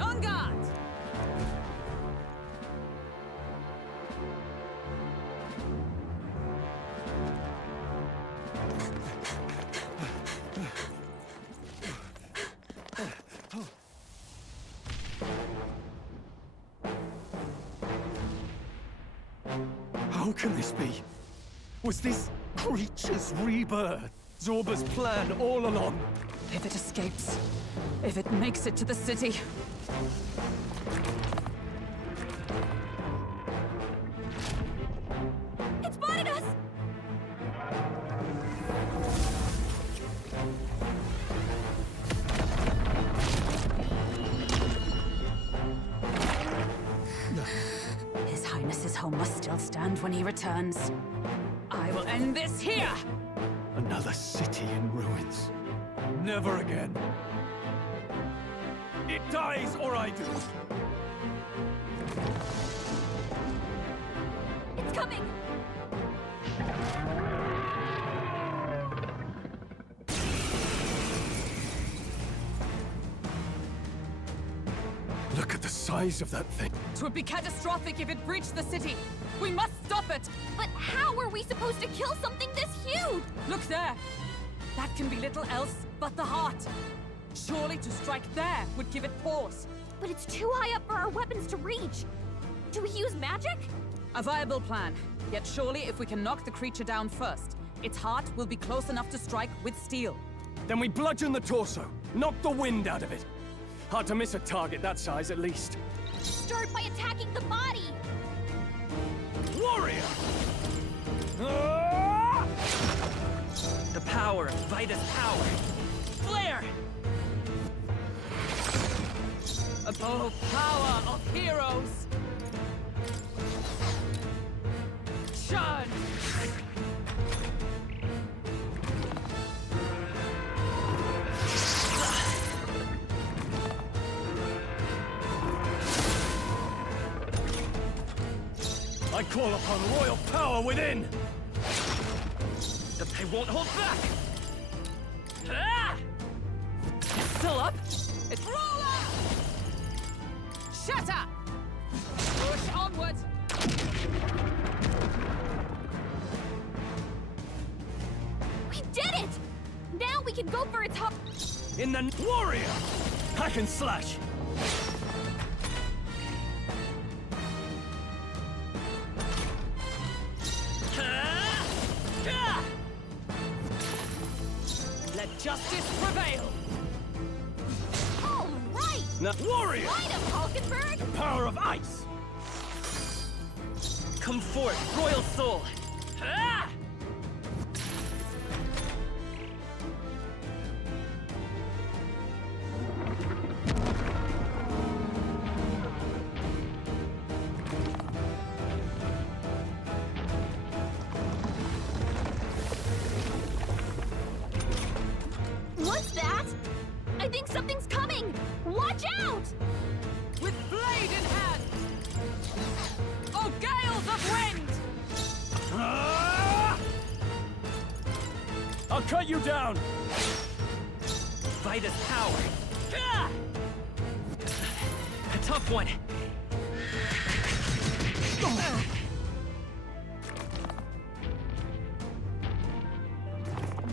On guard! How can this be? Was this creature's rebirth Zorba's plan all along? If it escapes, if it makes it to the city... It spotted us! His Highness's home must still stand when he returns. I will end this here! Another city in ruins. Never again. It dies or I do. It's coming! Look at the size of that thing. It would be catastrophic if it breached the city. We must stop it! But how are we supposed to kill something this huge? Look there! That can be little else but the heart. Surely to strike there would give it pause. But it's too high up for our weapons to reach. Do we use magic? A viable plan. Yet surely if we can knock the creature down first, its heart will be close enough to strike with steel. Then we bludgeon the torso. Knock the wind out of it. Hard to miss a target that size, at least. Start by attacking the body! Warrior! Ah! The power of Vida's power. Flare! Oh, power of heroes! Churn! I call upon royal power within! They won't hold back! Ah! It's still up! It's roller! Shatter! Push onward! We did it! Now we can go for its top. In the warrior! Hack and slash! Let justice prevail! All right! Now, warrior! Light up, Hulkenberg! The power of ice! Come forth, royal soul! Ah! What's that? I think something's coming! Watch out! With blade in hand! Oh, gales of wind! Ah! I'll cut you down! Vida's power. Ah! A tough one.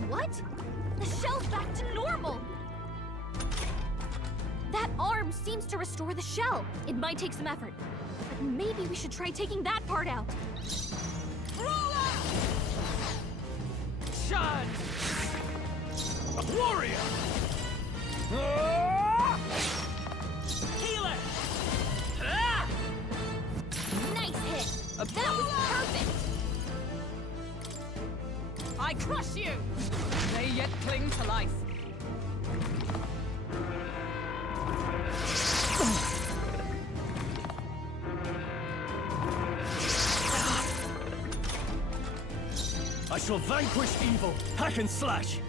What? The shell's back to normal! That arm seems to restore the shell. It might take some effort. But maybe we should try taking that part out. Roller! Churn! Warrior! Ah! Healer! Ah! Nice hit! That was perfect! I crush you! They yet cling to life. I shall vanquish evil. Hack and slash.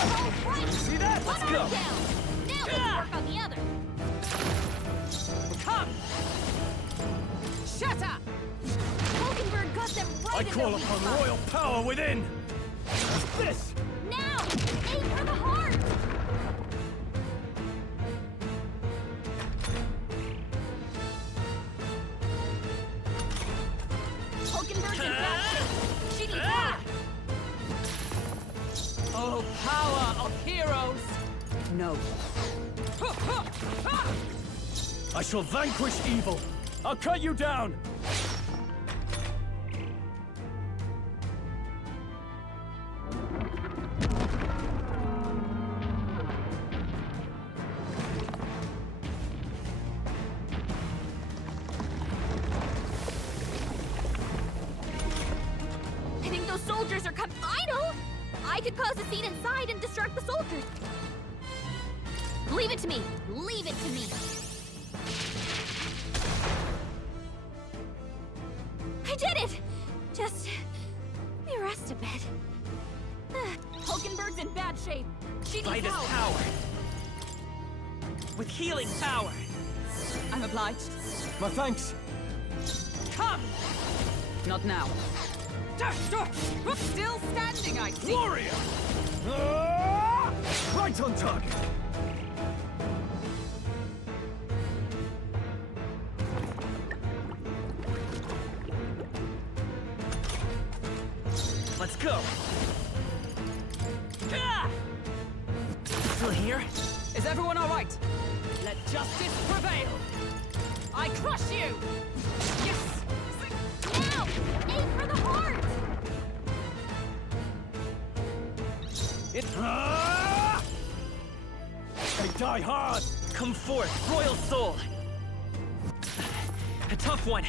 All right! See that? One Let's arm go. down! Now we can work on the other! Come! Shatter! Hulkenberg got them right I in call the weak upon spot. royal power within. This! Now! Aim for the heart! heroes! No. I shall vanquish evil. I'll cut you down. I think those soldiers are idle! I could cause a scene inside and distract the soldiers. Leave it to me! Leave it to me! I did it! Just... let me rest a bit. Hulkenberg's in bad shape. She needs Light is help. power. With healing power. I'm obliged. My thanks. Come! Not now. Still standing, I see. Warrior! Right on target. Let's go. Ah! Still here? Is everyone all right? Let justice prevail. I crush you. Yes. Now! Aim for the heart! They die hard. Come forth, Royal Soul. A tough one.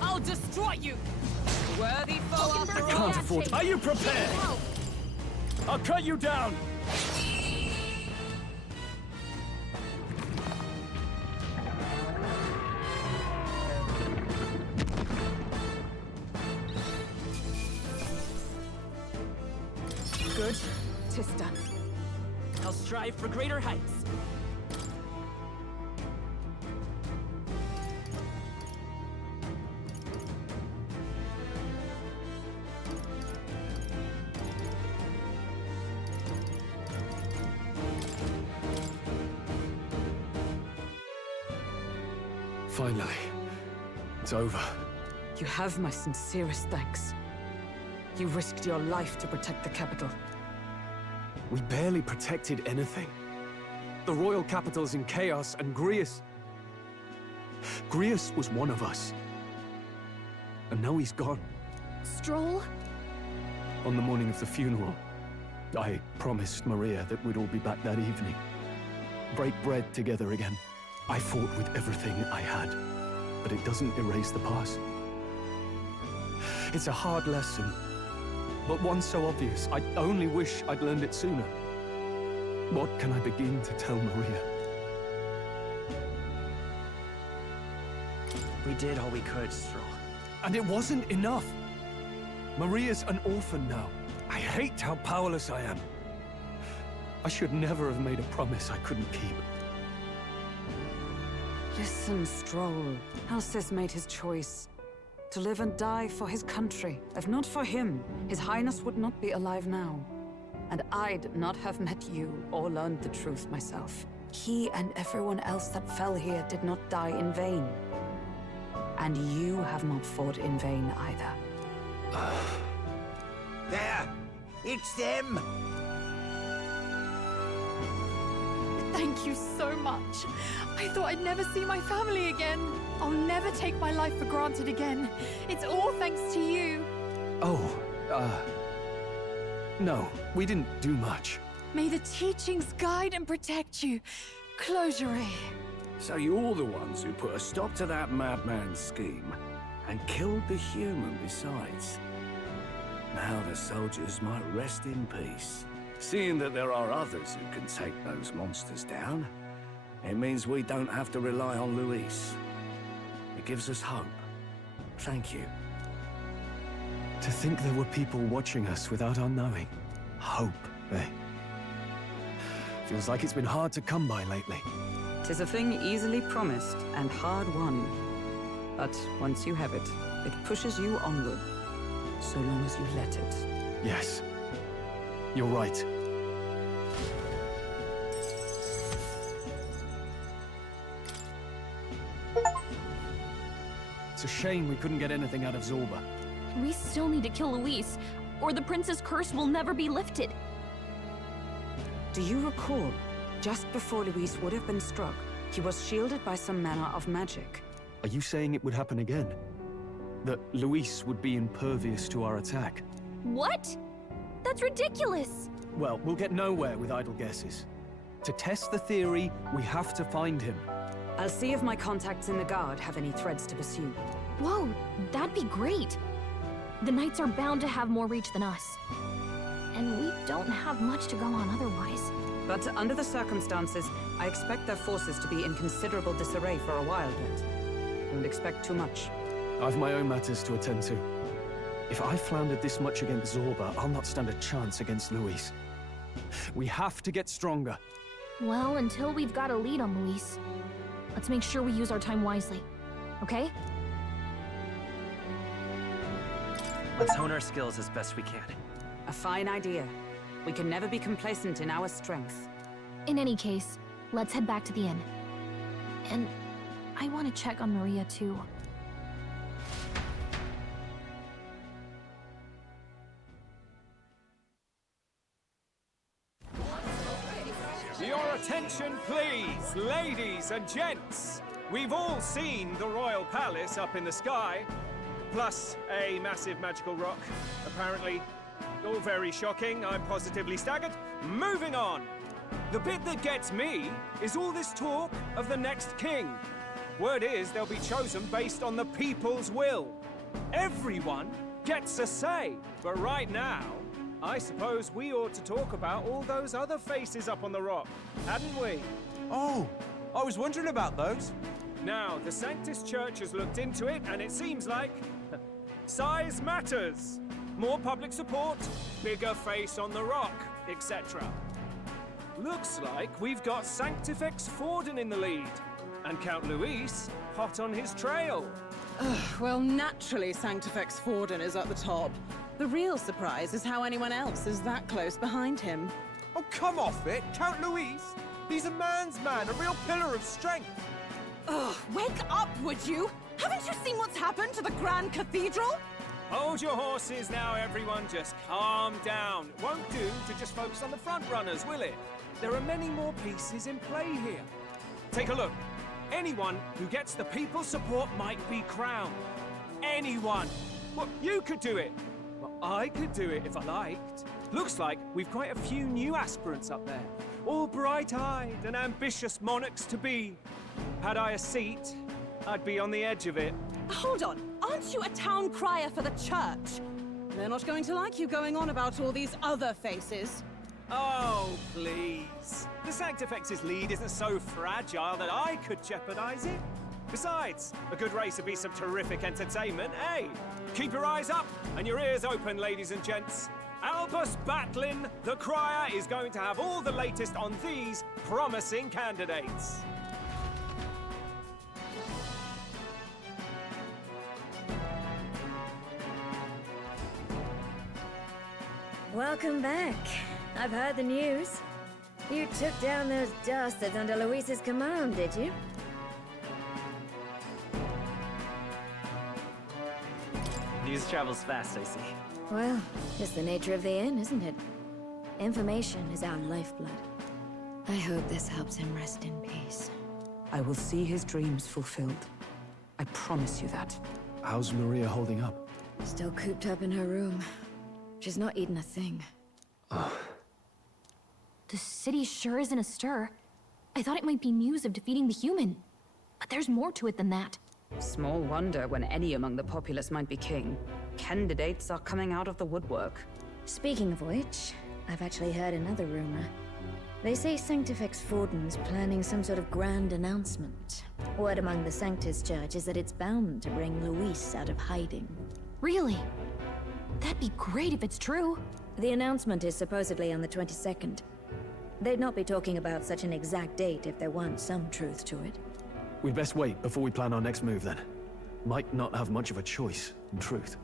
I'll destroy you. Worthy foe after Hulkenberg's in all. Can't bad afford- shape. Are you She needs prepared? help. I'll cut you down. Good. 'Tis done. I'll strive for greater heights. Finally, it's over. You have my sincerest thanks. You risked your life to protect the capital. We barely protected anything. The royal capital's in chaos, and Grius was one of us. And now he's gone. Stroll? On the morning of the funeral, I promised Maria that we'd all be back that evening. Break bread together again. I fought with everything I had, but it doesn't erase the past. It's a hard lesson, but one so obvious. I only wish I'd learned it sooner. What can I begin to tell Maria? We did all we could, Stroll. And it wasn't enough. Maria's an orphan now. I hate how powerless I am. I should never have made a promise I couldn't keep. Listen, Stroll. Alcest made his choice. To live and die for his country. If not for him, His Highness would not be alive now. And I'd not have met you or learned the truth myself. He and everyone else that fell here did not die in vain. And you have not fought in vain either. There! It's them! Thank you so much. I thought I'd never see my family again. I'll never take my life for granted again. It's all thanks to you. No, we didn't do much. May the teachings guide and protect you. Closure. So you're the ones who put a stop to that madman's scheme, and killed the human besides. Now the soldiers might rest in peace. Seeing that there are others who can take those monsters down, it means we don't have to rely on Luis. It gives us hope. Thank you. To think there were people watching us without our knowing. Hope, eh? Feels like it's been hard to come by lately. 'Tis a thing easily promised and hard won. But once you have it, it pushes you onward. So long as you let it. Yes. You're right. It's a shame we couldn't get anything out of Zorba. We still need to kill Luis, or the prince's curse will never be lifted. Do you recall, just before Luis would have been struck, he was shielded by some manner of magic? Are you saying it would happen again? That Luis would be impervious to our attack? What? That's ridiculous! Well, we'll get nowhere with idle guesses. To test the theory, we have to find him. I'll see if my contacts in the Guard have any threads to pursue. Whoa, that'd be great. The Knights are bound to have more reach than us. And we don't have much to go on otherwise. But under the circumstances, I expect their forces to be in considerable disarray for a while yet. Don't expect too much. I've my own matters to attend to. If I floundered this much against Zorba, I'll not stand a chance against Luis. We have to get stronger. Well, until we've got a lead on Luis, let's make sure we use our time wisely. Okay? Let's hone our skills as best we can. A fine idea. We can never be complacent in our strength. In any case, let's head back to the inn. And I want to check on Maria, too. Your attention, please, ladies and gents. We've all seen the royal palace up in the sky, plus a massive magical rock, apparently. All very shocking, I'm positively staggered. Moving on. The bit that gets me is all this talk of the next king. Word is they'll be chosen based on the people's will. Everyone gets a say, but right now, I suppose we ought to talk about all those other faces up on the rock, hadn't we? Oh, I was wondering about those. Now, the Sanctus Church has looked into it, and it seems like size matters. More public support, bigger face on the rock, etc. Looks like we've got Sanctifex Forden in the lead, and Count Luis hot on his trail. Well, naturally, Sanctifex Forden is at the top. The real surprise is how anyone else is that close behind him. Oh, come off it, Count Luis. He's a man's man, a real pillar of strength. Ugh, wake up, would you? Haven't you seen what's happened to the Grand Cathedral? Hold your horses now, everyone. Just calm down. It won't do to just focus on the front runners, will it? There are many more pieces in play here. Take a look. Anyone who gets the people's support might be crowned. Anyone. Well, you could do it. Well, I could do it if I liked. Looks like we've quite a few new aspirants up there. All bright-eyed and ambitious monarchs to be. Had I a seat, I'd be on the edge of it. Hold on, aren't you a town crier for the church? They're not going to like you going on about all these other faces. Oh, please. The Sanctifex's lead isn't so fragile that I could jeopardize it. Besides, a good race would be some terrific entertainment, eh? Keep your eyes up and your ears open, ladies and gents. Albus Batlin, the crier, is going to have all the latest on these promising candidates. Welcome back. I've heard the news. You took down those dastards under Luis's command, did you? News travels fast, I see. Well, just the nature of the inn, isn't it? Information is our lifeblood. I hope this helps him rest in peace. I will see his dreams fulfilled. I promise you that. How's Maria holding up? Still cooped up in her room. She's not eaten a thing. The city sure isn't astir. I thought it might be news of defeating the human. But there's more to it than that. Small wonder when any among the populace might be king. Candidates are coming out of the woodwork. Speaking of which, I've actually heard another rumor. They say Sanctifex Forden's planning some sort of grand announcement. Word among the Sanctus Church is that it's bound to bring Luis out of hiding. Really? That'd be great if it's true. The announcement is supposedly on the 22nd. They'd not be talking about such an exact date if there weren't some truth to it. We'd best wait before we plan our next move, then. Might not have much of a choice, in truth.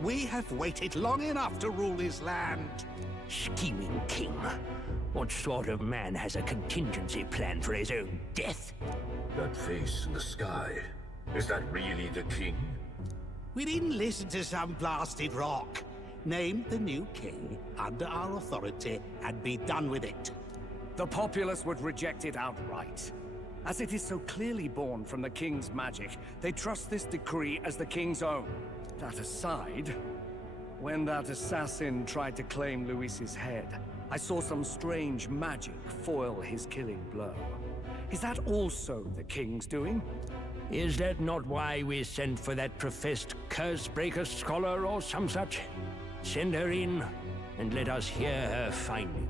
We have waited long enough to rule this land. Scheming king. What sort of man has a contingency plan for his own death? That face in the sky, is that really the king? We didn't listen to some blasted rock. Name the new king under our authority and be done with it. The populace would reject it outright. As it is so clearly born from the king's magic, they trust this decree as the king's own. That aside, when that assassin tried to claim Luis's head, I saw some strange magic foil his killing blow. Is that also the king's doing? Is that not why we sent for that professed curse-breaker scholar or some such? Send her in, and let us hear her findings.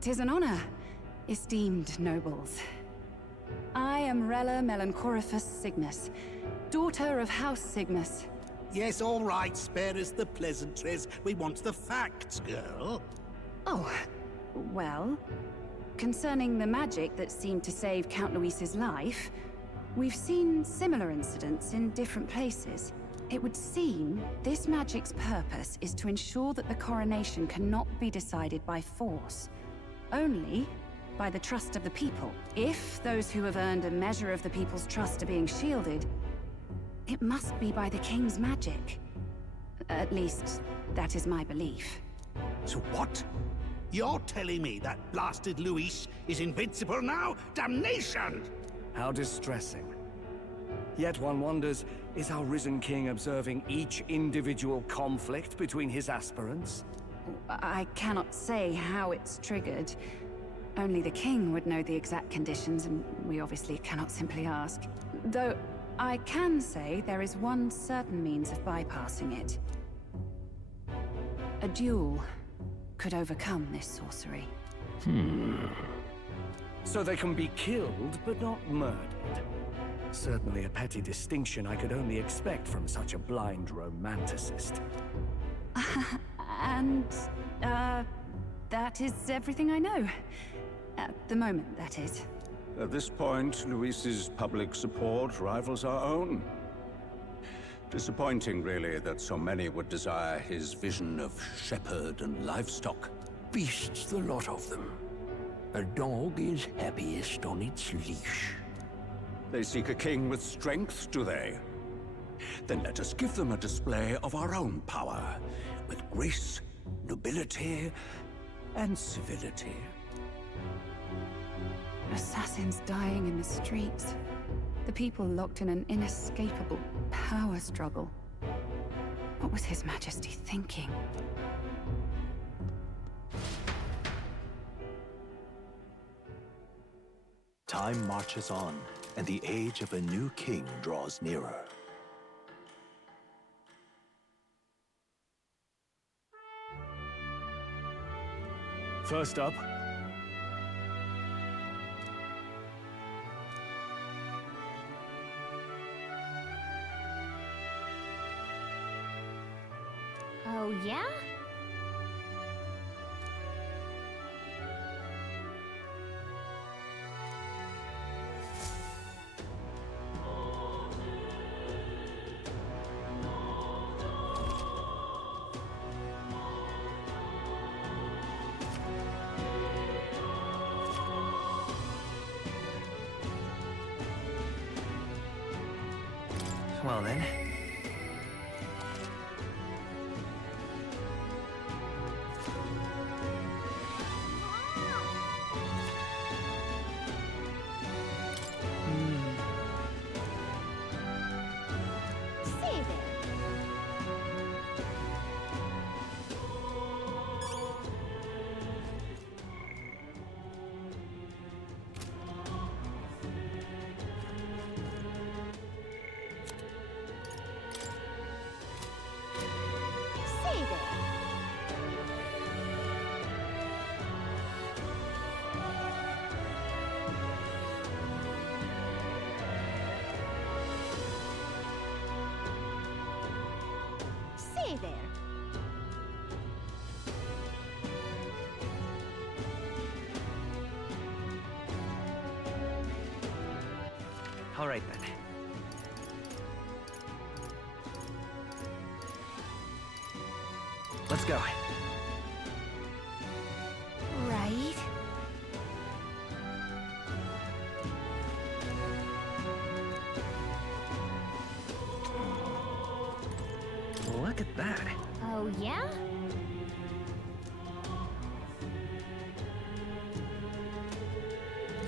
'Tis an honor, esteemed nobles. I am Rella Melanchorophus Cygnus, daughter of House Cygnus. Yes, all right, spare us the pleasantries. We want the facts, girl. Oh, well, concerning the magic that seemed to save Count Luis's life, we've seen similar incidents in different places. It would seem this magic's purpose is to ensure that the coronation cannot be decided by force, only by the trust of the people. If those who have earned a measure of the people's trust are being shielded, it must be by the king's magic. At least, that is my belief. So what? You're telling me that blasted Luis is invincible now? Damnation! How distressing. Yet one wonders, is our risen king observing each individual conflict between his aspirants? I cannot say how it's triggered. Only the king would know the exact conditions, and we obviously cannot simply ask. Though, I can say there is one certain means of bypassing it. A duel could overcome this sorcery. So they can be killed, but not murdered. Certainly a petty distinction I could only expect from such a blind romanticist. And, that is everything I know. At the moment, that is. At this point, Luis's public support rivals our own. Disappointing, really, that so many would desire his vision of shepherd and livestock. Beasts, the lot of them. A dog is happiest on its leash. They seek a king with strength, do they? Then let us give them a display of our own power, with grace, nobility, and civility. Assassins dying in the streets. The people locked in an inescapable power struggle. What was His Majesty thinking? Time marches on, and the age of a new king draws nearer. First up, Oh, yeah? Well then. Say there. All right then. Let's go. Right? Look at that. Oh, yeah?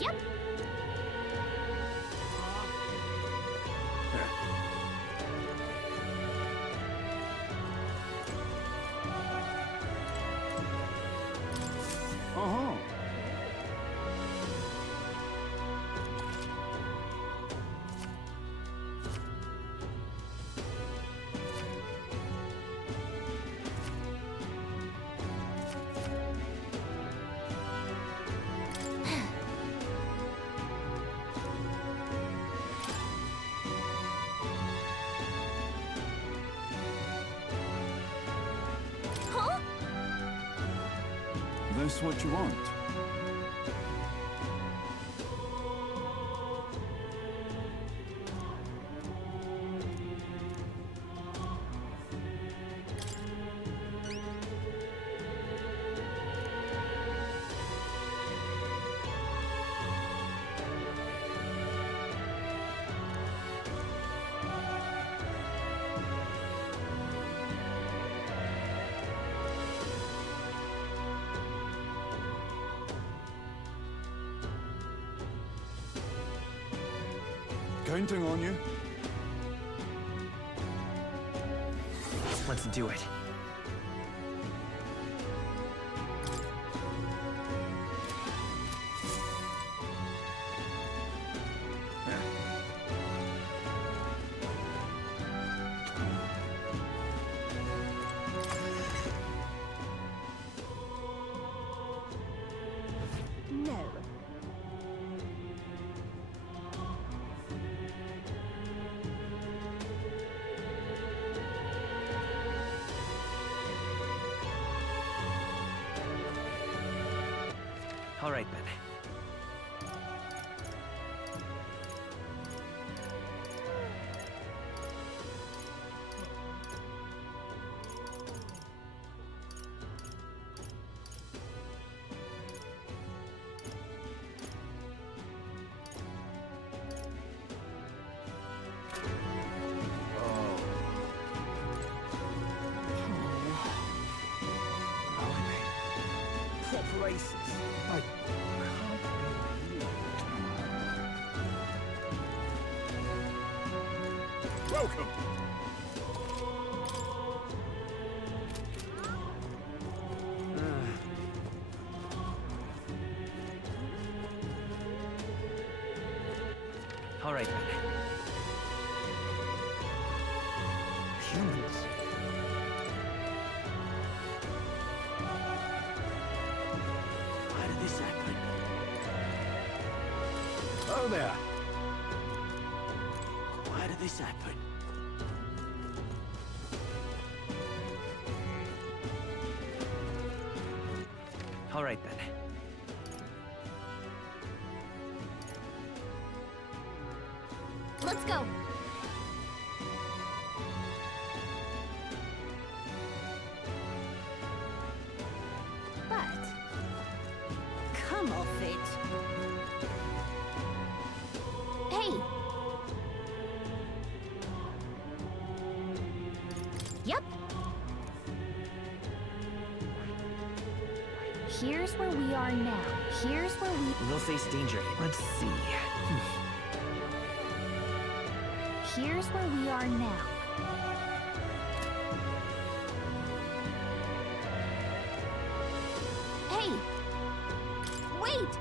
Yep. Uh-huh. Huh? This what you want? Counting on you. Let's do it. No. All right then. Proper aces. I can't believe it. Welcome. All right then. Humans. Why did this happen? Oh there. Why did this happen? All right then. Let's go. But come off it. Hey. Yep. Here's where we are now. Here's where we... We'll face danger. Let's see. Here's where we are now. Hey! Wait!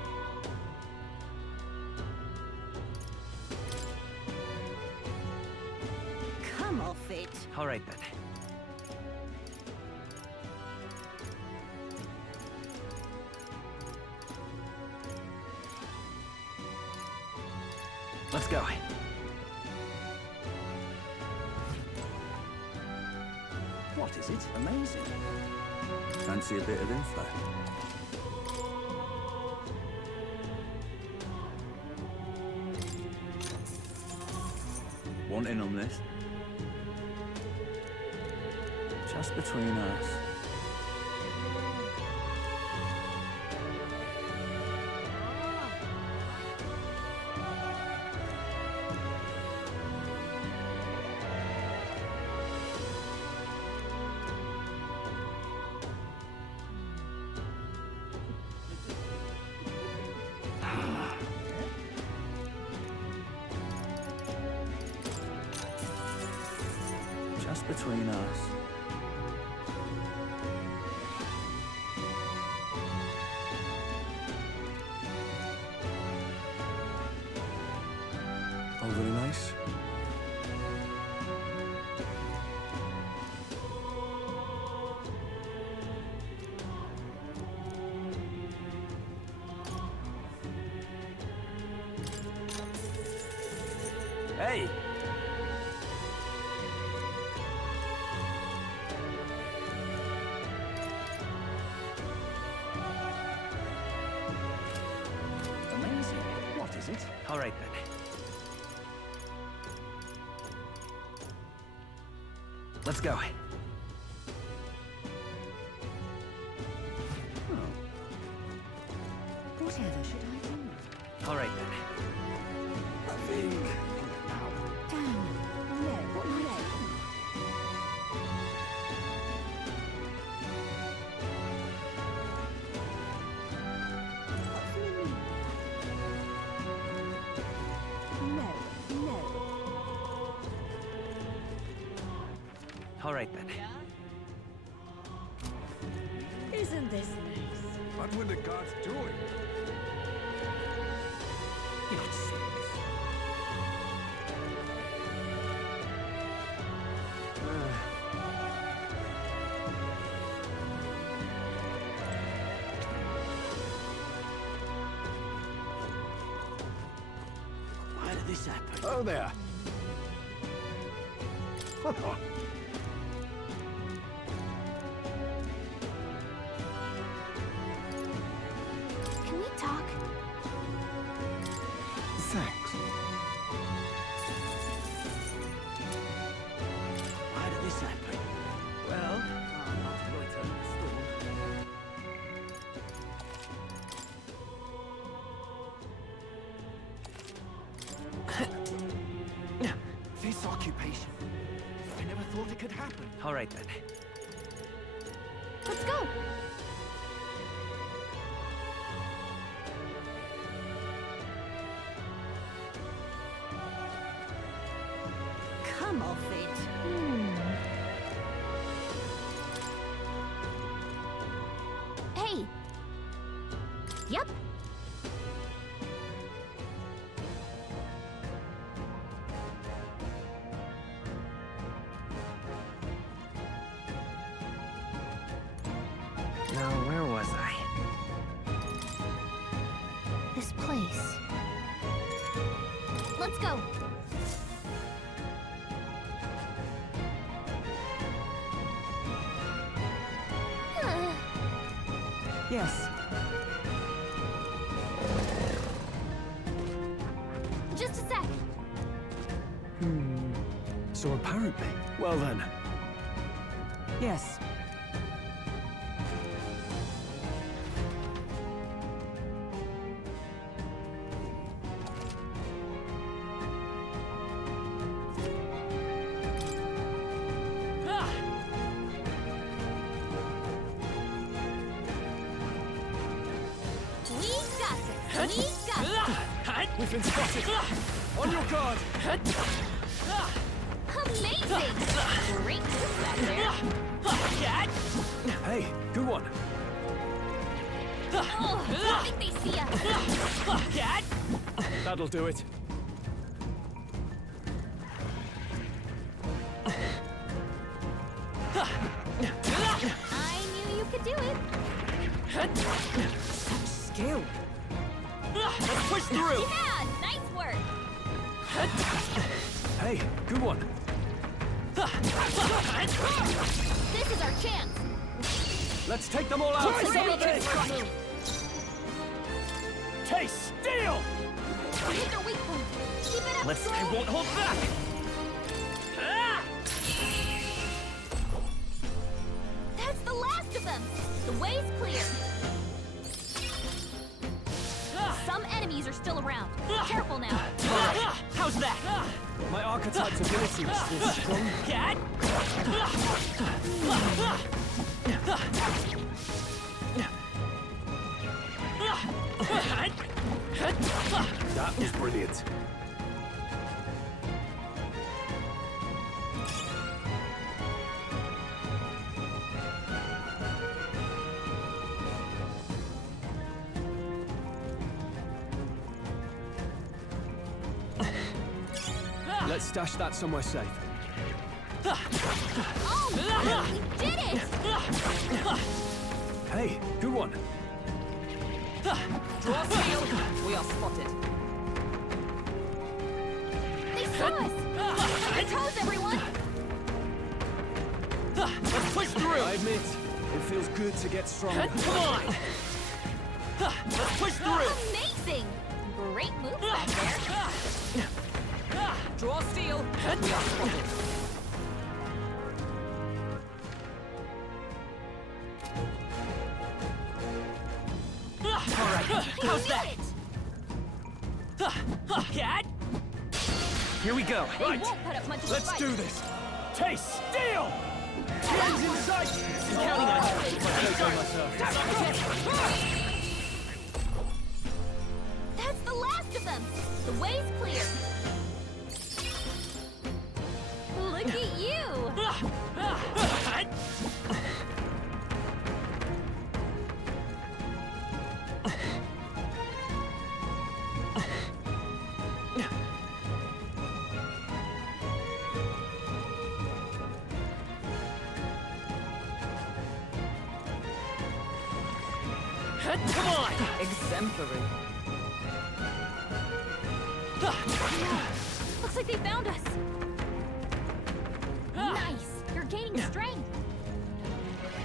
Come off it. All right then. Let's go. What is it? Amazing. Fancy a bit of info? want in on this. Just between us. Just between us. All very nice. Hey! Amazing. What is it? All right then. Let's go. Whatever should I do? All right then. I think... Dan, no, what no. All right then. Isn't this nice? What were the gods doing? You're not serious. Why did this happen? Oh, there. Can we talk? Thanks. Why did this happen? Well, Not right out of the storm. This occupation. I never thought it could happen. all right then. Let's go! Come off it. Hey! Yep. Now, where was I? This place. Let's go! Yes. Just a sec. So apparently... Well then, Yes. We got this! We got this! We've been spotted! On your guard! Amazing! Great back there. hey, good one. Oh, I think they see us. That'll do it. I knew you could do it. Such skill. Let's push through! Yeah, nice work. Hey, good one. This is our chance. Let's take them all out! Try some of this! Taste steel! Hit their weak point. Keep it up, Let's... Troll. I won't hold back! The way's clear. Some enemies are still around. Careful now. How's that? My archetype's ability was still strong. Cat? That was brilliant. Let's stash that somewhere safe. Oh, we did it! Hey, good one. Draw steel. We are spotted. They saw us! On your toes, everyone! Let's push through! I admit, it feels good to get stronger. Come on! Let's push through! Amazing! Great move back there. Draw steel. We are spotted. Alright, how's that? Cat? Here we go. They won't put up much of a Let's fight. do this. Taste steel! Hands in sight! Counting on you. That's the last of them! The way's clear. Look at you! Come on! Exemplary. Looks like they found us. Nice! You're gaining strength.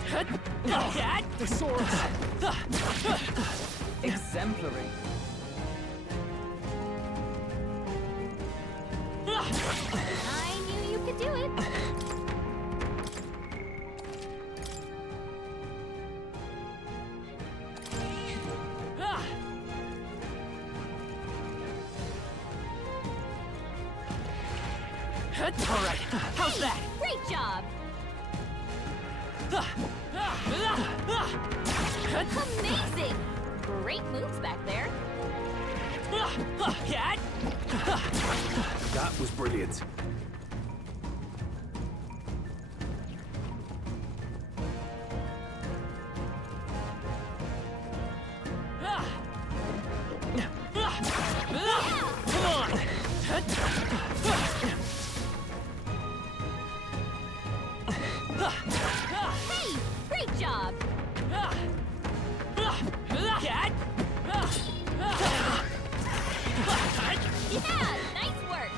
Cat? They saw us. Exemplary. I knew you could do it. Alright, how's that? Great job! Amazing! Great moves back there. Cat? That was brilliant. Come on! Hey! Great job! Cat? Yeah! Nice work!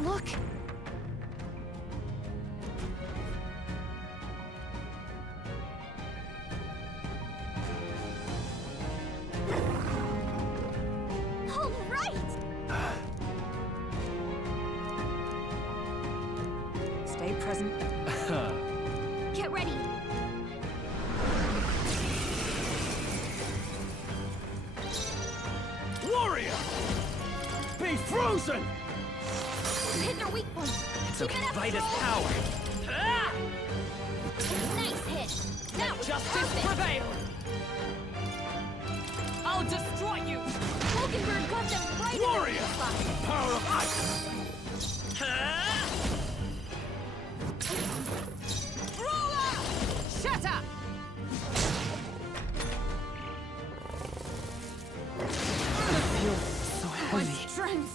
Look! All right! Stay present. Get ready! Warrior! Be frozen! You hit their weak point! It's okay. Vitus power! Nice hit! That was Justice perfect! prevail! I'll destroy you! Hulkenberg got them right Warrior! in the spot! Power of ice! Shut up! My strength!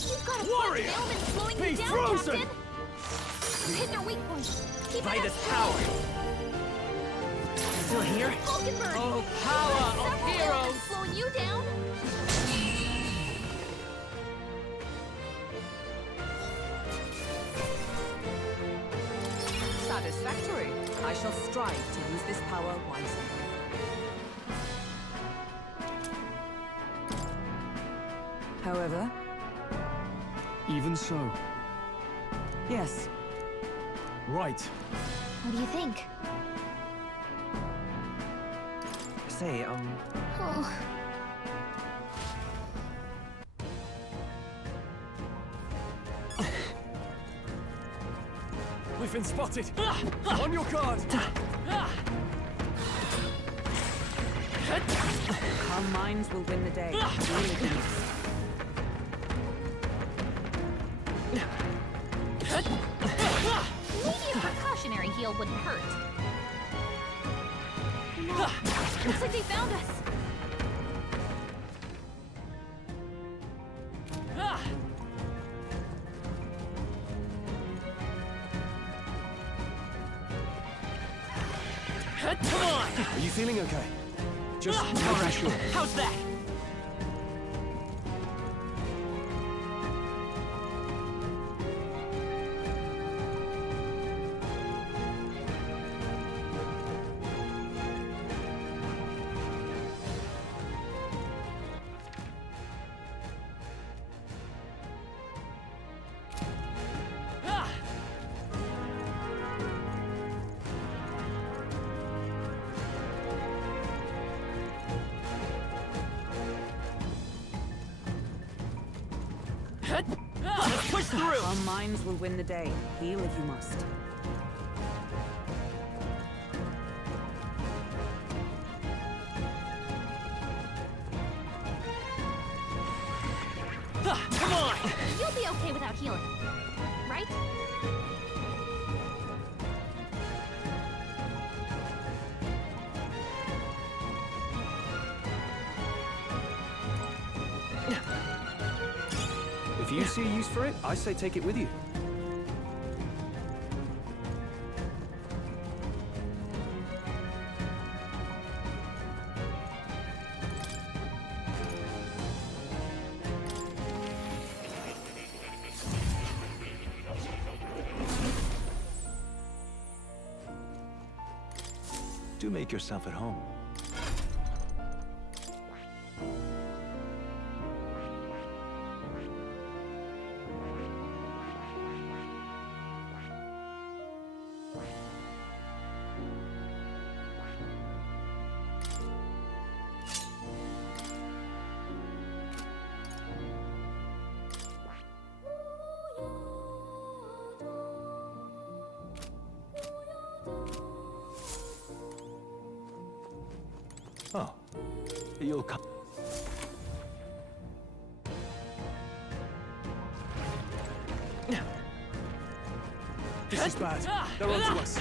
You've got a Warrior! ailment slowing Be you down, frozen! Captain! You hit their weak point! Keep Vitus it up! power! Still here? Hulkenberg! Oh, power of Several heroes! ailments slowing you down! Satisfactory. I shall strive to use this power wisely. However, Even so. yes. Right. What do you think? Say, Oh, We've been spotted! On your guard! Calm minds will win the day. maybe a precautionary heal wouldn't hurt. No, looks like they found us. come on! Are you feeling okay? Just All making right. sure. How's that? Let's push through! Calm minds will win the day. Heal if you must. Come on! You'll be okay without healing, right? If you see a use for it, I say take it with you. Do make yourself at home. Oh, you'll come. This is bad. They're onto us.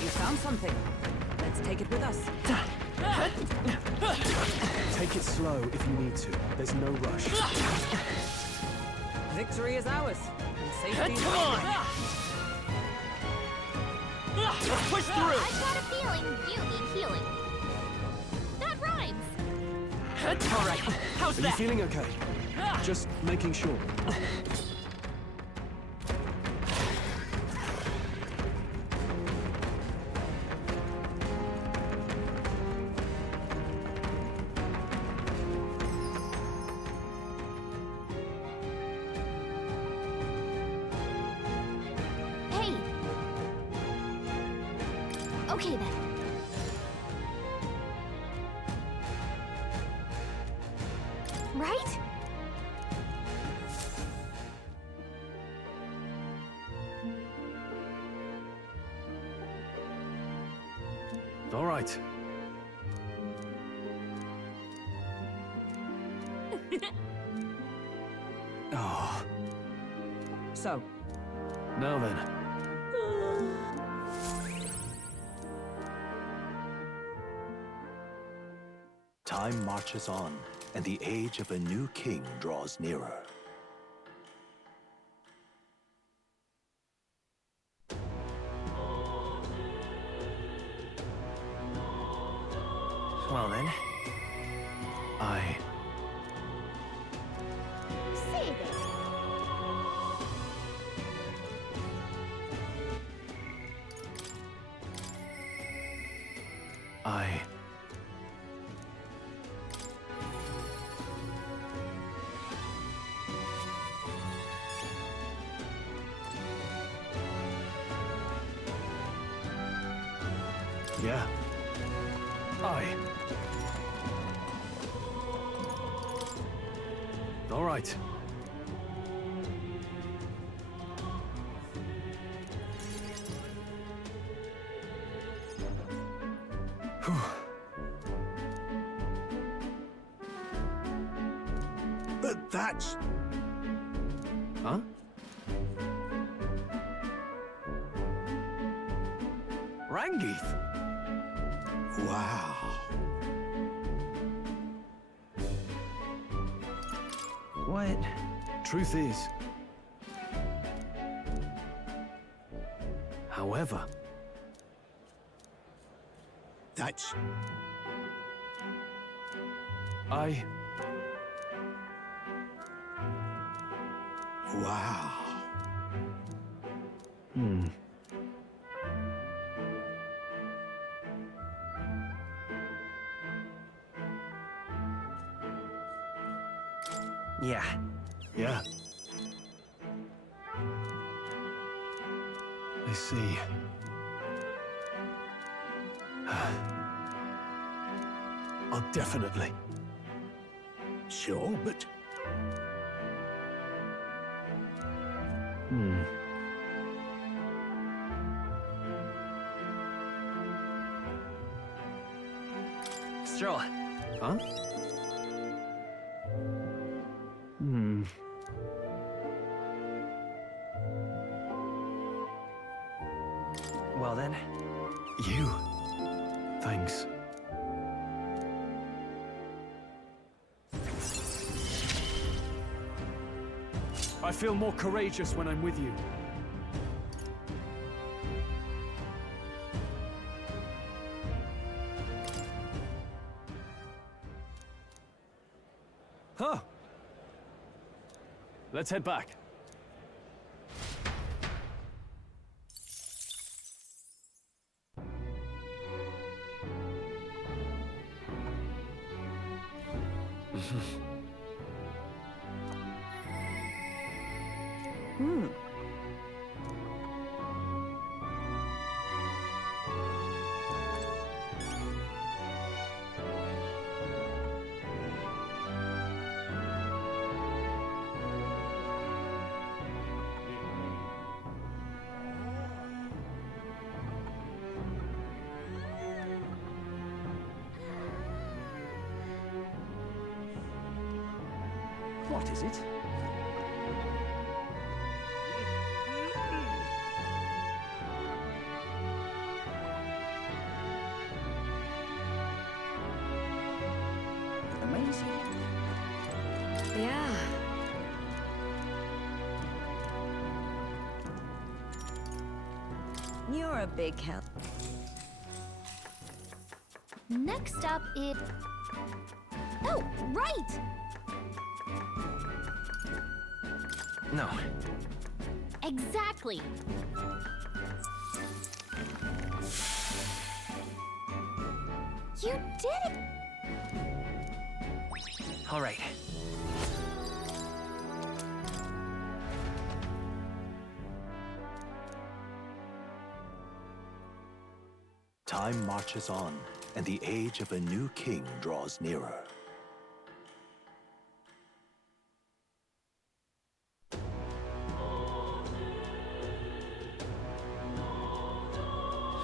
You found something. Let's take it with us. Take it slow if you need to. There's no rush. Victory is ours. And safety is Come on! Let's push through! I've got a feeling you need healing. That rhymes. All right, how's Are that? you feeling okay? Just making sure. Hey. Okay then. Right? All right. Oh, So, now then. Time marches on, and the age of a new king draws nearer. Well then, Save it. Yeah. Aye. All right. But that's... Huh? Rangeeth? Wow. What? Truth is... However... That's... Wow. Yeah. Yeah. I see. Oh, definitely. Sure, but... Stroll. Huh? Well then. You. Thanks. I feel more courageous when I'm with you. Huh. Let's head back. What is it? Amazing. Yeah. You're a big help. Next up is... Oh, right! No. Exactly. You did it! All right. Time marches on, and the age of a new king draws nearer.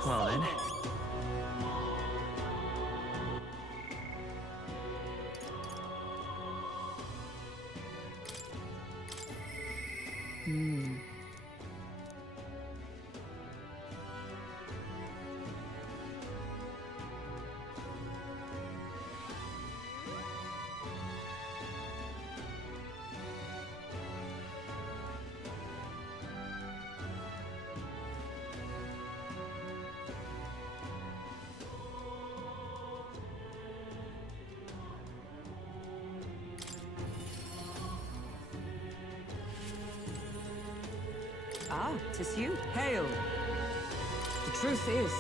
Well then. Ah, 'tis you. Hail. The truth is...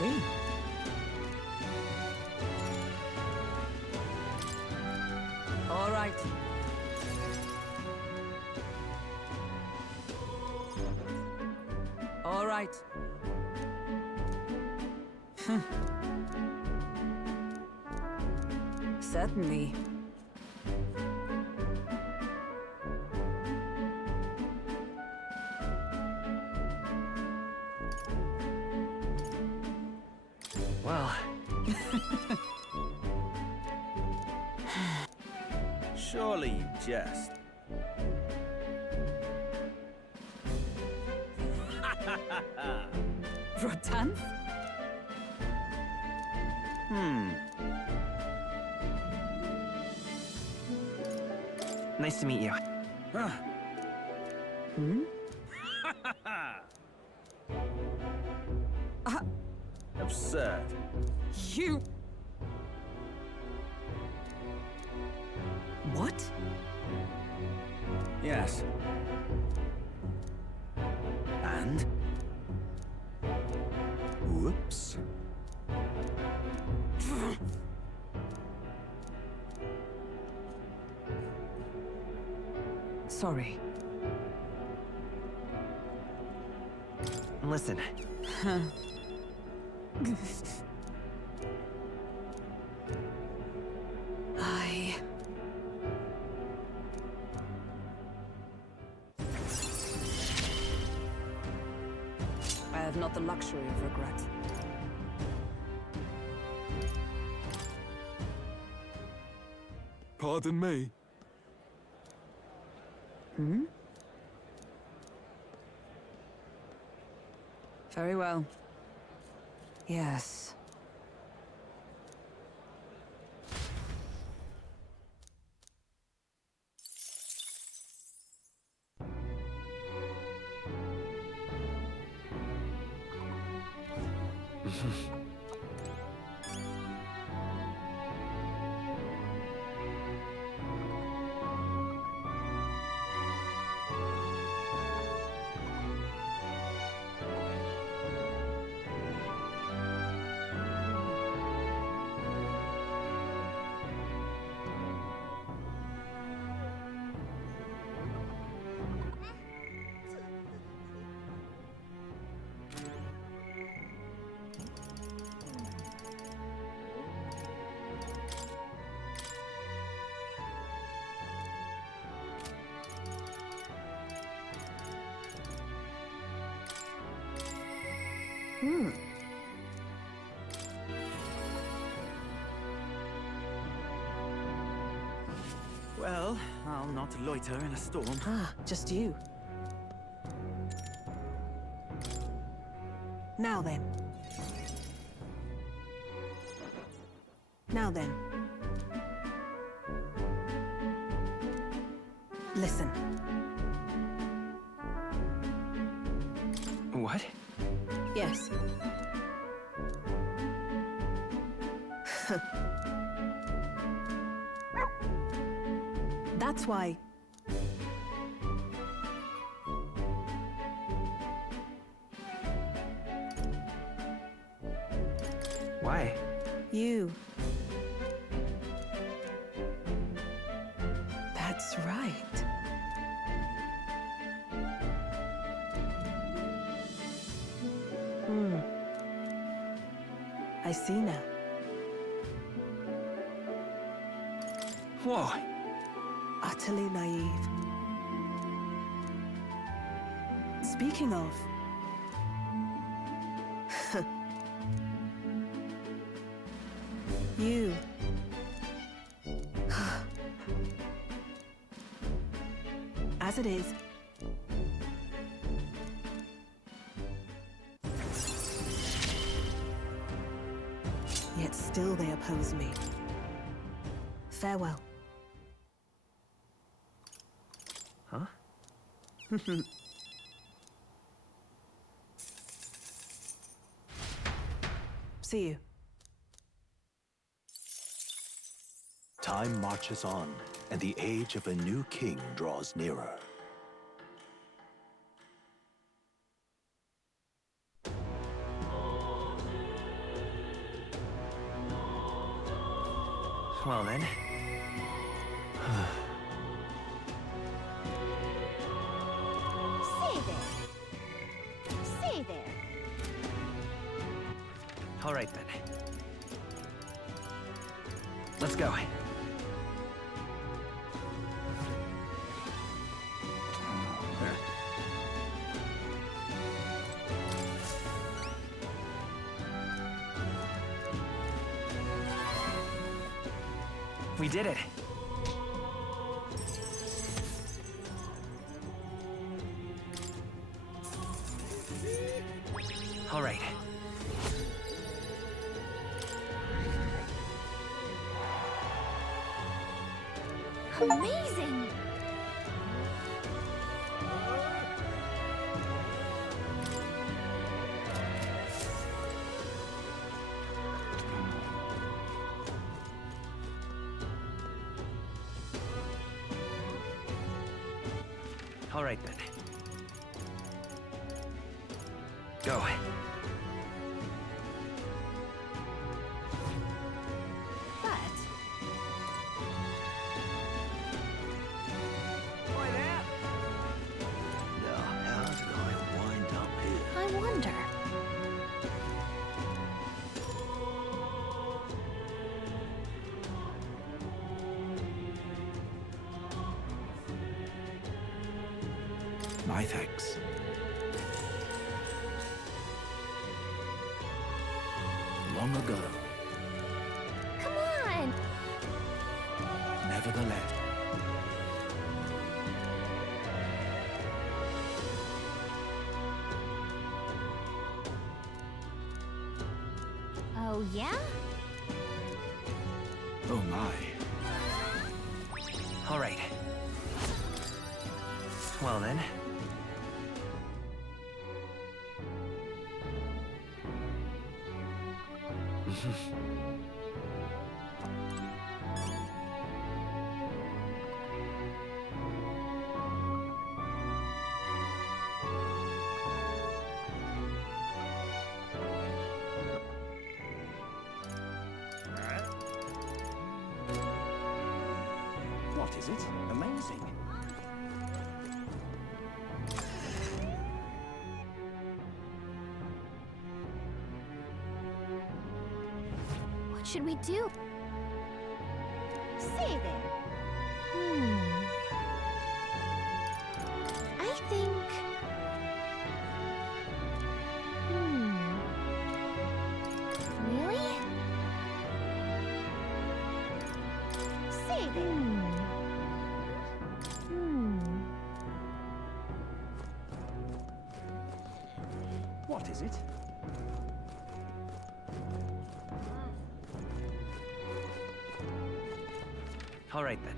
see. All right. All right. Certainly. Well. Surely you jest. Rotanth? Nice to meet you. Hmm? Absurd. You... What? Yes. And? Whoops. Sorry. Listen. I have not the luxury of regret. Pardon me. Hmm? Very well. Yes. Well, I'll not loiter in a storm. Ah, just you. Now then. Now then. Listen. What? Yes. That's why... Why? You. That's right. I see now. Whoa. Utterly naive. Speaking of... you. As it is. Yet still they oppose me. Farewell. Huh? See you. Time marches on, and the age of a new king draws nearer. Well then. Say there. Say there. All right then. Let's go. We did it. All right. Amazing! All right then. Go. But... Boy there! Now, how did I wind up here? I wonder. My thanks. Long ago, Come on! nevertheless. Oh, yeah? Oh my. All right. Well then. What is it? Amazing. What should we do? Say there. I think... Really? Say there. What is it? All right then.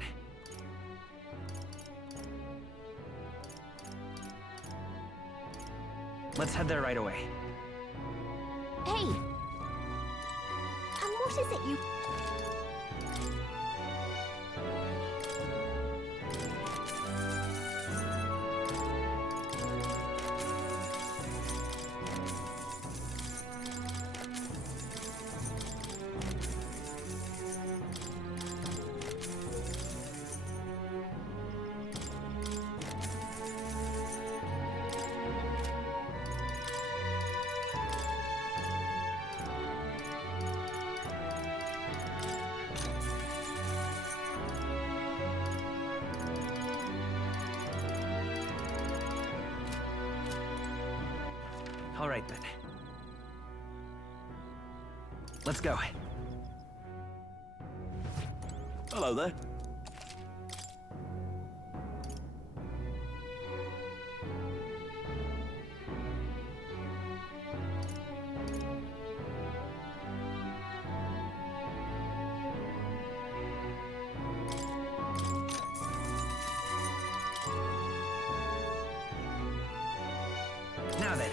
Let's head there right away. Hey! What is it you... All right then. Let's go. Hello there. Now then.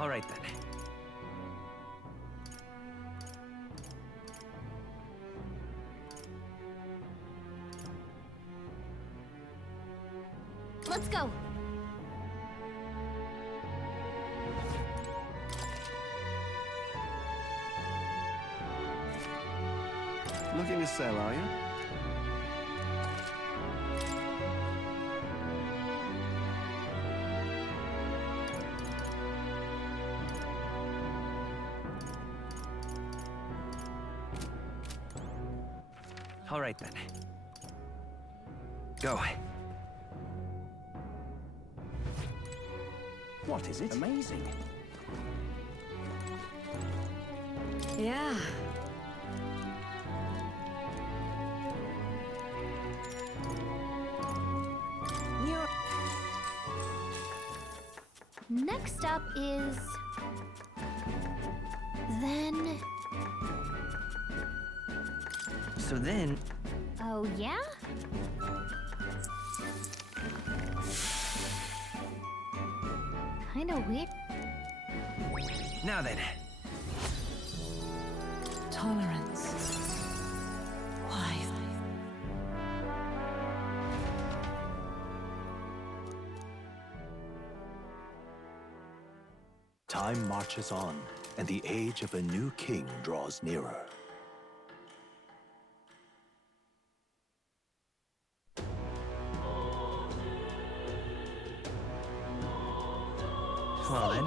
All right then. Let's go. sell, are you? All right, then. Go. What is it? Amazing. Yeah. Next up is... Then... So then... Oh, yeah? Kinda weird. Now then. Tolerance. Why? Time marches on, and the age of a new king draws nearer. Well then.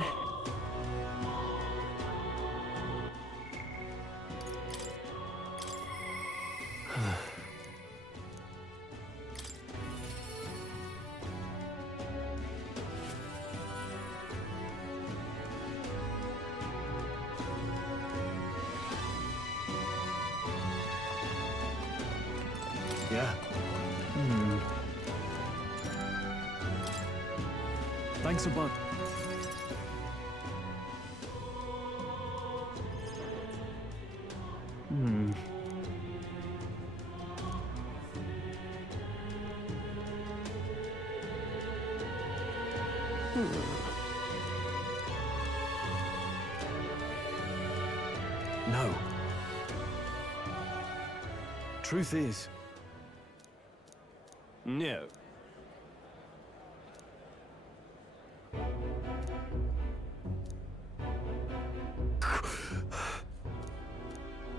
Yeah. Thanks a bunch. No. Truth is... No.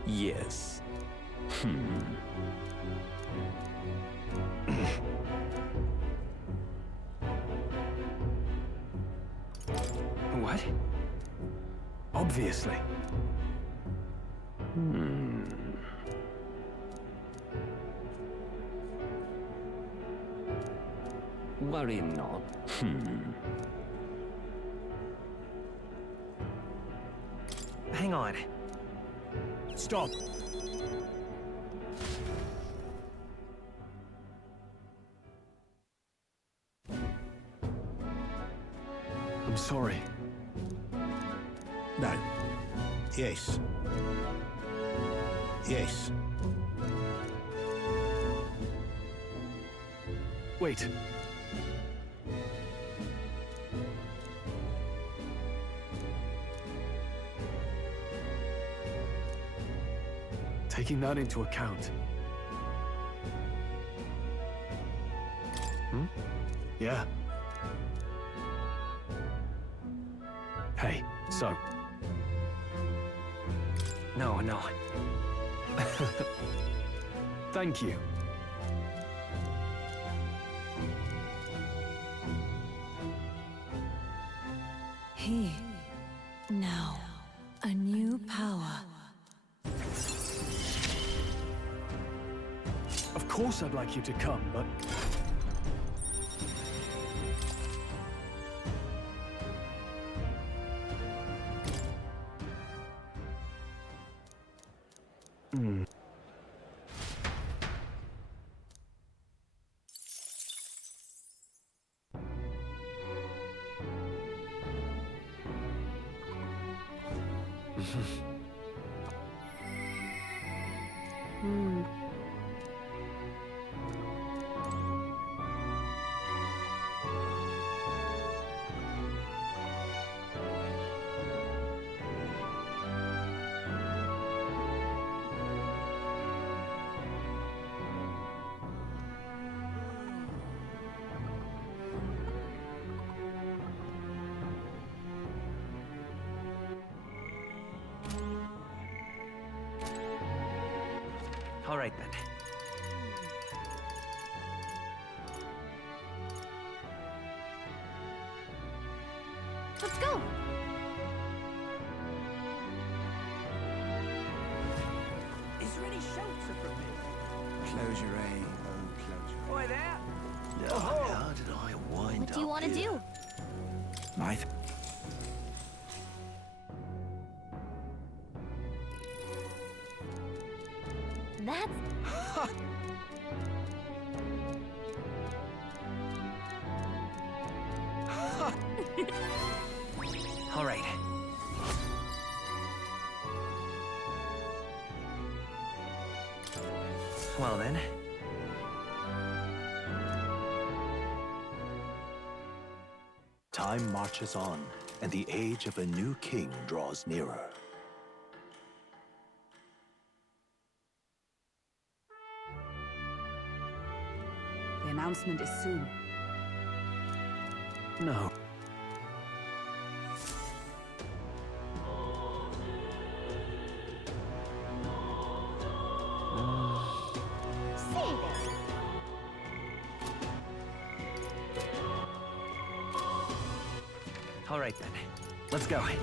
Yes. What? Obviously. Worry not. Hang on. Stop. I'm sorry. No. Yes. Yes. Wait. Taking that into account. Yeah. Hey, so. No, no. Thank you. He. Now. A new power. Of course I'd like you to come, but... All right then. Let's go! Is there any shelter from this? Closure, eh? Oh, closure. Oi there! How did I wind What do you up want to here? do? My That's... All right. Well then. Time marches on, and the age of a new king draws nearer. The announcement is soon. No. All right then. Let's go. What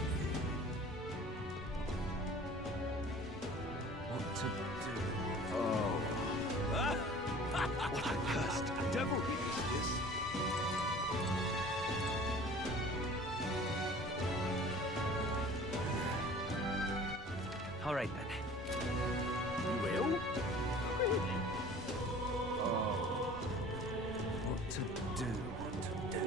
to do? Oh. What a cursed devilry is this? All right then. You will? Oh. What to do? What to do?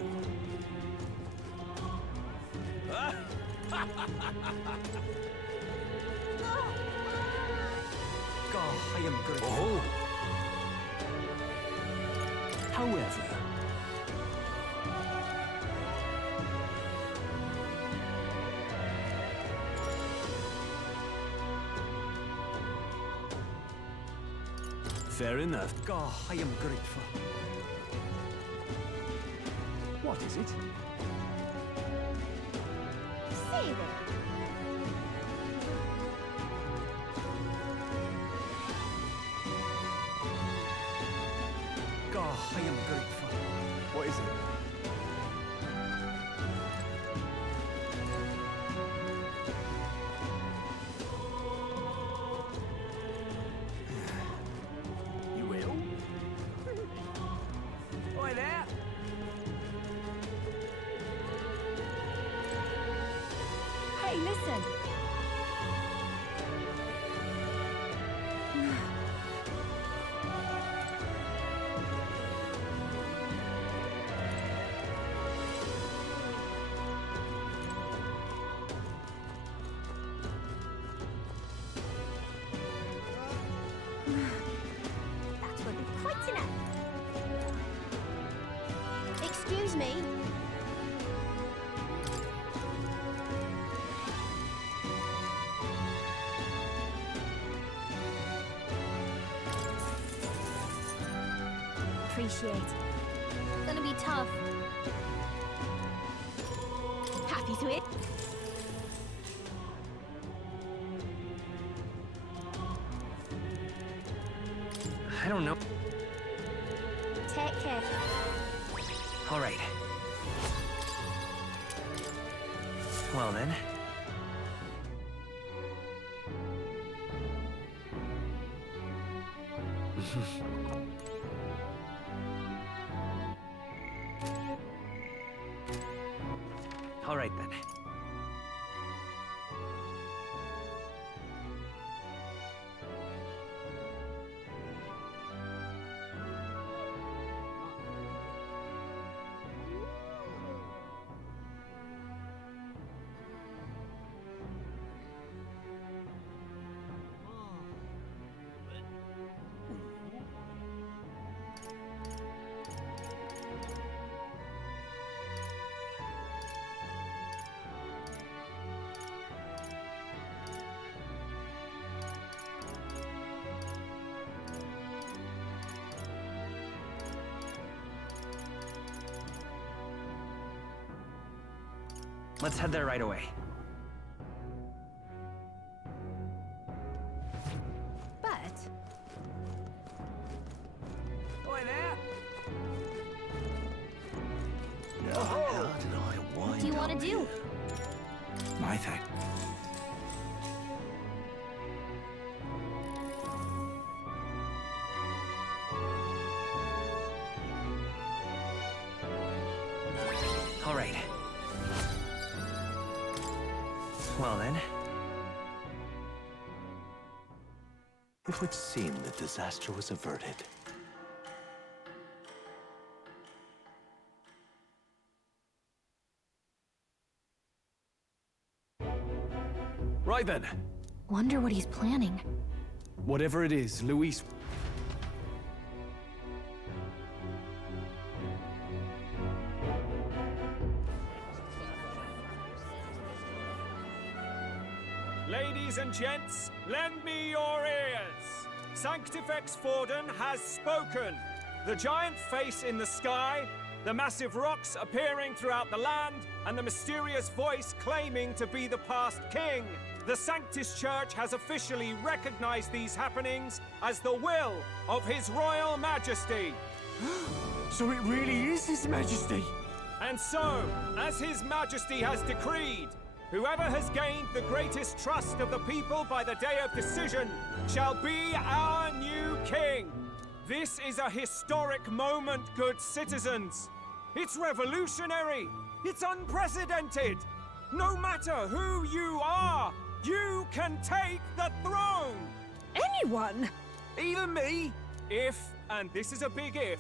God, I am good. Oh. However, fair enough. God, I am grateful. What is it? Say there. God, I am grateful. What is it? You will? Oi there! Hey, listen. That will be quite enough. Excuse me. Appreciate it. Gonna be tough. Happy to it. I don't know. Take care. All right. Well then. All right then. Let's head there right away. But What do you want to do? My thing. All right. Well then. It would seem that disaster was averted. Right then. Wonder what he's planning. Whatever it is, Luis... Ladies and gents, lend me your ears. Sanctifex Forden has spoken. The giant face in the sky, the massive rocks appearing throughout the land, and the mysterious voice claiming to be the past king. The Sanctus Church has officially recognized these happenings as the will of His Royal Majesty. So it really is His Majesty? And so, as His Majesty has decreed, whoever has gained the greatest trust of the people by the day of decision shall be our new king. This is a historic moment, good citizens. It's revolutionary. It's unprecedented. No matter who you are, you can take the throne. Anyone? Even me? If, and this is a big if,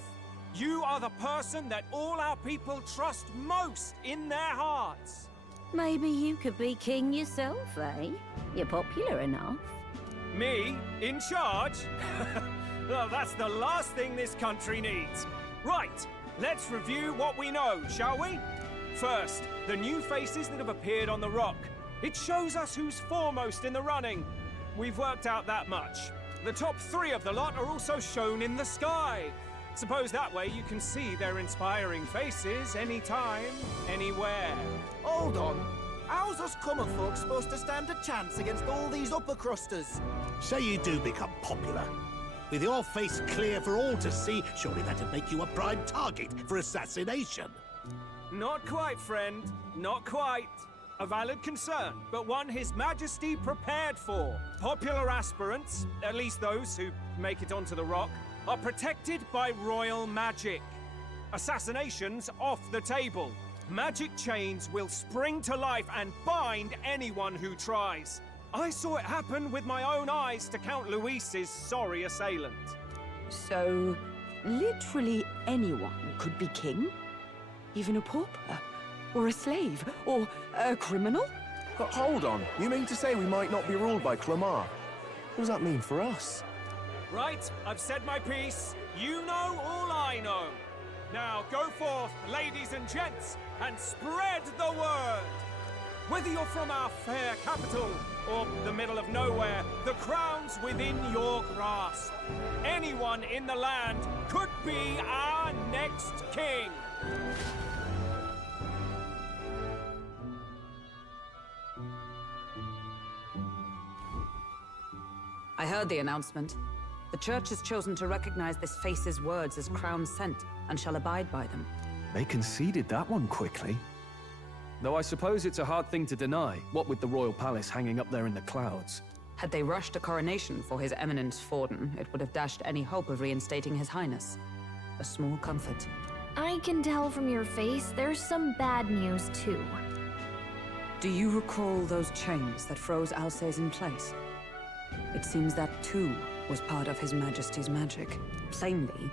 you are the person that all our people trust most in their hearts. Maybe you could be king yourself, eh? You're popular enough. Me? In charge? Well, that's the last thing this country needs. Right, let's review what we know, shall we? First, the new faces that have appeared on the rock. It shows us who's foremost in the running. We've worked out that much. The top 3 of the lot are also shown in the sky. Suppose that way you can see their inspiring faces anytime, anywhere. Hold on. How's us common folk supposed to stand a chance against all these upper crusters? Say you do become popular. With your face clear for all to see, surely that'd make you a prime target for assassination. Not quite, friend. Not quite. A valid concern, but one His Majesty prepared for. Popular aspirants, at least those who make it onto the rock, are protected by royal magic. Assassinations off the table. Magic chains will spring to life and bind anyone who tries. I saw it happen with my own eyes to Count Luis's sorry assailant. So, literally anyone could be king? Even a pauper? Or a slave? Or a criminal? But hold on. You mean to say we might not be ruled by Clamar? What does that mean for us? Right, I've said my piece. You know all I know. Now go forth, ladies and gents, and spread the word. Whether you're from our fair capital or the middle of nowhere, the crown's within your grasp. Anyone in the land could be our next king. I heard the announcement. The Church has chosen to recognize this face's words as crown sent, and shall abide by them. They conceded that one quickly. Though I suppose it's a hard thing to deny, what with the royal palace hanging up there in the clouds. Had they rushed a coronation for His Eminence Forden, it would have dashed any hope of reinstating His Highness. A small comfort. I can tell from your face there's some bad news, too. Do you recall those chains that froze Alsace in place? It seems that, too, was part of His Majesty's magic. Plainly,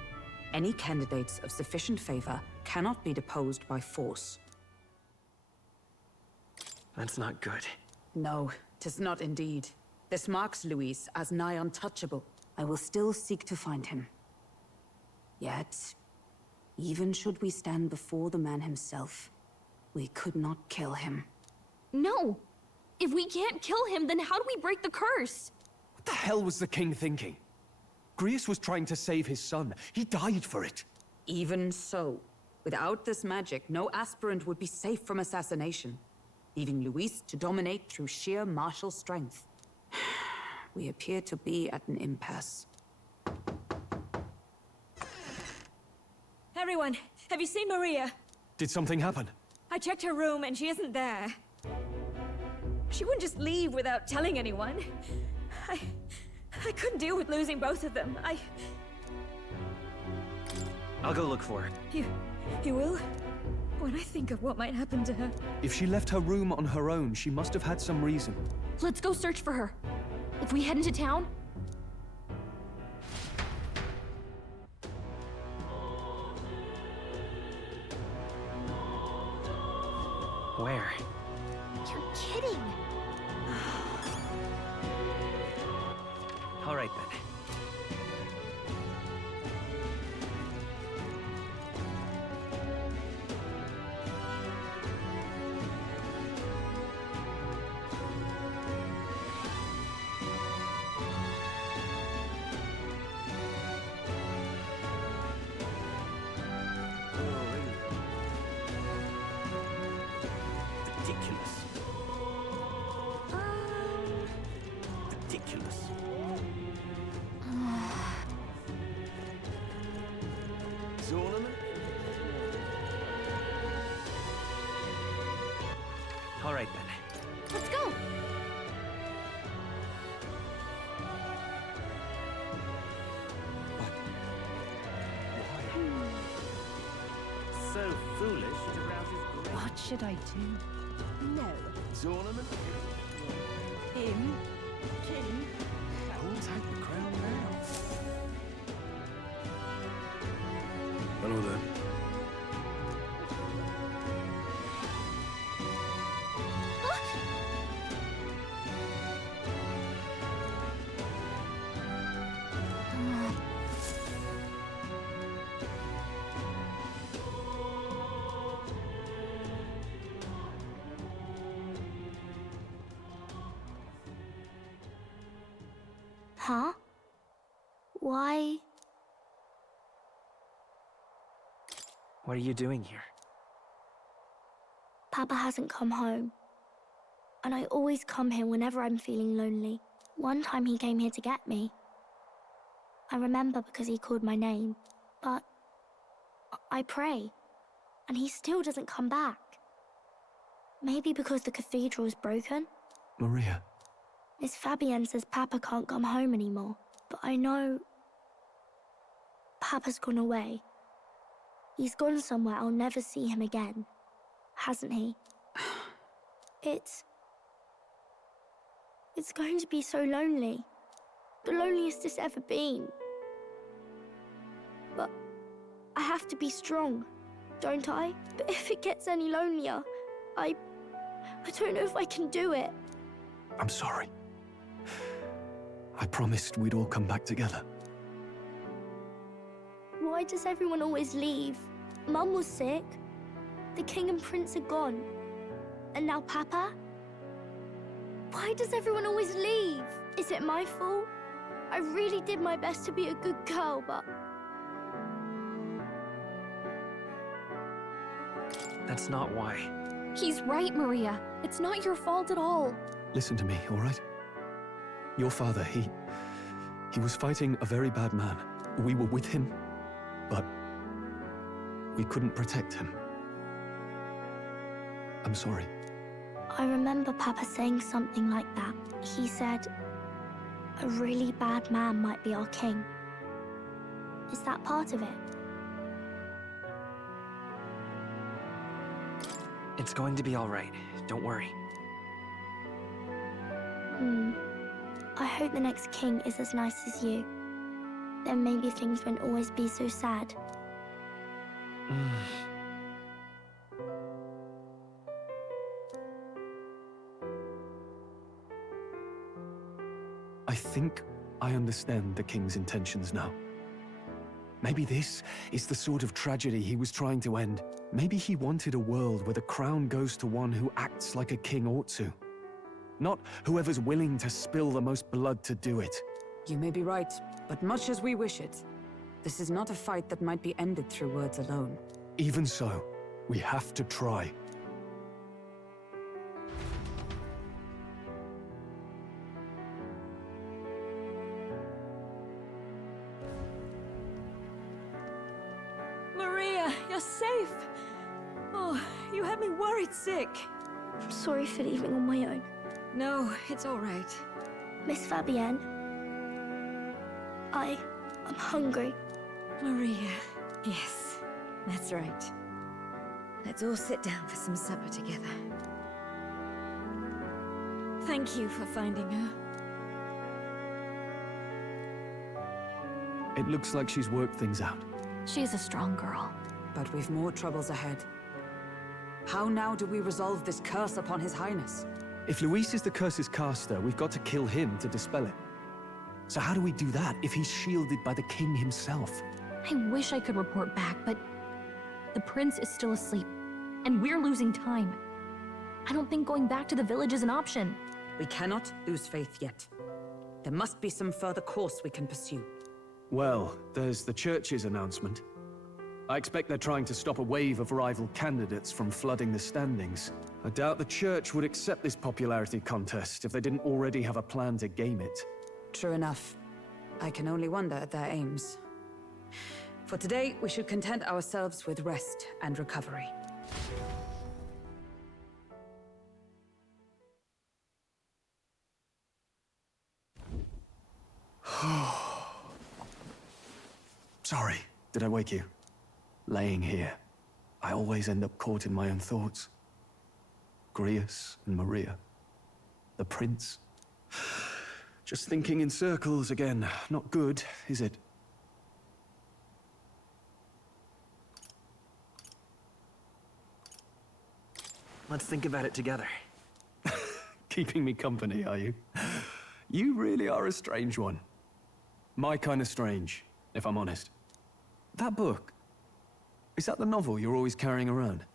any candidates of sufficient favor cannot be deposed by force. That's not good. No, 'tis not indeed. This marks Luis as nigh untouchable. I will still seek to find him. Yet, even should we stand before the man himself, we could not kill him. No! If we can't kill him, then how do we break the curse? What the hell was the king thinking? Grius was trying to save his son. He died for it. Even so, without this magic, no aspirant would be safe from assassination, leaving Luis to dominate through sheer martial strength. We appear to be at an impasse. Everyone, have you seen Maria? Did something happen? I checked her room and she isn't there. She wouldn't just leave without telling anyone. I couldn't deal with losing both of them. I'll go look for her. You will? When I think of what might happen to her. If she left her room on her own, she must have had some reason. Let's go search for her. If we head into town... Where? You're kidding! All right, then. Ridiculous. Zornaman? All right, then. Let's go! So foolish it arouses great... What should I do? No. Zornaman? Him? King? Who'll take the crown now? Hello there. Huh? Why? What are you doing here? Papa hasn't come home. And I always come here whenever I'm feeling lonely. One time he came here to get me. I remember because he called my name. But I pray. And he still doesn't come back. Maybe because the cathedral's broken? Maria. Miss Fabienne says Papa can't come home anymore. But I know... Papa's gone away. He's gone somewhere I'll never see him again. Hasn't he? It's going to be so lonely. The loneliest it's ever been. But I have to be strong, don't I? But if it gets any lonelier, I don't know if I can do it. I'm sorry. I promised we'd all come back together. Why does everyone always leave? Mum was sick. The king and prince are gone. And now Papa? Why does everyone always leave? Is it my fault? I really did my best to be a good girl, but... That's not why. He's right, Maria. It's not your fault at all. Listen to me, all right? Your father, he was fighting a very bad man. We were with him, but we couldn't protect him. I'm sorry. I remember Papa saying something like that. He said, a really bad man might be our king. Is that part of it? It's going to be all right. Don't worry. I hope the next king is as nice as you. Then maybe things won't always be so sad. I think I understand the king's intentions now. Maybe this is the sort of tragedy he was trying to end. Maybe he wanted a world where the crown goes to one who acts like a king ought to. Not whoever's willing to spill the most blood to do it. You may be right, but much as we wish it, this is not a fight that might be ended through words alone. Even so, we have to try. Maria, you're safe. Oh, you had me worried sick. I'm sorry for leaving on my own. No, it's all right. Miss Fabienne, I'm hungry. Maria. Yes, that's right. Let's all sit down for some supper together. Thank you for finding her. It looks like she's worked things out. She's a strong girl. But we've more troubles ahead. How now do we resolve this curse upon His Highness? If Luis is the curse's caster, we've got to kill him to dispel it. So how do we do that if he's shielded by the king himself? I wish I could report back, but the prince is still asleep, and we're losing time. I don't think going back to the village is an option. We cannot lose faith yet. There must be some further course we can pursue. Well, there's the church's announcement. I expect they're trying to stop a wave of rival candidates from flooding the standings. I doubt the church would accept this popularity contest if they didn't already have a plan to game it. True enough. I can only wonder at their aims. For today, we should content ourselves with rest and recovery. Sorry, did I wake you? Laying here, I always end up caught in my own thoughts. Grius and Maria. The prince. Just thinking in circles again. Not good, is it? Let's think about it together. Keeping me company, are you? You really are a strange one. My kind of strange, if I'm honest. That book, is that the novel you're always carrying around?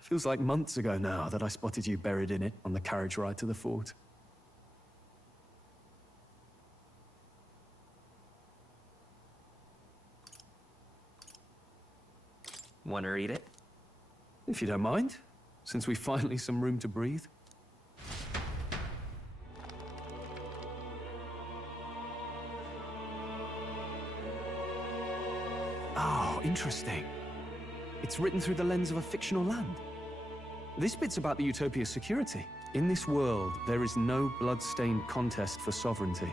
Feels like months ago now that I spotted you buried in it on the carriage ride to the fort. Want to read it? If you don't mind, since we've finally some room to breathe. Oh, interesting. It's written through the lens of a fictional land. This bit's about the Utopia's security. In this world, there is no blood-stained contest for sovereignty.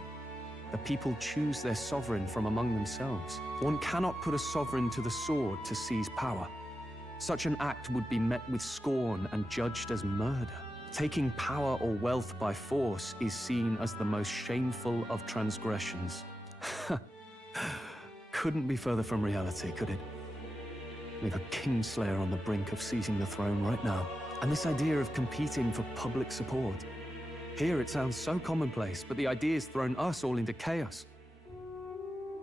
The people choose their sovereign from among themselves. One cannot put a sovereign to the sword to seize power. Such an act would be met with scorn and judged as murder. Taking power or wealth by force is seen as the most shameful of transgressions. Couldn't be further from reality, could it? We've a kingslayer on the brink of seizing the throne right now. And this idea of competing for public support. Here it sounds so commonplace, but the idea's thrown us all into chaos.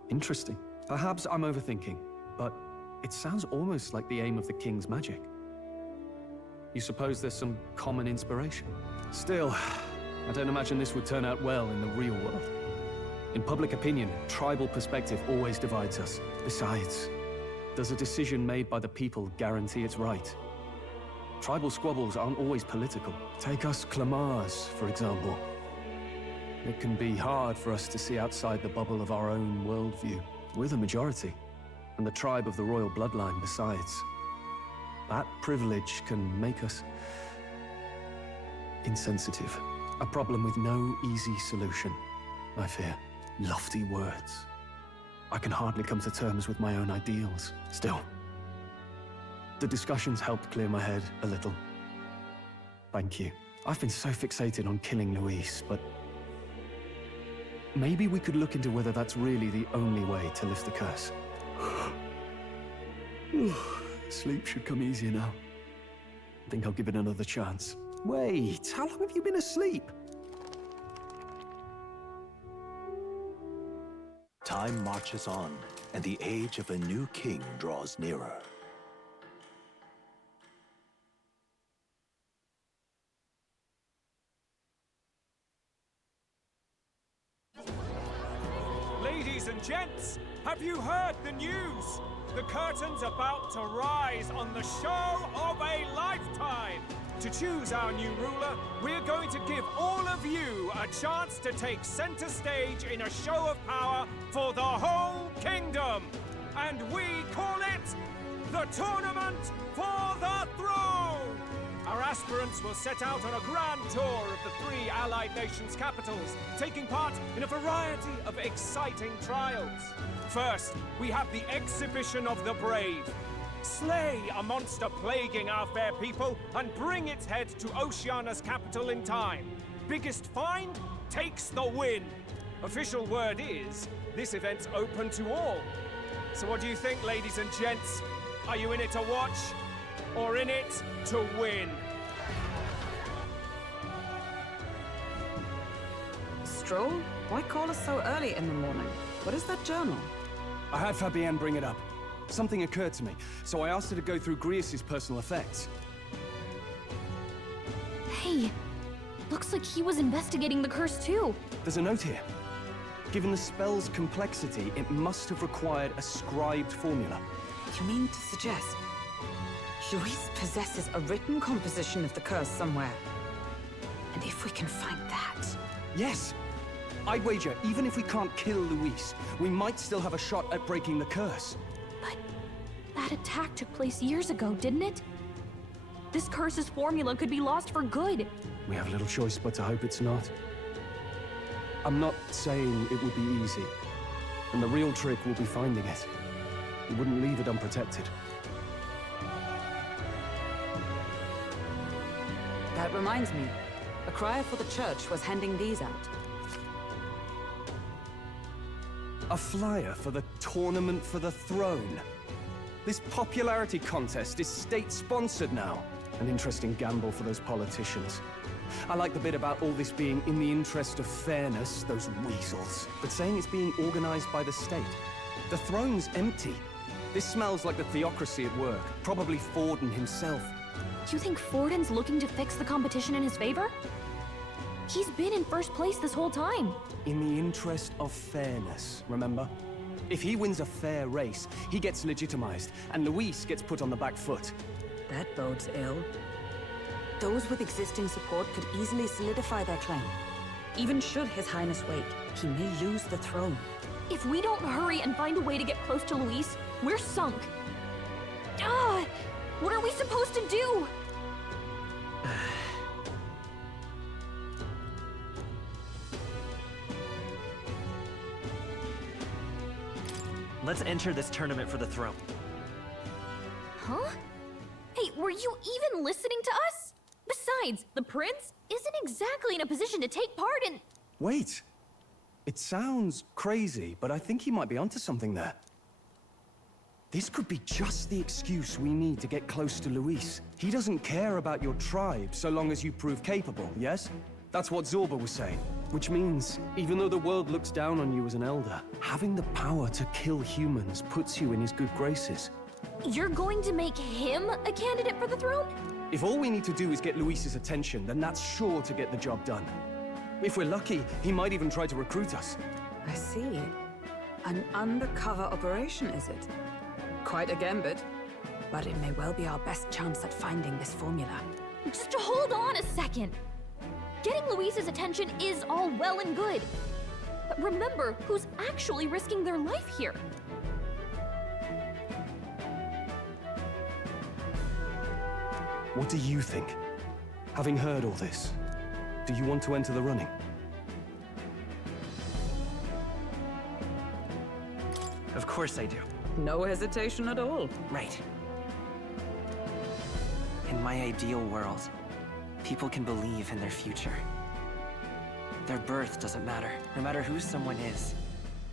Interesting. Perhaps I'm overthinking, but it sounds almost like the aim of the king's magic. You suppose there's some common inspiration? Still, I don't imagine this would turn out well in the real world. In public opinion, tribal perspective always divides us. Besides, does a decision made by the people guarantee it's right? Tribal squabbles aren't always political. Take us Clamars, for example. It can be hard for us to see outside the bubble of our own worldview. We're the majority, and the tribe of the royal bloodline besides. That privilege can make us insensitive. A problem with no easy solution, I fear. Lofty words. I can hardly come to terms with my own ideals. Still, the discussions helped clear my head a little. Thank you. I've been so fixated on killing Luis, but maybe we could look into whether that's really the only way to lift the curse. Sleep should come easier now. I think I'll give it another chance. Wait, how long have you been asleep? Time marches on, and the age of a new king draws nearer. Ladies and gents, have you heard the news? The curtain's about to rise on the show of a lifetime. To choose our new ruler, we're going to give all of you a chance to take center stage in a show of power for the whole kingdom. And we call it the tournament for the throne! Our aspirants will set out on a grand tour of the 3 allied nations' capitals, taking part in a variety of exciting trials. First, we have the exhibition of the brave. Slay a monster plaguing our fair people and bring its head to Oceania's capital in time. Biggest find takes the win. Official word is, this event's open to all. So what do you think, ladies and gents? Are you in it to watch, or in it to win? Stroll? Why call us so early in the morning? What is that journal? I had Fabienne bring it up. Something occurred to me, so I asked her to go through Grius' personal effects. Hey, looks like he was investigating the curse too. There's a note here. Given the spell's complexity, it must have required a scribed formula. You mean to suggest Luis possesses a written composition of the curse somewhere? And if we can find that... Yes! I'd wager, even if we can't kill Luis, we might still have a shot at breaking the curse. But that attack took place years ago, didn't it? This curse's formula could be lost for good. We have little choice but to hope it's not. I'm not saying it would be easy. And the real trick will be finding it. We wouldn't leave it unprotected. That reminds me. A crier for the church was handing these out. A flyer for the Tournament for the Throne. This popularity contest is state-sponsored now. An interesting gamble for those politicians. I like the bit about all this being in the interest of fairness, those weasels. But saying it's being organized by the state. The throne's empty. This smells like the theocracy at work. Probably Forden himself. You think Forden's looking to fix the competition in his favor? He's been in first place this whole time. In the interest of fairness, remember? If he wins a fair race, he gets legitimized, and Luis gets put on the back foot. That bodes ill. Those with existing support could easily solidify their claim. Even should His Highness wake, he may lose the throne. If we don't hurry and find a way to get close to Luis, we're sunk. What are we supposed to do? Let's enter this tournament for the throne. Huh? Hey, were you even listening to us? Besides, the prince isn't exactly in a position to take part in... Wait! It sounds crazy, but I think he might be onto something there. This could be just the excuse we need to get close to Luis. He doesn't care about your tribe so long as you prove capable, yes? That's what Zorba was saying. Which means, even though the world looks down on you as an elder, having the power to kill humans puts you in his good graces. You're going to make him a candidate for the throne? If all we need to do is get Luis's attention, then that's sure to get the job done. If we're lucky, he might even try to recruit us. I see. An undercover operation, is it? Quite a gambit. But it may well be our best chance at finding this formula. Just hold on a second. Getting Luis's attention is all well and good. But remember who's actually risking their life here. What do you think? Having heard all this, do you want to enter the running? Of course I do. No hesitation at all. Right. In my ideal world, people can believe in their future. Their birth doesn't matter. No matter who someone is,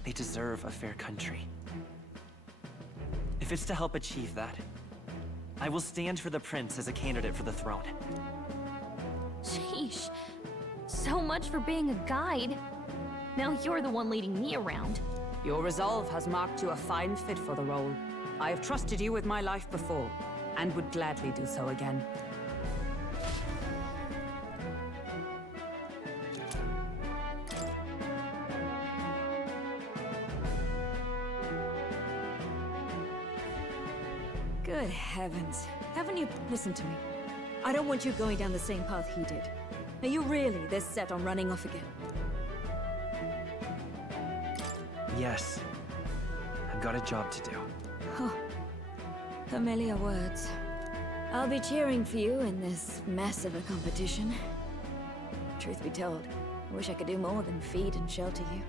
they deserve a fair country. If it's to help achieve that, I will stand for the prince as a candidate for the throne. Sheesh. So much for being a guide. Now you're the one leading me around. Your resolve has marked you a fine fit for the role. I have trusted you with my life before, and would gladly do so again. Good heavens. Haven't you... Listen to me. I don't want you going down the same path he did. Are you really this set on running off again? Yes. I've got a job to do. Huh. Familiar words. I'll be cheering for you in this mess of a competition. Truth be told, I wish I could do more than feed and shelter you.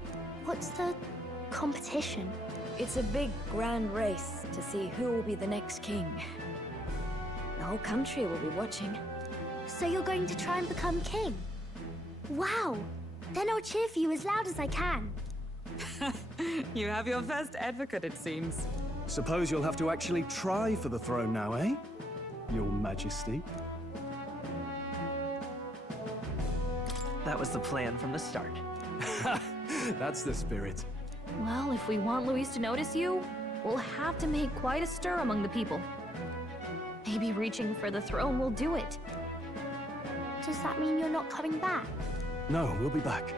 What's the competition? It's a big, grand race to see who will be the next king. The whole country will be watching. So you're going to try and become king? Wow! Then I'll cheer for you as loud as I can. You have your first advocate, it seems. Suppose you'll have to actually try for the throne now, eh? Your Majesty. That was the plan from the start. That's the spirit. Well, if we want Luis to notice you, we'll have to make quite a stir among the people. Maybe reaching for the throne will do it. Does that mean you're not coming back? No, we'll be back.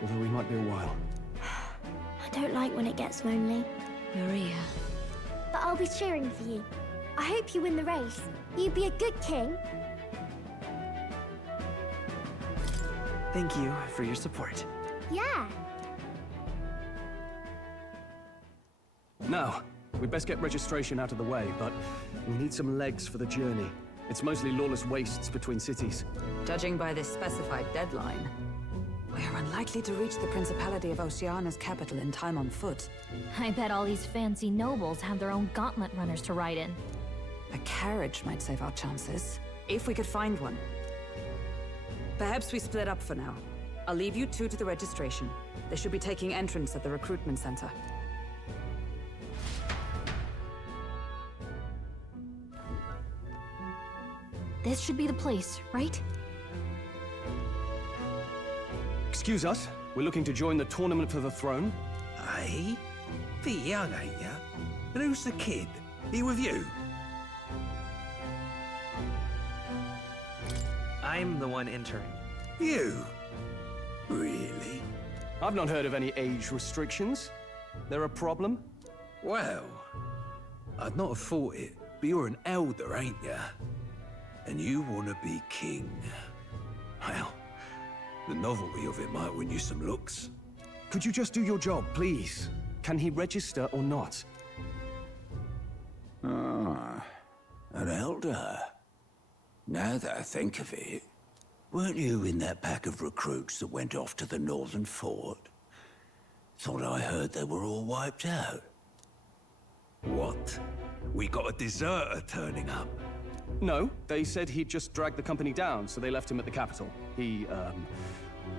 Although we might be a while. I don't like when it gets lonely. Maria. But I'll be cheering for you. I hope you win the race. You'd be a good king. Thank you for your support. Yeah. Now, we'd best get registration out of the way, but we'll need some legs for the journey. It's mostly lawless wastes between cities. Judging by this specified deadline, we are unlikely to reach the Principality of Oceana's capital in time on foot. I bet all these fancy nobles have their own gauntlet runners to ride in. A carriage might save our chances, if we could find one. Perhaps we split up for now. I'll leave you two to the registration. They should be taking entrance at the recruitment center. This should be the place, right? Excuse us, we're looking to join the tournament for the throne. Aye? Bit young, ain't ya? And who's the kid? He with you? I'm the one entering. You? Really? I've not heard of any age restrictions. There a problem? Well, I'd not have thought it, but you're an elder, ain't ya? And you want to be king. Well, the novelty of it might win you some looks. Could you just do your job, please? Can he register or not? Ah, an elder. Now that I think of it, weren't you in that pack of recruits that went off to the northern fort? Thought I heard they were all wiped out. What? We got a deserter turning up? No, they said he'd just dragged the company down, so they left him at the capital. He,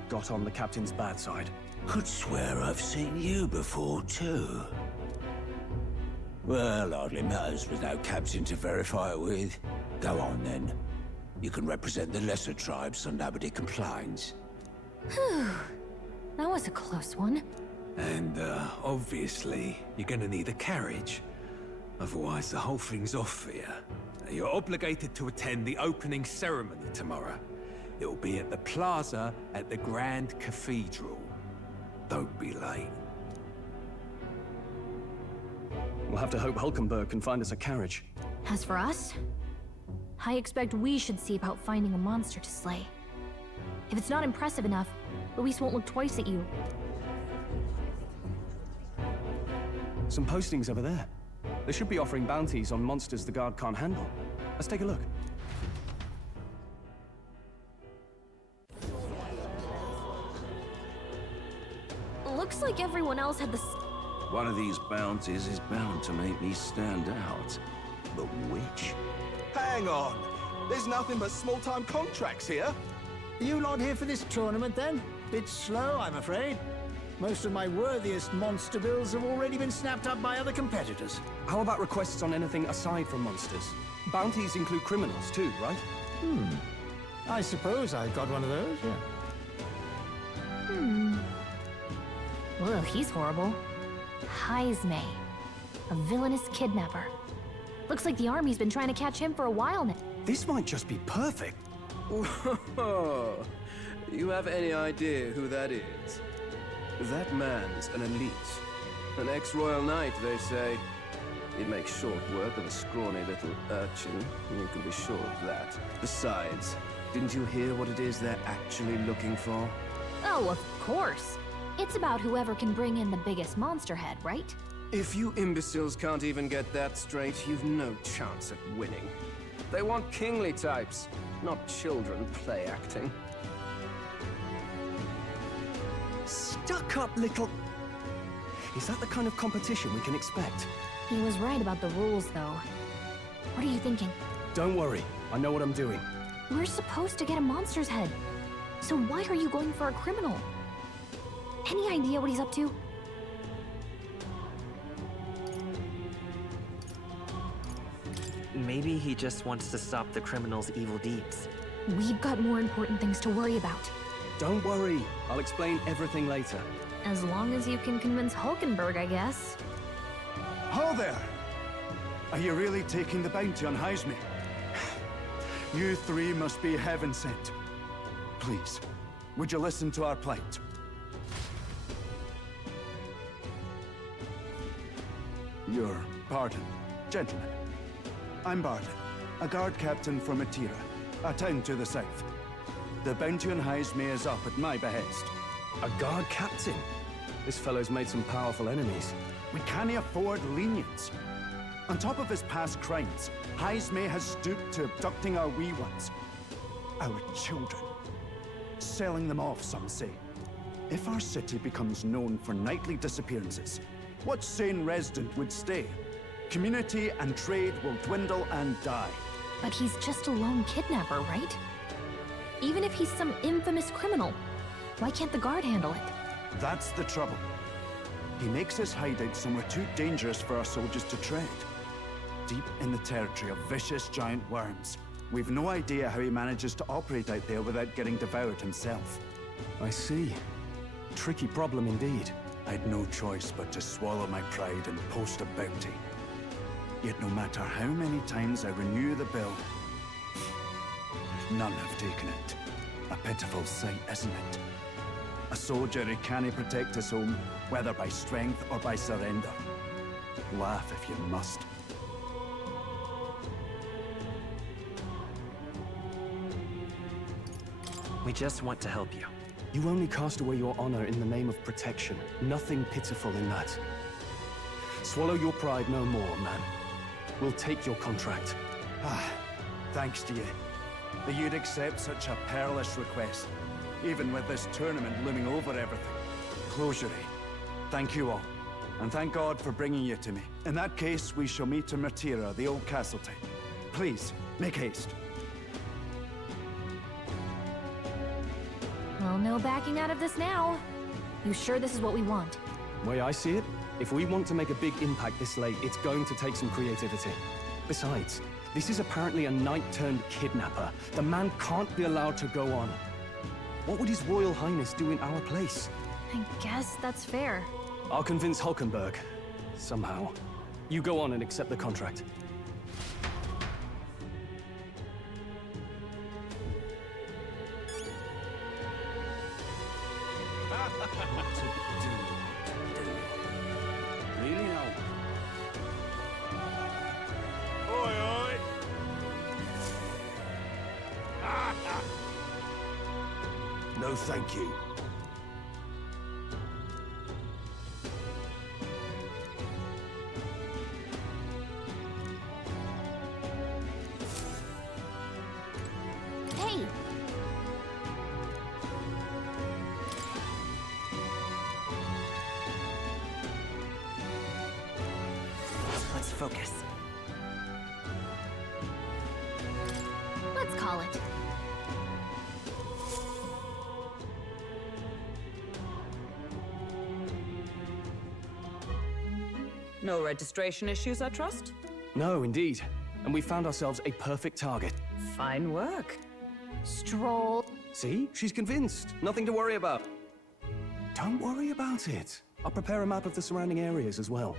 got on the captain's bad side. Could swear I've seen you before, too. Well, hardly matters with no captain to verify it with. Go on, then. You can represent the lesser tribes so nobody complains. Whew. That was a close one. And, obviously, you're gonna need a carriage. Otherwise, the whole thing's off for you. You're obligated to attend the opening ceremony tomorrow. It'll be at the plaza at the Grand Cathedral. Don't be late. We'll have to hope Hulkenberg can find us a carriage. As for us, I expect we should see about finding a monster to slay. If it's not impressive enough, Luis won't look twice at you. Some postings over there. They should be offering bounties on monsters the guard can't handle. Let's take a look. Looks like everyone else had the One of these bounties is bound to make me stand out. But which? Hang on! There's nothing but small-time contracts here. Are you not here for this tournament, then? Bit slow, I'm afraid. Most of my worthiest monster bills have already been snapped up by other competitors. How about requests on anything aside from monsters? Bounties include criminals too, right? I suppose I've got one of those, yeah. Well, he's horrible. Heisme, a villainous kidnapper. Looks like the army's been trying to catch him for a while now. This might just be perfect. Whoa. You have any idea who that is? That man's an elite. An ex-royal knight, they say. He'd make short work of a scrawny little urchin. You can be sure of that. Besides, didn't you hear what it is they're actually looking for? Oh, of course. It's about whoever can bring in the biggest monster head, right? If you imbeciles can't even get that straight, you've no chance at winning. They want kingly types, not children play acting. Stuck-up little... Is that the kind of competition we can expect? He was right about the rules, though. What are you thinking? Don't worry, I know what I'm doing. We're supposed to get a monster's head. So why are you going for a criminal? Any idea what he's up to? Maybe he just wants to stop the criminal's evil deeds. We've got more important things to worry about. Don't worry, I'll explain everything later. As long as you can convince Hulkenberg, I guess. Ho there! Are you really taking the bounty on Heisme? You three must be heaven sent. Please, would you listen to our plight? Your pardon, gentlemen. I'm Barton, a guard captain from Atira, a town to the south. The bounty on Heisme is up at my behest. A guard captain? This fellow's made some powerful enemies. We can't afford lenience. On top of his past crimes, Heisme has stooped to abducting our wee ones. Our children. Selling them off, some say. If our city becomes known for nightly disappearances, what sane resident would stay? Community and trade will dwindle and die. But he's just a lone kidnapper, right? Even if he's some infamous criminal, why can't the guard handle it? That's the trouble. He makes his hideout somewhere too dangerous for our soldiers to tread. Deep in the territory of vicious giant worms. We've no idea how he manages to operate out there without getting devoured himself. I see. Tricky problem indeed. I'd no choice but to swallow my pride and post a bounty. Yet no matter how many times I renew the bill, none have taken it. A pitiful sight, isn't it? A soldier who can't protect his home, whether by strength or by surrender. Laugh if you must. We just want to help you. You only cast away your honor in the name of protection. Nothing pitiful in that. Swallow your pride no more, man. We'll take your contract. Thanks to you. That you'd accept such a perilous request, even with this tournament looming over everything. Closure, thank you all, and thank God for bringing you to me. In that case, we shall meet in Martira, the old castle town. Please, make haste. Well, no backing out of this now. You sure this is what we want? Way I see it, if we want to make a big impact this late, it's going to take some creativity. Besides, this is apparently a knight-turned-kidnapper. The man can't be allowed to go on. What would His Royal Highness do in our place? I guess that's fair. I'll convince Hulkenberg. Somehow. You go on and accept the contract. Really now? Oi, oi! No, thank you. Hey! Let's focus. Let's call it. No registration issues, I trust? No, indeed. And we found ourselves a perfect target. Fine work. Stroll. See? She's convinced. Nothing to worry about. Don't worry about it. I'll prepare a map of the surrounding areas as well.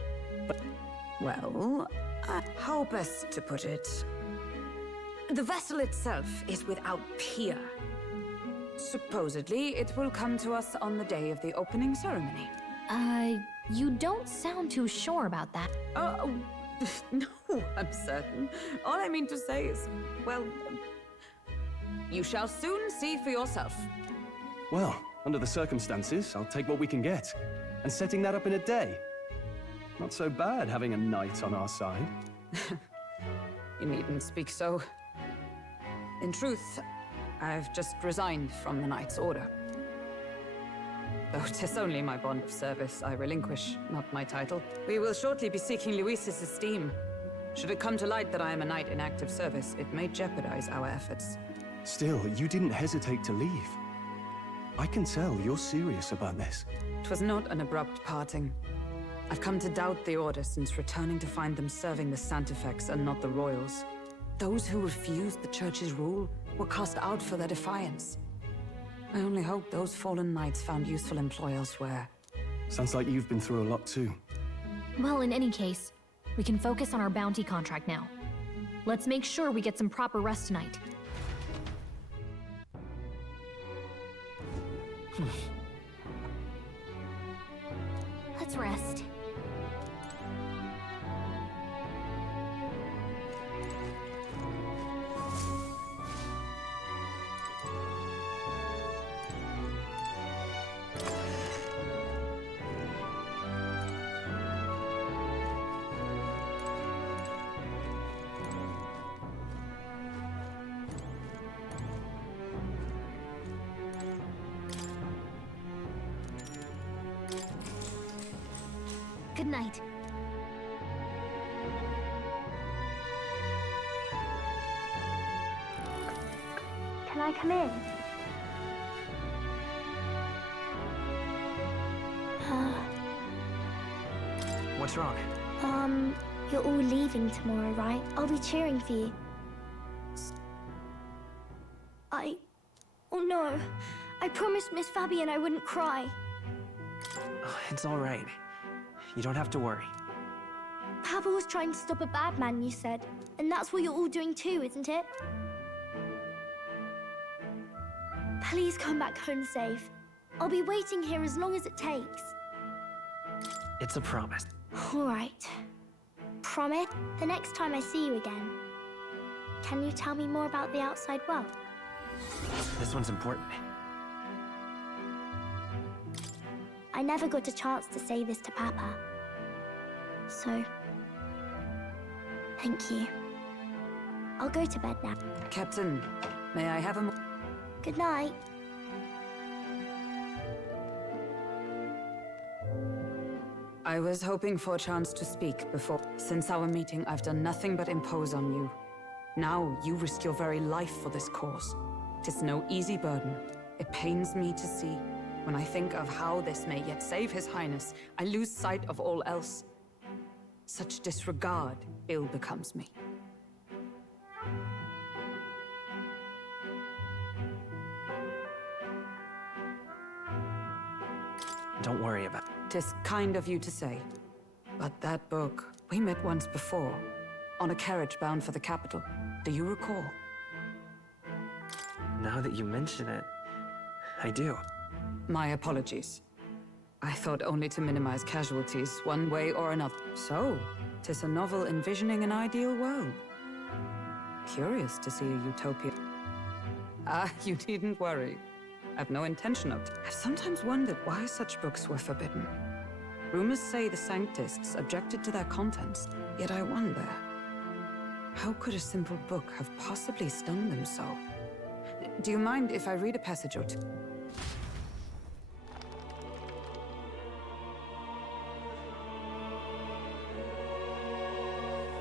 But... Well, how best to put it? The vessel itself is without peer. Supposedly, it will come to us on the day of the opening ceremony. You don't sound too sure about that. No, I'm certain. All I mean to say is, well, you shall soon see for yourself. Well, under the circumstances, I'll take what we can get. And setting that up in a day. Not so bad having a knight on our side. You needn't speak so. In truth, I've just resigned from the Knight's Order. Though 'tis only my bond of service I relinquish, not my title. We will shortly be seeking Luis's esteem. Should it come to light that I am a knight in active service, it may jeopardize our efforts. Still, you didn't hesitate to leave. I can tell you're serious about this. It was not an abrupt parting. I've come to doubt the Order since returning to find them serving the Santifex and not the Royals. Those who refused the Church's rule were cast out for their defiance. I only hope those fallen knights found useful employ elsewhere. Sounds like you've been through a lot too. Well, in any case, we can focus on our bounty contract now. Let's make sure we get some proper rest tonight. Let's rest. Good night. Can I come in? What's wrong? You're all leaving tomorrow, right? I'll be cheering for you. Oh no. I promised Miss Fabian I wouldn't cry. Oh, it's all right. You don't have to worry. Papa was trying to stop a bad man, you said. And that's what you're all doing too, isn't it? Please come back home safe. I'll be waiting here as long as it takes. It's a promise. All right. Promise? The next time I see you again. Can you tell me more about the outside world? This one's important. I never got a chance to say this to Papa. So, thank you. I'll go to bed now. Captain, may I have a Good night. I was hoping for a chance to speak before. Since our meeting, I've done nothing but impose on you. Now, you risk your very life for this cause. 'Tis no easy burden. It pains me to see. When I think of how this may yet save His Highness, I lose sight of all else. Such disregard ill becomes me. Don't worry about it. 'Tis kind of you to say. But that book, we met once before, on a carriage bound for the capital. Do you recall? Now that you mention it, I do. My apologies. I thought only to minimize casualties, one way or another. So, 'tis a novel envisioning an ideal world. Curious to see a utopia. You needn't worry. I've no intention of. I've sometimes wondered why such books were forbidden. Rumors say the Sanctists objected to their contents, yet I wonder, how could a simple book have possibly stunned them so? Do you mind if I read a passage or two?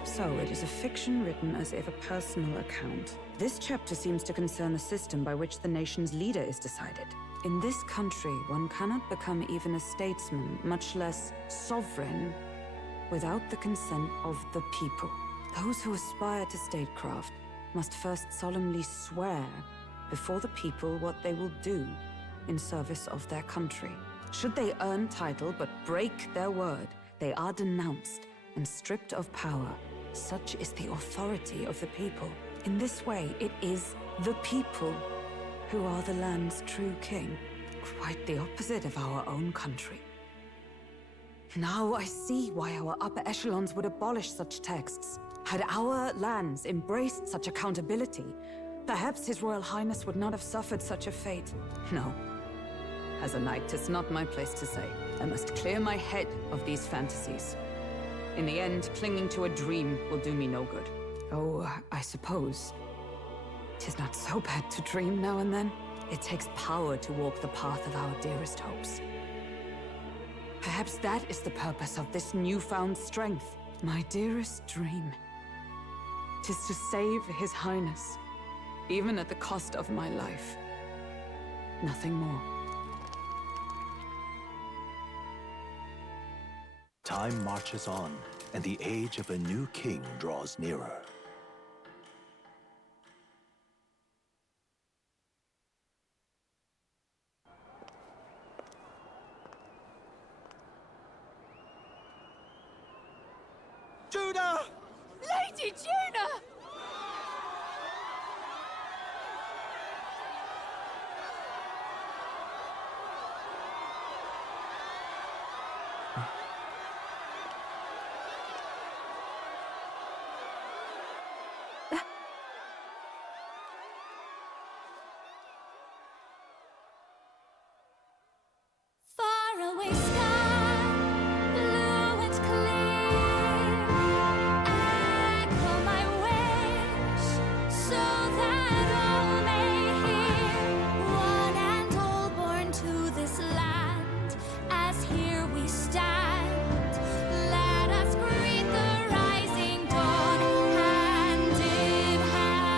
So, it is a fiction written as if a personal account. This chapter seems to concern the system by which the nation's leader is decided. In this country, one cannot become even a statesman, much less sovereign, without the consent of the people. Those who aspire to statecraft must first solemnly swear before the people what they will do in service of their country. Should they earn title but break their word, they are denounced and stripped of power. Such is the authority of the people. In this way, it is the people who are the land's true king. Quite the opposite of our own country. Now I see why our upper echelons would abolish such texts. Had our lands embraced such accountability, perhaps His Royal Highness would not have suffered such a fate. No. As a knight, 'tis not my place to say. I must clear my head of these fantasies. In the end, clinging to a dream will do me no good. Oh, I suppose 'tis not so bad to dream now and then. It takes power to walk the path of our dearest hopes. Perhaps that is the purpose of this newfound strength. My dearest dream. 'Tis to save His Highness, even at the cost of my life. Nothing more. Time marches on, and the age of a new king draws nearer. Judah! Lady Judah! Faraway sky, blue and clear. Echo my wish, so that all may hear. One and all born to this land, as here we stand. Let us greet the rising dawn, hand in hand.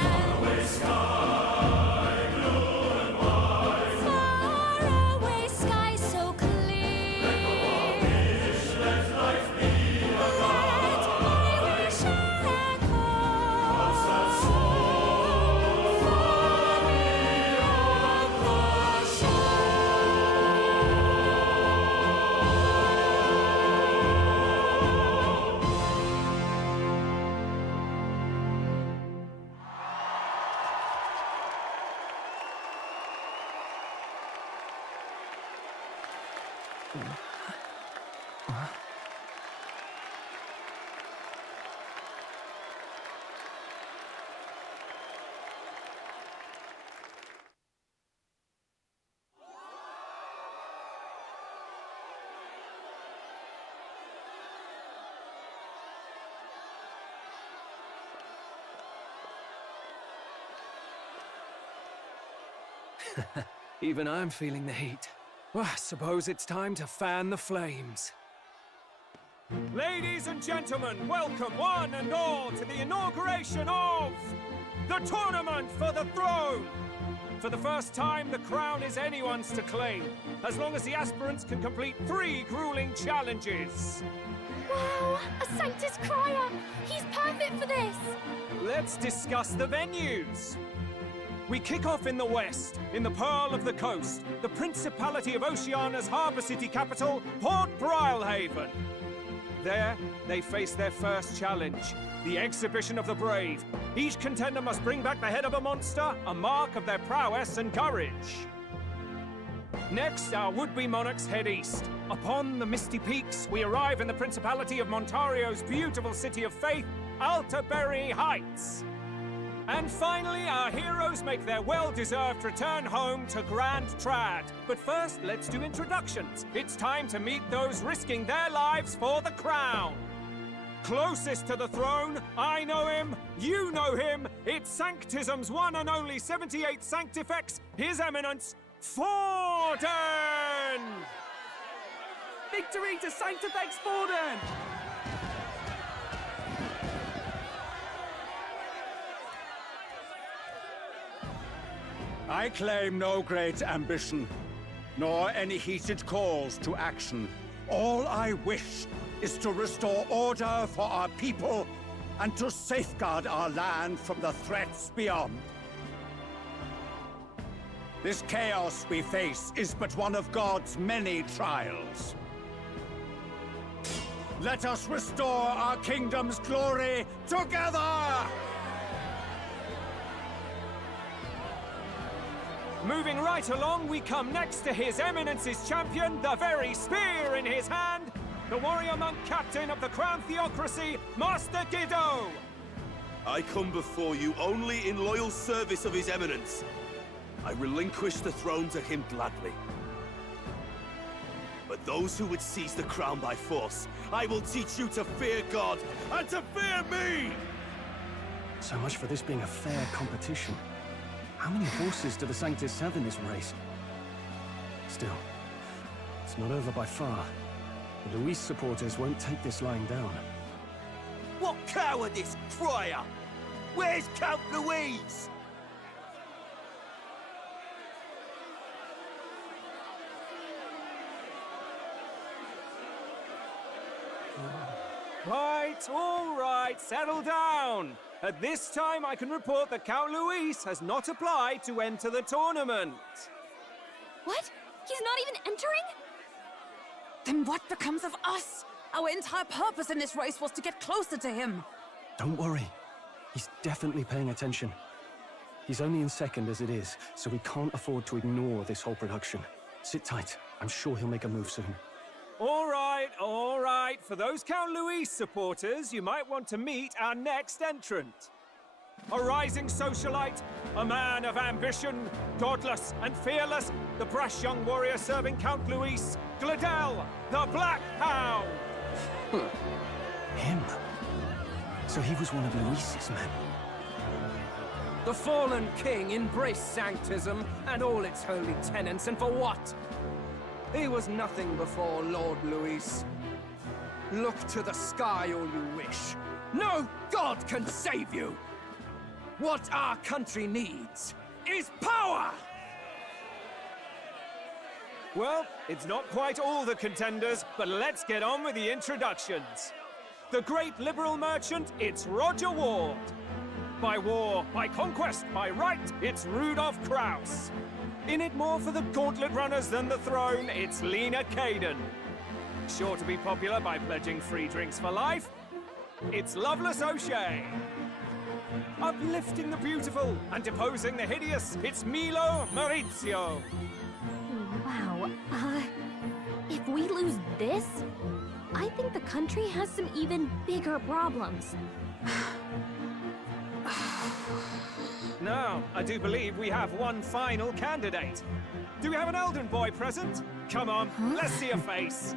Faraway sky, blue and white. Faraway sky so clear. Let life be alive. Let my wish echo. Far beyond the Even I'm feeling the heat. Well, I suppose it's time to fan the flames. Ladies and gentlemen, welcome one and all to the inauguration of the Tournament for the Throne! For the first time, the crown is anyone's to claim, as long as the aspirants can complete 3 grueling challenges. Wow, a Sanctus Crier! He's perfect for this! Let's discuss the venues. We kick off in the west, in the Pearl of the Coast, the Principality of Oceania's harbour city capital, Port Brilehaven. There, they face their first challenge, the Exhibition of the Brave. Each contender must bring back the head of a monster, a mark of their prowess and courage. Next, our would-be monarchs head east. Upon the misty peaks, we arrive in the Principality of Montario's beautiful city of faith, Altaberry Heights. And finally, our heroes make their well-deserved return home to Grand Trad. But first, let's do introductions. It's time to meet those risking their lives for the crown. Closest to the throne, I know him, you know him. It's Sanctism's one and only 78th Sanctifex, His Eminence, Forden! Victory to Sanctifex Forden! I claim no great ambition, nor any heated calls to action. All I wish is to restore order for our people and to safeguard our land from the threats beyond. This chaos we face is but one of God's many trials. Let us restore our kingdom's glory together! Moving right along, we come next to His Eminence's champion, the very spear in his hand, the warrior monk captain of the Crown Theocracy, Master Giddo! I come before you only in loyal service of His Eminence. I relinquish the throne to him gladly. But Those who would seize the crown by force, I will teach you to fear God and to fear me! So much for this being a fair competition. How many horses do the Sanctus have in this race? Still, it's not over by far. The Luis supporters won't take this lying down. What cowardice, crier! Where's Count Louise? All right, settle down. At this time, I can report that Count Luis has not applied to enter the tournament. What? He's not even entering? Then what becomes of us? Our entire purpose in this race was to get closer to him. Don't worry. He's definitely paying attention. He's only in second as it is, so we can't afford to ignore this whole production. Sit tight. I'm sure he'll make a move soon. All right, all right. For those Count Luis supporters, you might want to meet our next entrant. A rising socialite, a man of ambition, godless and fearless, the brash young warrior serving Count Luis, Gladel, the Black Hound! Him? So he was one of Luis's men? The fallen king embraced sanctism and all its holy tenets, and for what? He was nothing before Lord Luis. Look to the sky all you wish. No god can save you! What our country needs is power! Well, it's not quite all the contenders, but let's get on with the introductions. The great liberal merchant, it's Roger Ward. By war, by conquest, by right, it's Rudolph Kraus. In it more for the gauntlet runners than the throne, it's Lena Caden. Sure to be popular by pledging free drinks for life, it's Loveless O'Shea. Uplifting the beautiful and deposing the hideous, it's Milo Maurizio. Wow, if we lose this, I think the country has some even bigger problems. Now, I do believe we have one final candidate. Do we have an Elden boy present? Come on, let's see a face.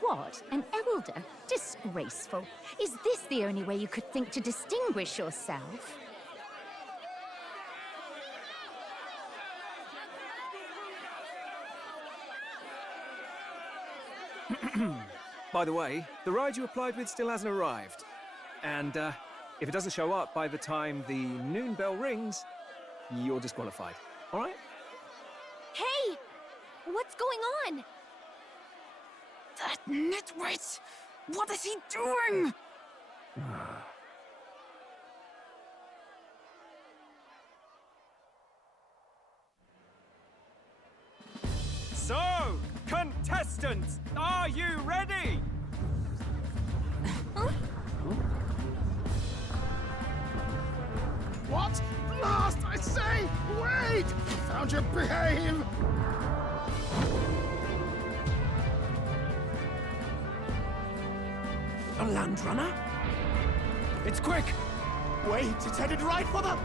What? An elder? Disgraceful. Is this the only way you could think to distinguish yourself? By the way, the ride you applied with still hasn't arrived. And if it doesn't show up by the time the noon bell rings, you're disqualified. All right? Hey! What's going on? That nitwit! What is he doing? So, contestants, are you ready? What? Last, I say! Wait! Found your behave! A land runner? It's quick! Wait, it's headed right for the...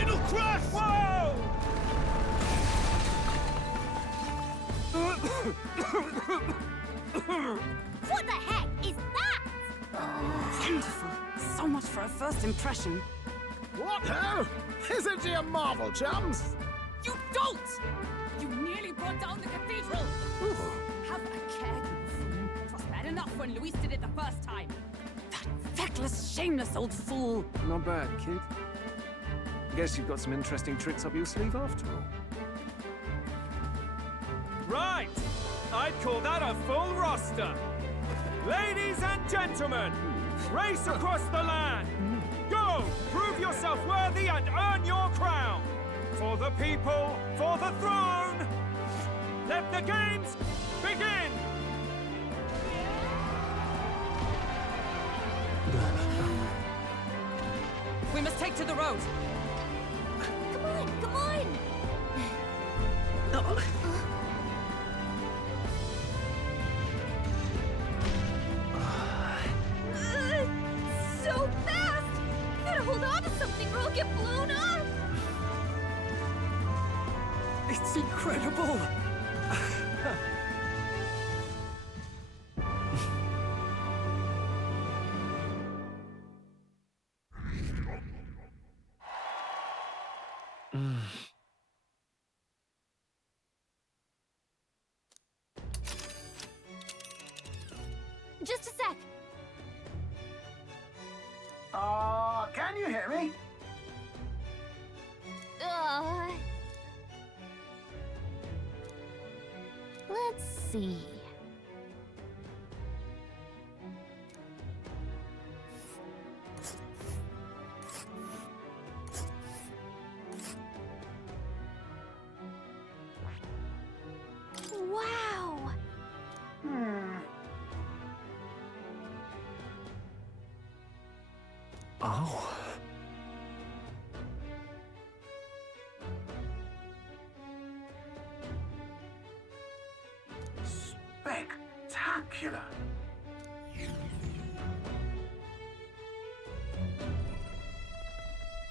It'll crash! Whoa! What the heck is that? Wonderful. So much for a first impression. What ho? Isn't he a marvel, chums? You don't! You nearly brought down the cathedral! Have a care, you fool. It was bad enough when Luis did it the first time. That feckless, shameless old fool. Not bad, kid. Guess you've got some interesting tricks up your sleeve after all. Right! I'd call that a full roster. Ladies and gentlemen, race across the land. Go! Prove yourself worthy and earn your crown. For the people, for the throne. Let the games begin! We must take to the road. Come on, come on! So fast! It's incredible! Just a sec. Can you hear me? Let's see. Wow! Oh. Spectacular.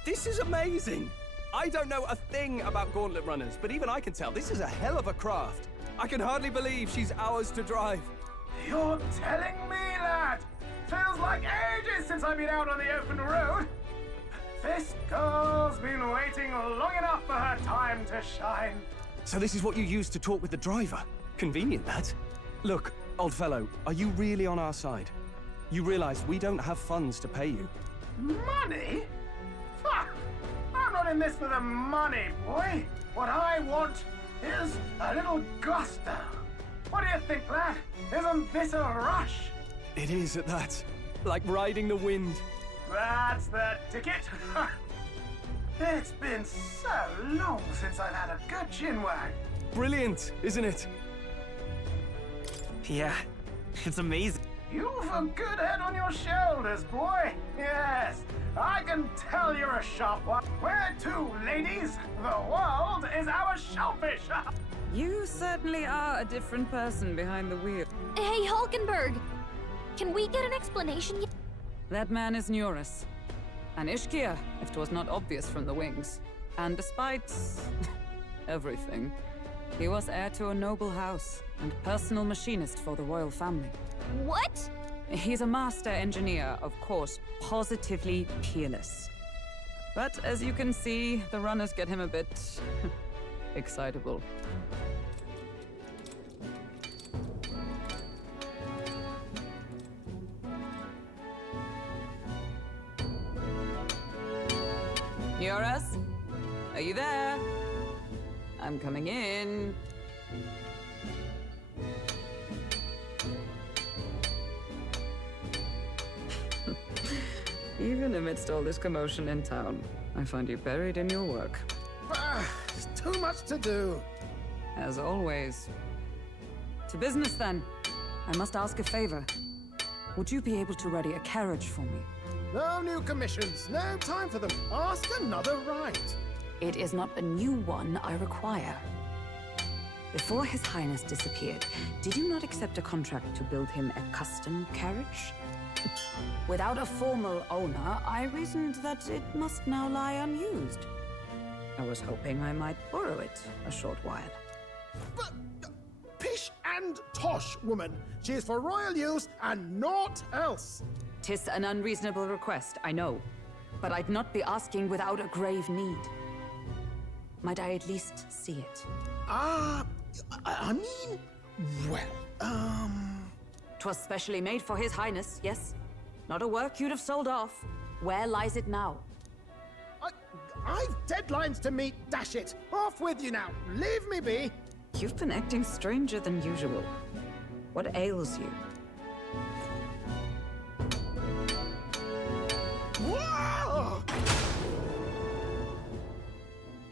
This is amazing! I don't know a thing about gauntlet runners, but even I can tell this is a hell of a craft. I can hardly believe she's ours to drive. You're telling me, lad? Feels like ages since I've been out on the open road. This girl's been waiting long enough for her time to shine. So this is what you use to talk with the driver? Convenient, that. Look, old fellow, are you really on our side? You realize we don't have funds to pay you. Money? Ha! I'm not in this for the money, boy. What I want is a little gusto. What do you think, lad? Isn't this a rush? It is at that. Like riding the wind. That's the ticket. It's been so long since I've had a good chinwag. Brilliant, isn't it? Yeah, it's amazing. You've a good head on your shoulders, boy. Yes, I can tell you're a sharp one. Where to, ladies? The world is our shellfish. You certainly are a different person behind the wheel. Hey, Hulkenberg! Can we get an explanation yet? That man is Neurus. An Ishkia, if 'twas not obvious from the wings. And despite everything, he was heir to a noble house and personal machinist for the royal family. What? He's a master engineer, of course, positively peerless. But as you can see, the runners get him a bit excitable. Neurus? Are you there? I'm coming in. Even amidst all this commotion in town, I find you buried in your work. It's too much to do. As always. To business, then. I must ask a favor. Would you be able to ready a carriage for me? No new commissions. No time for them. Ask another right. It is not a new one I require. Before His Highness disappeared, did you not accept a contract to build him a custom carriage? Without a formal owner, I reasoned that it must now lie unused. I was hoping I might borrow it a short while. But pish and tosh, woman. She is for royal use and naught else. 'Tis an unreasonable request, I know. But I'd not be asking without a grave need. Might I at least see it? I mean, well, 'Twas specially made for His Highness, yes? Not a work you'd have sold off. Where lies it now? I've deadlines to meet, dash it. Off with you now. Leave me be. You've been acting stranger than usual. What ails you? Whoa!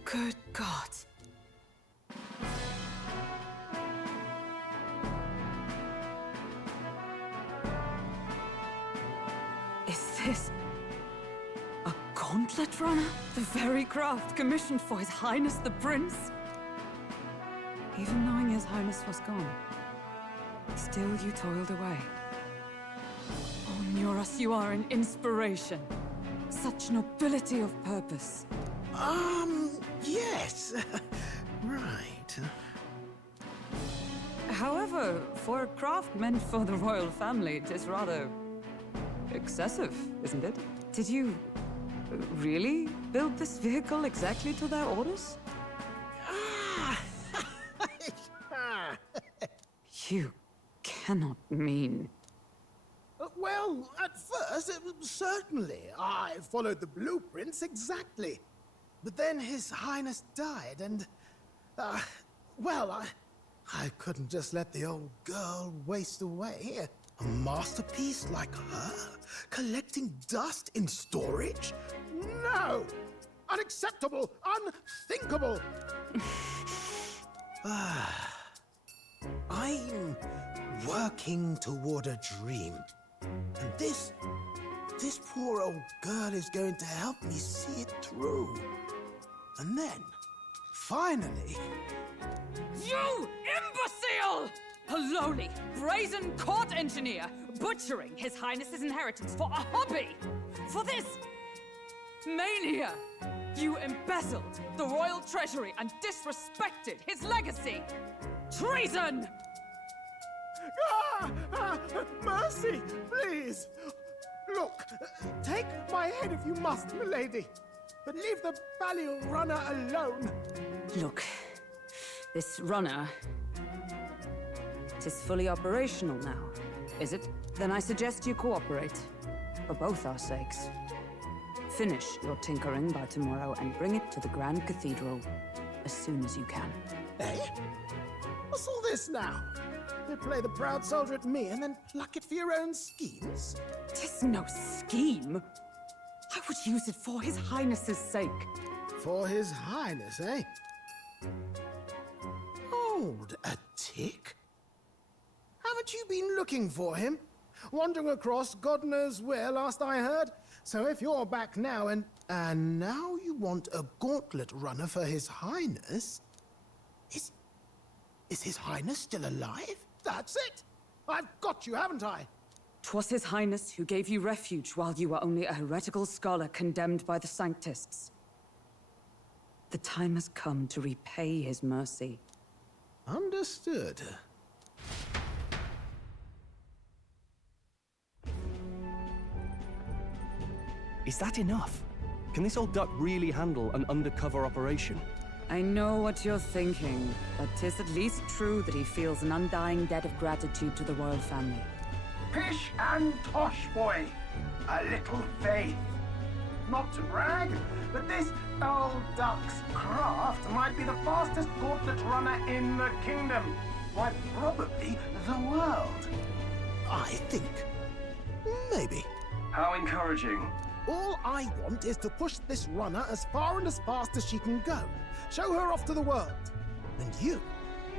Good God. Is this a gauntlet runner? The very craft commissioned for His Highness the Prince? Even knowing His Highness was gone, still you toiled away. Oh, Neurus, you are an inspiration. Such nobility of purpose. Yes. Right. For a craft meant for the royal family, it is rather excessive, isn't it? Did you really build this vehicle exactly to their orders? You cannot mean... Well, at first, certainly. I followed the blueprints exactly. But then His Highness died, and... well, I couldn't just let the old girl waste away. A masterpiece like her? Collecting dust in storage? No! Unacceptable! Unthinkable! I'm working toward a dream. And this poor old girl is going to help me see it through. And then, finally... You imbecile! A lowly, brazen court engineer, butchering His Highness's inheritance for a hobby! For this... mania! You embezzled the royal treasury and disrespected his legacy! Treason! Mercy, please! Look, take my head if you must, milady. But leave the Balliol runner alone. Look, this runner... it is fully operational now, is it? Then I suggest you cooperate. For both our sakes. Finish your tinkering by tomorrow and bring it to the Grand Cathedral as soon as you can. Eh? What's all this now? You play the proud soldier at me and then pluck it for your own schemes? 'Tis no scheme. I would use it for His Highness's sake. For His Highness, eh? Hold a tick. Haven't you been looking for him? Wandering across God knows where last I heard? So if you're back now and now you want a gauntlet runner for His Highness? Is His Highness still alive? That's it! I've got you, haven't I? 'Twas His Highness who gave you refuge while you were only a heretical scholar condemned by the Sanctists. The time has come to repay his mercy. Understood. Is that enough? Can this old duck really handle an undercover operation? I know what you're thinking, but 'tis at least true that he feels an undying debt of gratitude to the royal family. Pish and tosh, boy. A little faith. Not to brag, but this old duck's craft might be the fastest gauntlet runner in the kingdom. Why, probably the world. I think. Maybe. How encouraging. All I want is to push this runner as far and as fast as she can go. Show her off to the world. And you?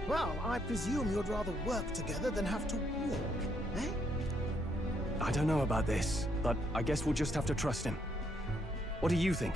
Well, I presume you'd rather work together than have to walk, eh? I don't know about this, but I guess we'll just have to trust him. What do you think?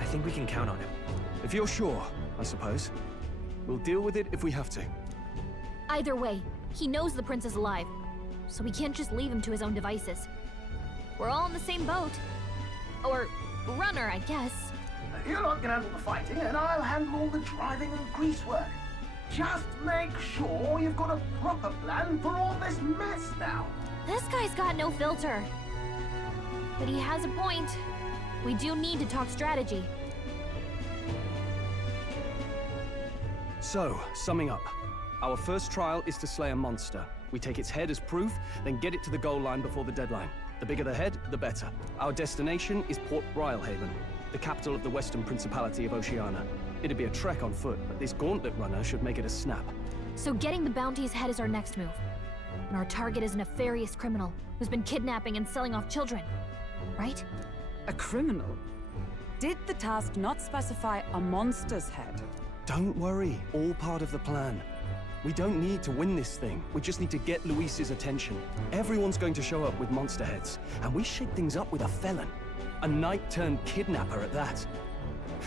I think we can count on him. If you're sure, I suppose. We'll deal with it if we have to. Either way, he knows the prince is alive, so we can't just leave him to his own devices. We're all in the same boat. Or runner, I guess. You lot can handle the fighting, and I'll handle all the driving and grease work. Just make sure you've got a proper plan for all this mess now. This guy's got no filter. But he has a point. We do need to talk strategy. So, summing up. Our first trial is to slay a monster. We take its head as proof, then get it to the goal line before the deadline. The bigger the head, the better. Our destination is Port Rhylehaven, the capital of the Western Principality of Oceania. It'd be a trek on foot, but this gauntlet runner should make it a snap. So getting the bounty's head is our next move. And our target is a nefarious criminal who's been kidnapping and selling off children. Right? A criminal? Did the task not specify a monster's head? Don't worry, all part of the plan. We don't need to win this thing. We just need to get Luis's attention. Everyone's going to show up with monster heads, and we shake things up with a felon. A knight-turned-kidnapper at that.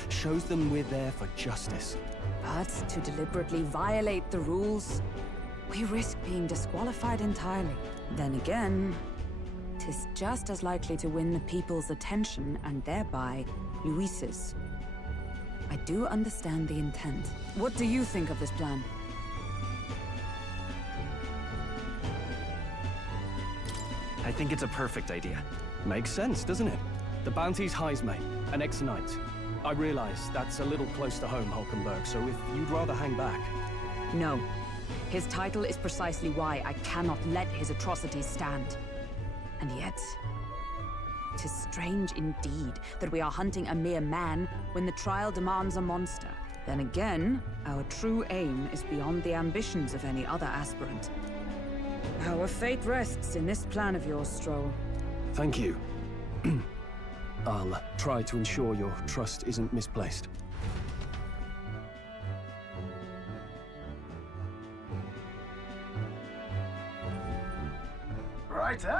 Shows them we're there for justice. But to deliberately violate the rules, we risk being disqualified entirely. Then again, 'tis just as likely to win the people's attention and thereby Luis's. I do understand the intent. What do you think of this plan? I think it's a perfect idea. Makes sense, doesn't it? The bounty's Heisme, an ex-knight. I realize that's a little close to home, Hulkenberg, so if you'd rather hang back... No. His title is precisely why I cannot let his atrocities stand. And yet... 'tis strange indeed that we are hunting a mere man when the trial demands a monster. Then again, our true aim is beyond the ambitions of any other aspirant. Our fate rests in this plan of yours, Stroll. Thank you. I'll try to ensure your trust isn't misplaced. Righto.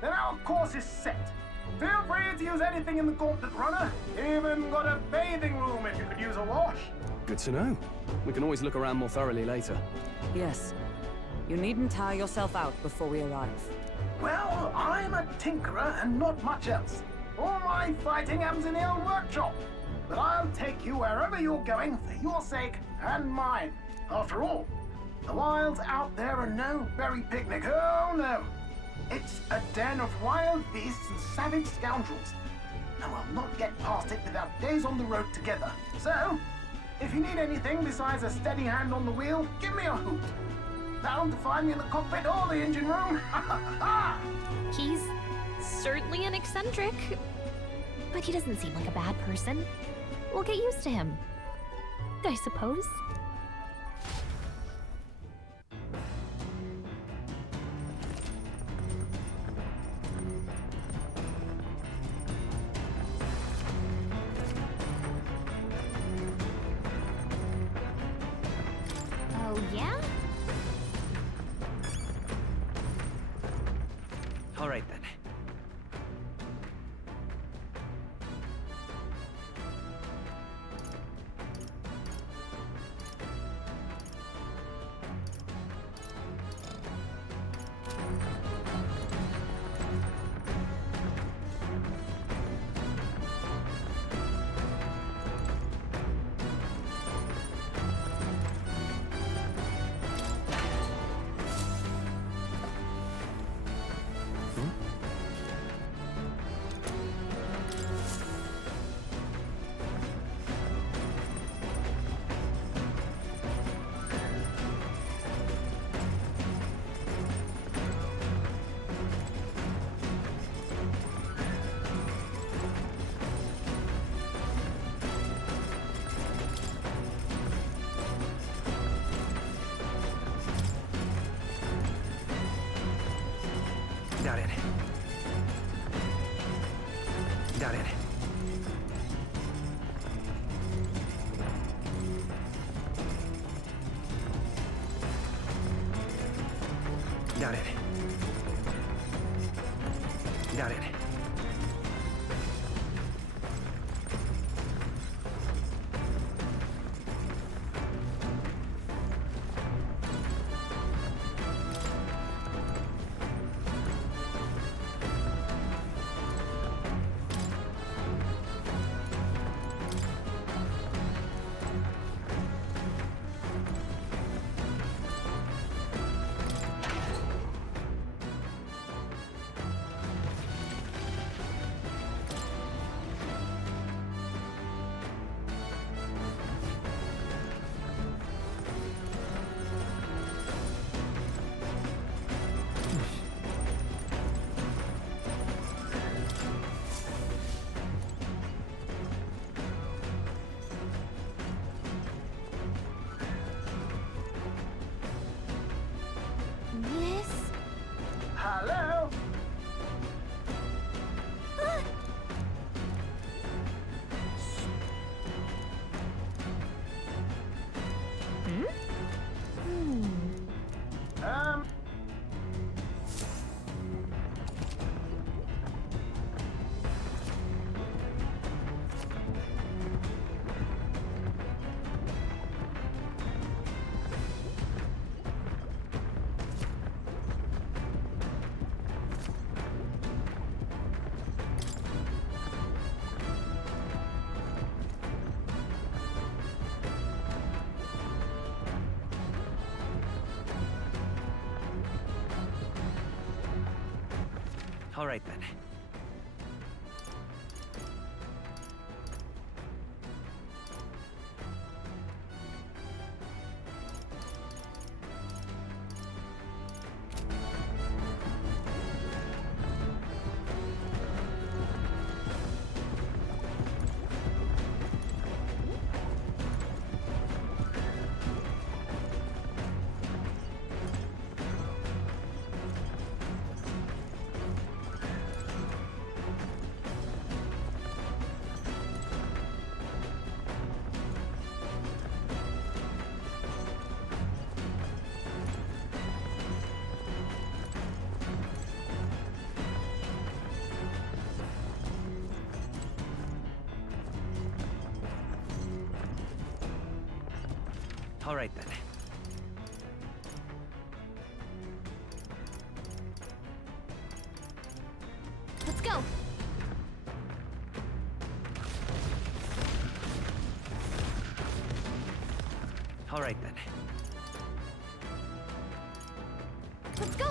Then our course is set. Feel free to use anything in the Gauntlet Runner. Even got a bathing room if you could use a wash. Good to know. We can always look around more thoroughly later. Yes. You needn't tire yourself out before we arrive. Well, I'm a tinkerer and not much else. All my fighting happens in the old workshop. But I'll take you wherever you're going for your sake and mine. After all, the wilds out there are no berry picnic. Oh, no. It's a den of wild beasts and savage scoundrels. And we'll not get past it without days on the road together. So, if you need anything besides a steady hand on the wheel, give me a hoot. Bound to find me in the cockpit or the engine room. He's certainly an eccentric, but he doesn't seem like a bad person. We'll get used to him, I suppose. Oh, yeah? All right, then. Got it. Got it. Got it. Got it. All right then. All right then. Let's go. All right then. Let's go.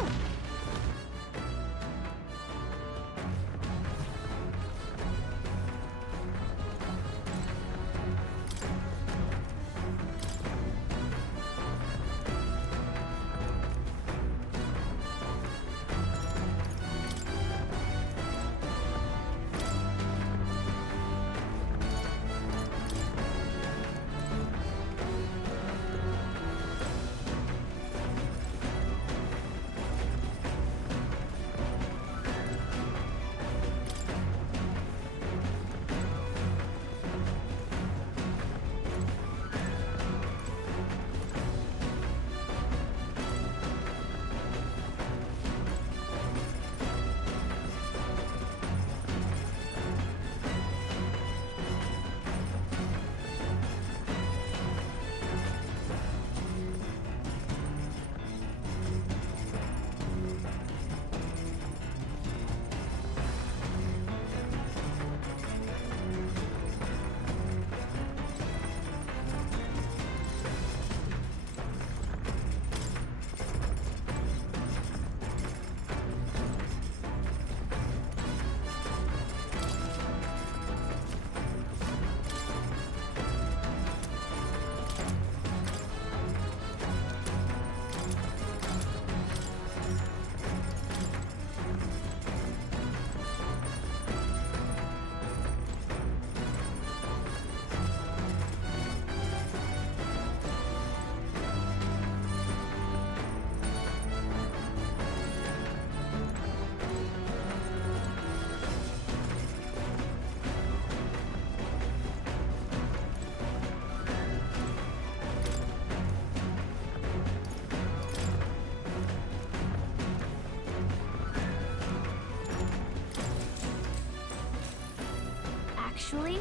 Actually,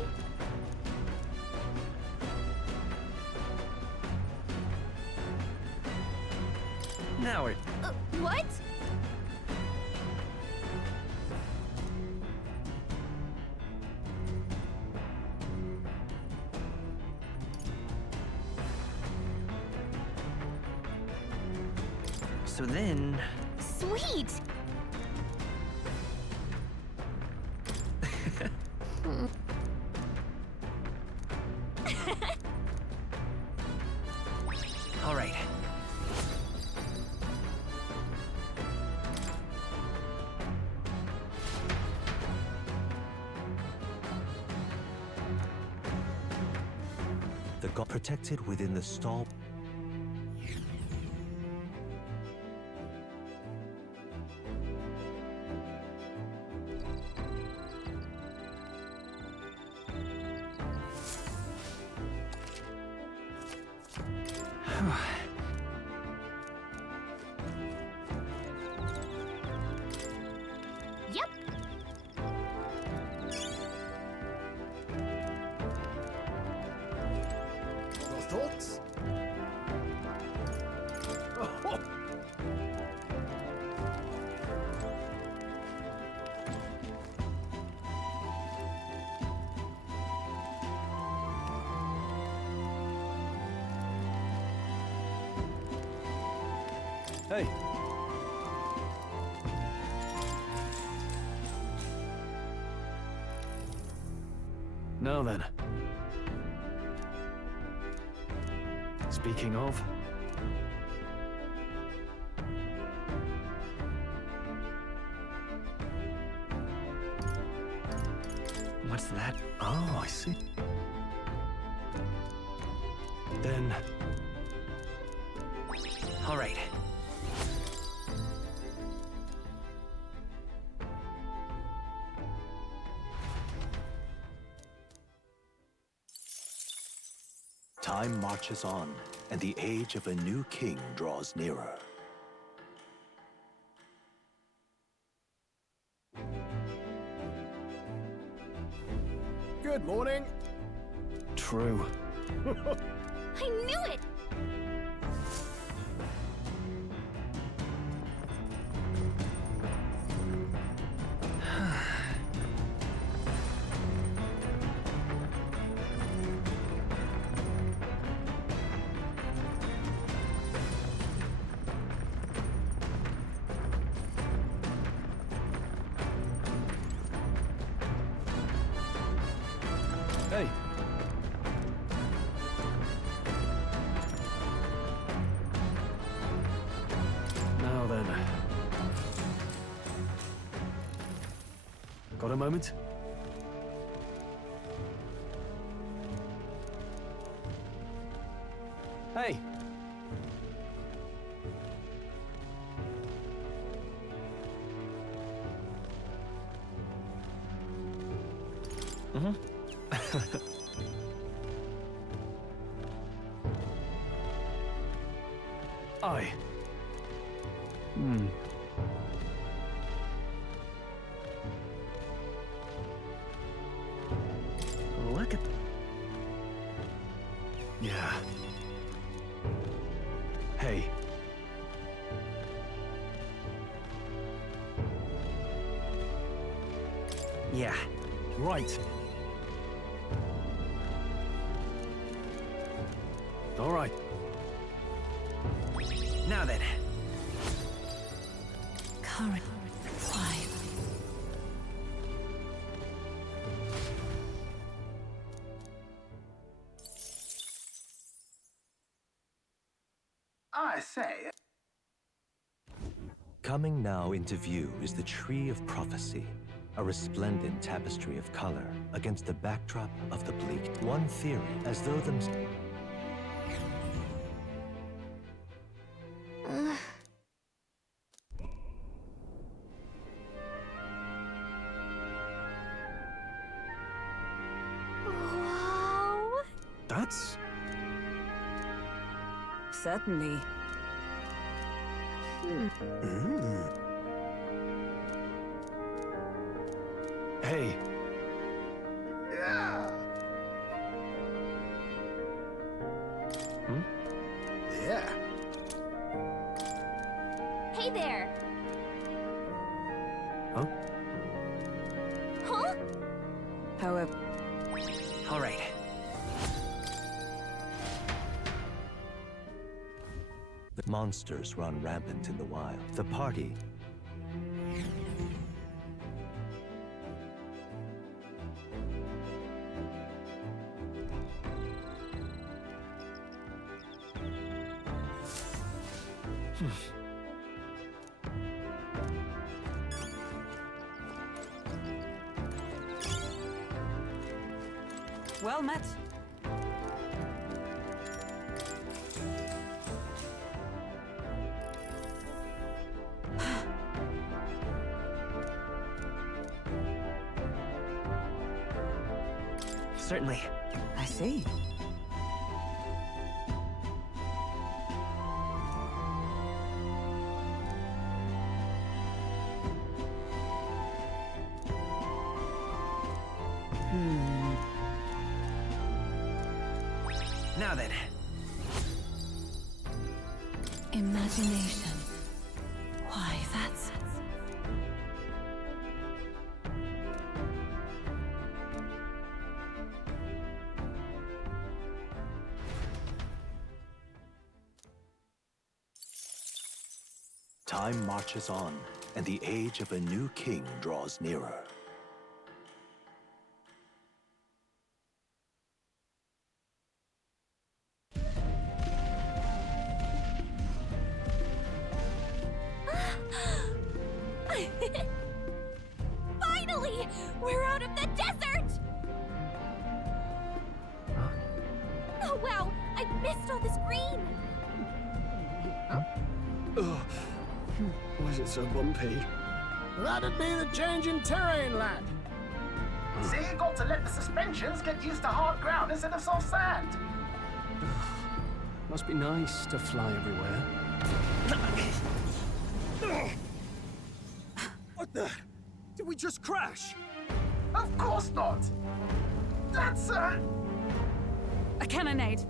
Now we're... what? So then... Sweet! All right. The god protected within the stall. Yep. Your thoughts? Hey. Speaking of... What's that? Oh, I see. Then... All right. Time marches on, and the age of a new king draws nearer. Good morning. True. I knew it! Hey. Now then. Got a moment? Hey. Mm-hmm. Aye. Look at... Yeah. Hey. Yeah. Right. All right. Now then. Current 5. I say. Coming now into view is the Tree of Prophecy, a resplendent tapestry of color against the backdrop of the bleak. One theory, as though Wow! That's... Certainly. Hey. Yeah. Yeah. Hey there! Huh? Huh? However... All right. the monsters run rampant in the wild. The party Well met. Certainly. I see. Now then. Imagination. Why, that's... Time marches on, and the age of a new king draws nearer. Finally! We're out of the desert! Oh wow! I missed all this green! Ugh. Why is it so bumpy? That'd be the change in terrain, lad. See, you got to let the suspensions get used to hard ground instead of soft sand. Must be nice to fly everywhere. What the? Did we just crash? Of course not. That's a cannonade.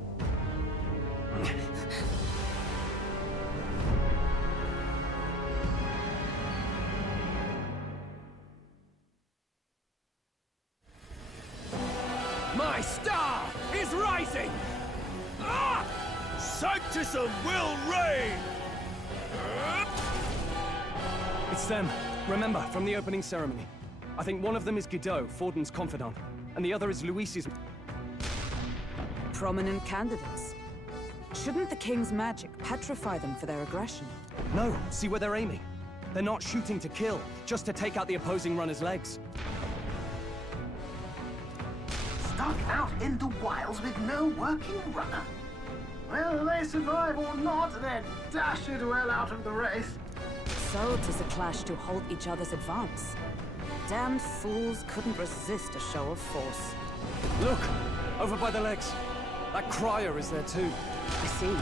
My star is rising! Ah! Sanctism will reign! It's them. Remember, from the opening ceremony. I think one of them is Guido, Forden's confidant, and the other is Luis's... Prominent candidates. Shouldn't the king's magic petrify them for their aggression? No, see where they're aiming. They're not shooting to kill, just to take out the opposing runner's legs. stuck out in the wilds with no working runner. Whether they survive or not, they're dashed well out of the race. So 'tis a clash to halt each other's advance. Damned fools couldn't resist a show of force. Look! Over by the legs. That crier is there too. I see.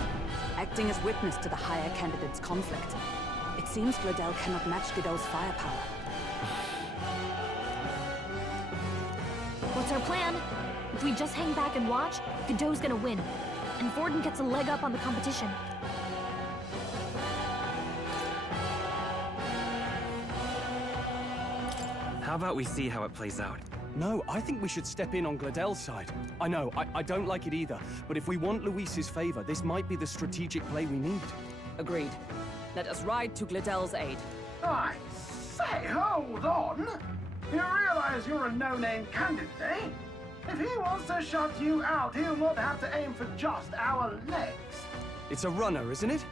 Acting as witness to the higher candidate's conflict. It seems Gladel cannot match Guido's firepower. What's our plan? If we just hang back and watch, Godot's gonna win. And Forden gets a leg up on the competition. How about we see how it plays out? No, I think we should step in on Gladel's side. I know, I don't like it either, but if we want Luis's favor, this might be the strategic play we need. Agreed. Let us ride to Gladel's aid. I say, hold on! You realize you're a no-name candidate, eh? If he wants to shut you out, he'll not have to aim for just our legs. It's a runner, isn't it?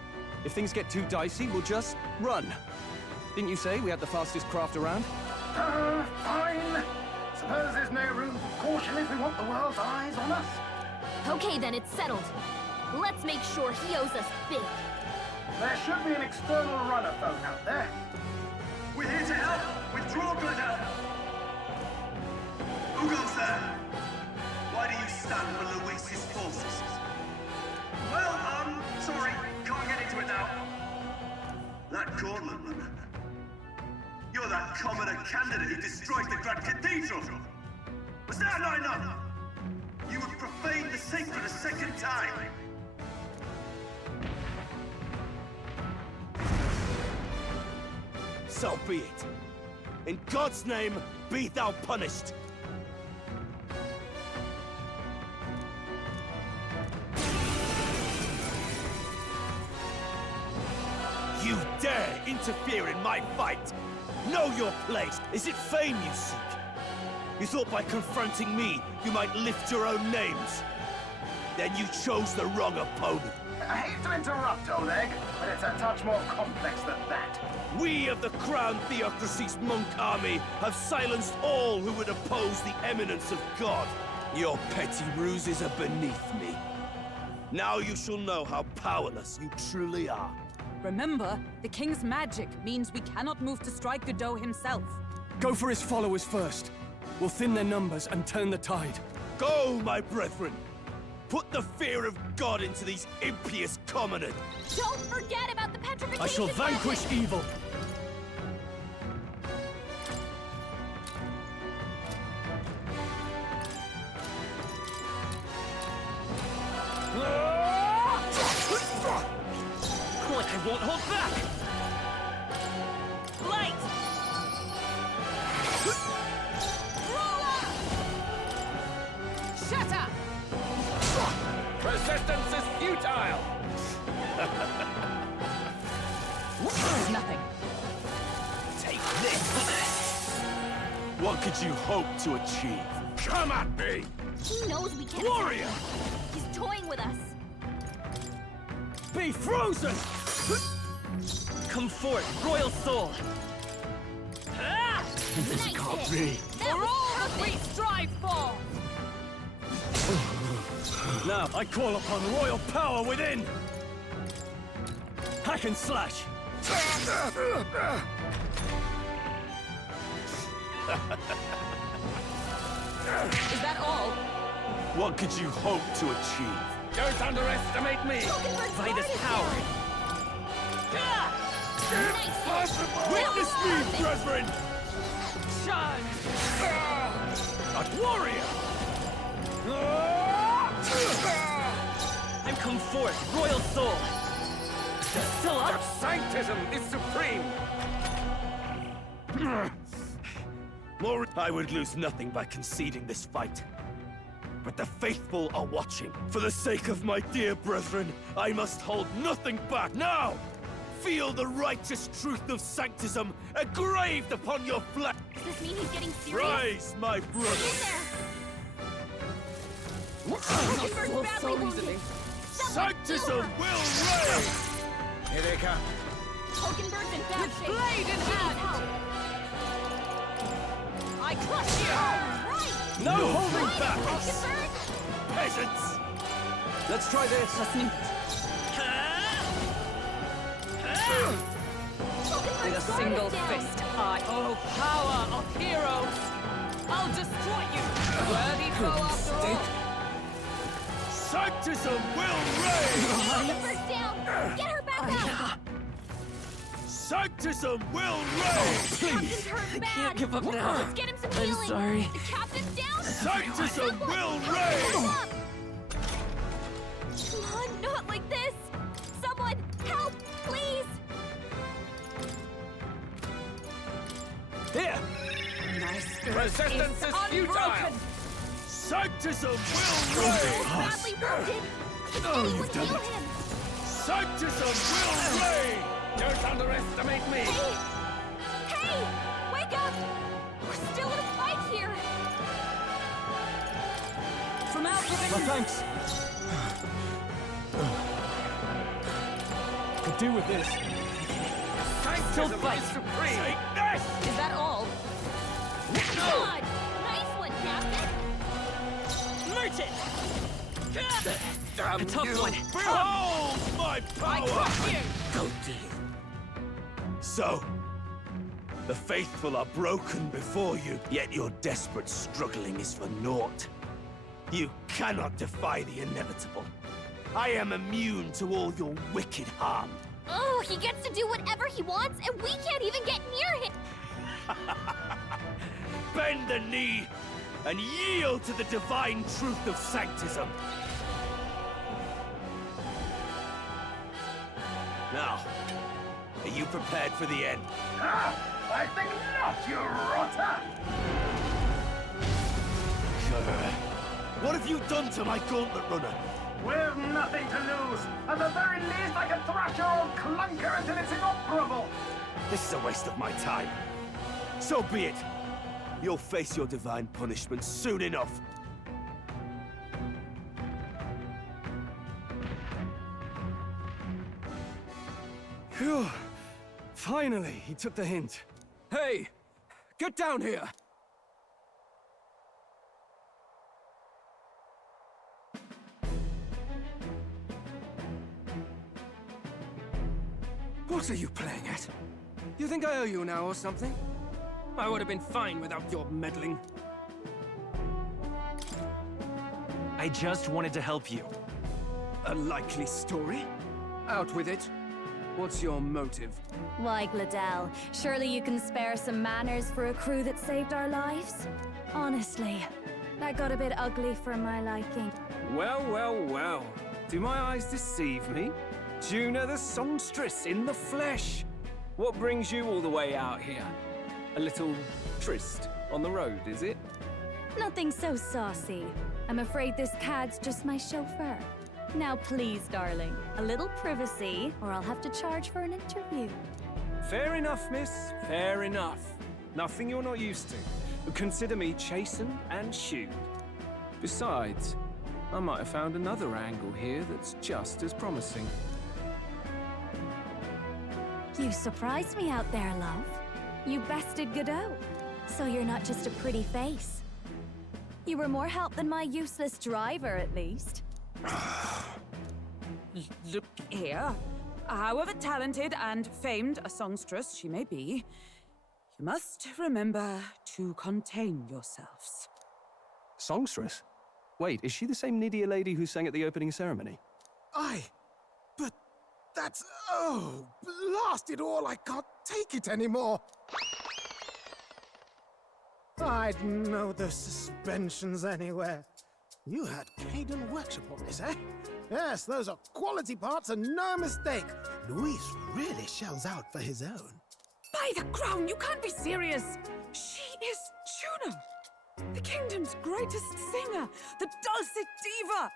If things get too dicey, we'll just run. Didn't you say we had the fastest craft around? Fine. Suppose there's no room for caution if we want the world's eyes on us. Okay then, it's settled. Let's make sure he owes us big. There should be an external runner phone out there. We're here to help! Withdraw, Gladel! Who goes there? Why do you stand for Luis's forces? Well, sorry, can't get into it now. That Cornland runner. You're that commoner candidate who destroyed the Grand Cathedral! Was that not enough? You would profane the sacred a second time! So be it. In God's name, be thou punished. You dare interfere in my fight! Know your place! Is it fame you seek? You thought by confronting me, you might lift your own names? Then you chose the wrong opponent. I hate to interrupt, Oleg, but it's a touch more complex than that. We of the Crown Theocracy's monk army have silenced all who would oppose the eminence of God. Your petty ruses are beneath me. Now you shall know how powerless you truly are. Remember, the king's magic means we cannot move to strike Godot himself. Go for his followers first. We'll thin their numbers and turn the tide. Go, my brethren! Put the fear of God into these impious commoners! Don't forget about the petrification I shall vanquish evil! I won't hold back! Light! Shut up! Resistance is futile! Nothing. Take this! What could you hope to achieve? Come at me! He knows we can't. Warrior! He's toying with us. Be frozen! Come forth, royal soul! This can't be. For all that we strive for! Now I call upon royal power within! Hack and slash! Is that all? What could you hope to achieve? Don't underestimate me! By this power! Witness me, brethren! Charge! A warrior! I'm come forth, royal soul! Still up? Sanctism is supreme! I would lose nothing by conceding this fight. But the faithful are watching. For the sake of my dear brethren, I must hold nothing back. Now! Feel the righteous truth of Sanctism engraved upon your flesh! Does this mean he's getting serious? Rise, my brothers! Sanctism will reign! Here they come. Hulkenberg's in bad shape. Blade in hand! I crush you! Right! No holding back! Hulkenberg! Peasants! Let's try this. With a single fist, oh, power of heroes! I'll destroy you! Worthy foe after all! Sanctism will reign! Hulkenberg's down! Get her back up! Sanctism will reign! Captain's hurt bad! Can't give up now. Let's get him some healing! I'm sorry. The captain's down! Sanctism will reign! Come on, not like this! Someone, help, please! Here! My spirit Resistance is futile! unbroken. Sanctism will reign! Badly wounded! Can Oh, anyone you've done heal it. him? Sanctism will reign! Don't underestimate me! Hey! Hey! Wake up! We're still in a fight here! From out No, within. thanks. Could do with this. Sanctism fight. is supreme! Take this! Is that all? God! Nice one, Captain! Merchant! Damn A tough you! one. Behold my I power! crush you! Go deep. So, the faithful are broken before you, yet your desperate struggling is for naught. You cannot defy the inevitable. I am immune to all your wicked harm. Oh, he gets to do whatever he wants, and we can't even get near him! Bend the knee and yield to the divine truth of Sanctism. Now, are you prepared for the end? Ah, I think not, you rotter! What have you done to my gauntlet runner? We've nothing to lose. At the very least, I can thrash your old clunker until it's inoperable. This is a waste of my time. So be it. You'll face your divine punishment soon enough. Phew. Finally, he took the hint. Hey! Get down here! What are you playing at? You think I owe you now or something? I would have been fine without your meddling. I just wanted to help you. A likely story? Out with it. What's your motive? Why, Gladell, surely you can spare some manners for a crew that saved our lives? Honestly, that got a bit ugly for my liking. Well, well, well. Do my eyes deceive me? Juna the songstress in the flesh. What brings you all the way out here? A little tryst on the road, is it? Nothing so saucy. I'm afraid this cad's just my chauffeur. Now please, darling, a little privacy, or I'll have to charge for an interview. Fair enough, miss. Fair enough. Nothing you're not used to. Consider me chastened and shoed. Besides, I might have found another angle here that's just as promising. You surprised me out there, love. You bested Godot. So you're not just a pretty face. You were more help than my useless driver, at least. Look here. However talented and famed a songstress she may be, you must remember to contain yourselves. Songstress? Wait, is she the same Nydia lady who sang at the opening ceremony? Aye, but that's... oh, blast it all, I can't take it anymore. I'd know those suspensions anywhere. You had Caden workshop on this, eh? Yes, those are quality parts and no mistake. Luis really shells out for his own. By the crown, you can't be serious! She is Juno! The kingdom's greatest singer! The dulcet diva!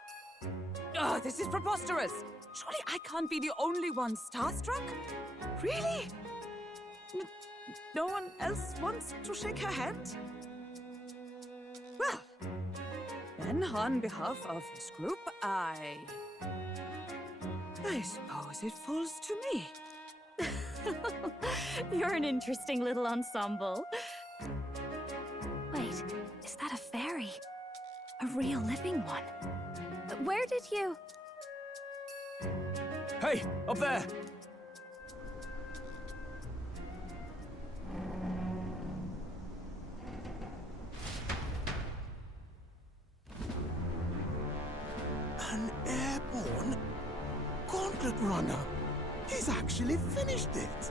Oh, this is preposterous! Surely I can't be the only one starstruck? Really? No one else wants to shake her hand? Well, then on behalf of this group, I suppose it falls to me. You're an interesting little ensemble. Wait, is that a fairy? A real living one? Where did you... Hey, up there! An airborne gauntlet runner. He's actually finished it.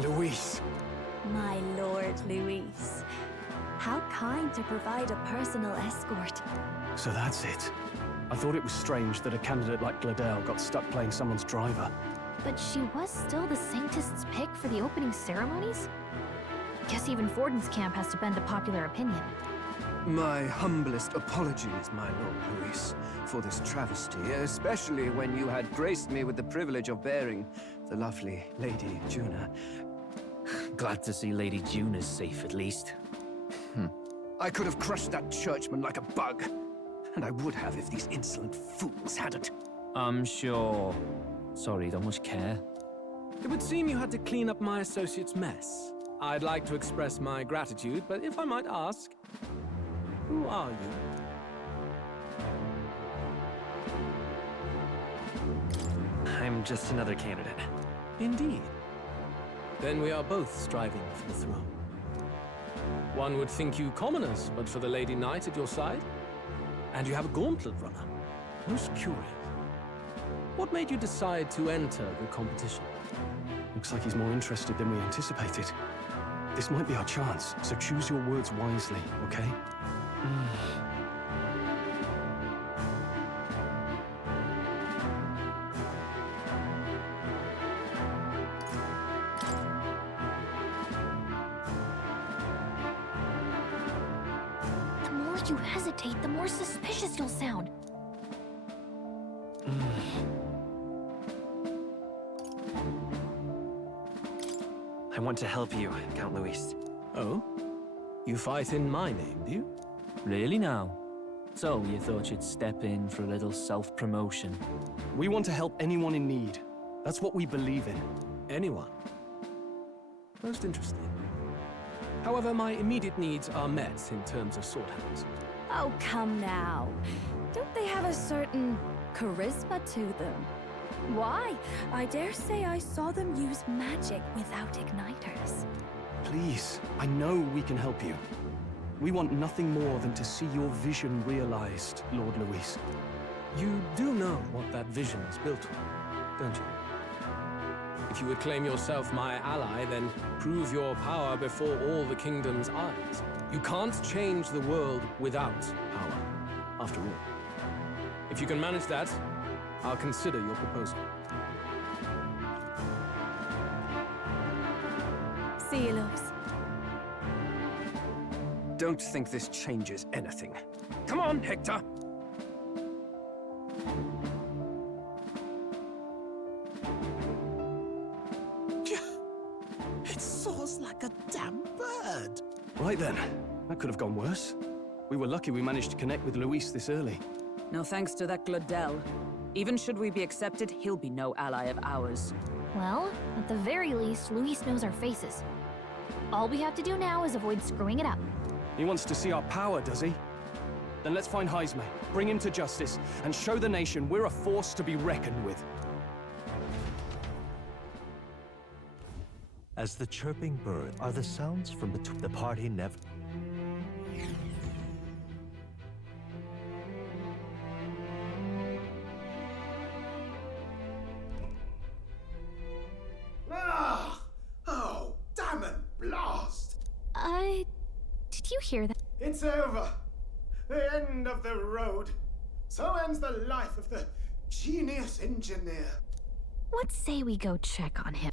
Luis. My Lord Luis. How kind to provide a personal escort. So that's it. I thought it was strange that a candidate like Gladel got stuck playing someone's driver. But she was still the Sanctist's pick for the opening ceremonies? Guess even Forden's camp has to bend to popular opinion. My humblest apologies, my Lord Luis, for this travesty, especially when you had graced me with the privilege of bearing the lovely Lady Juna. Glad to see Lady Juna's safe, at least. I could have crushed that churchman like a bug. And I would have if these insolent fools hadn't. I'm sure. Sorry, don't much care. It would seem you had to clean up my associate's mess. I'd like to express my gratitude, but if I might ask, who are you? I'm just another candidate. Indeed. Then we are both striving for the throne. One would think you commoners, but for the Lady Knight at your side. And you have a gauntlet runner. Most curious. What made you decide to enter the competition? Looks like he's more interested than we anticipated. This might be our chance, so choose your words wisely, okay? The more you hesitate, the more suspicious you'll sound. I want to help you, Count Luis. Oh? You fight in my name, do you? Really now? So, you thought you'd step in for a little self-promotion? We want to help anyone in need. That's what we believe in. Anyone? Most interesting. However, my immediate needs are met in terms of sword hands. Oh, come now. Don't they have a certain charisma to them? Why? I dare say I saw them use magic without igniters. Please, I know we can help you. We want nothing more than to see your vision realized, Lord Luis. You do know what that vision is built on, don't you? If you would claim yourself my ally, then prove your power before all the kingdom's eyes. You can't change the world without power, after all. If you can manage that, I'll consider your proposal. See you, loves. Don't think this changes anything. Come on, Hector! It soars like a damn bird. Right then, That could have gone worse. We were lucky we managed to connect with Luis this early. No thanks to that Gladel. Even should we be accepted, he'll be no ally of ours. Well, at the very least, Luis knows our faces. All we have to do now is avoid screwing it up. He wants to see our power, does he? Then let's find Heisme, bring him to justice, and show the nation we're a force to be reckoned with. As the chirping bird are the sounds from the party never... Ah! Oh, damn it, blast! Did you hear that? It's over. The end of the road. So ends the life of the genius engineer. Let's say we go check on him.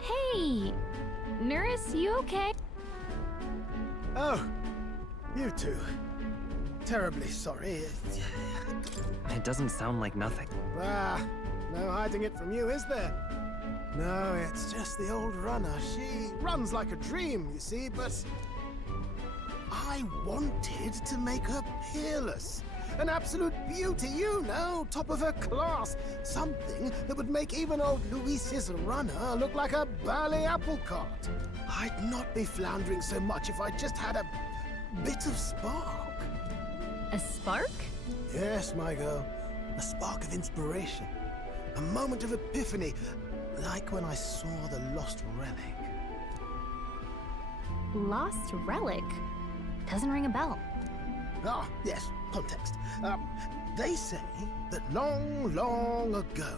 Hey! Nurse, you okay? Oh, you two. Terribly sorry. It doesn't sound like nothing. Ah, no hiding it from you, is there? No, it's just the old runner. She runs like a dream, you see, but I wanted to make her peerless. An absolute beauty, you know, top of her class. Something that would make even old Luis's runner look like a bally apple cart. I'd not be floundering so much if I just had a bit of spark. A spark? Yes, my girl. A spark of inspiration. A moment of epiphany, like when I saw the lost relic. Lost relic? Doesn't ring a bell. Ah, yes, context. They say that long, long ago,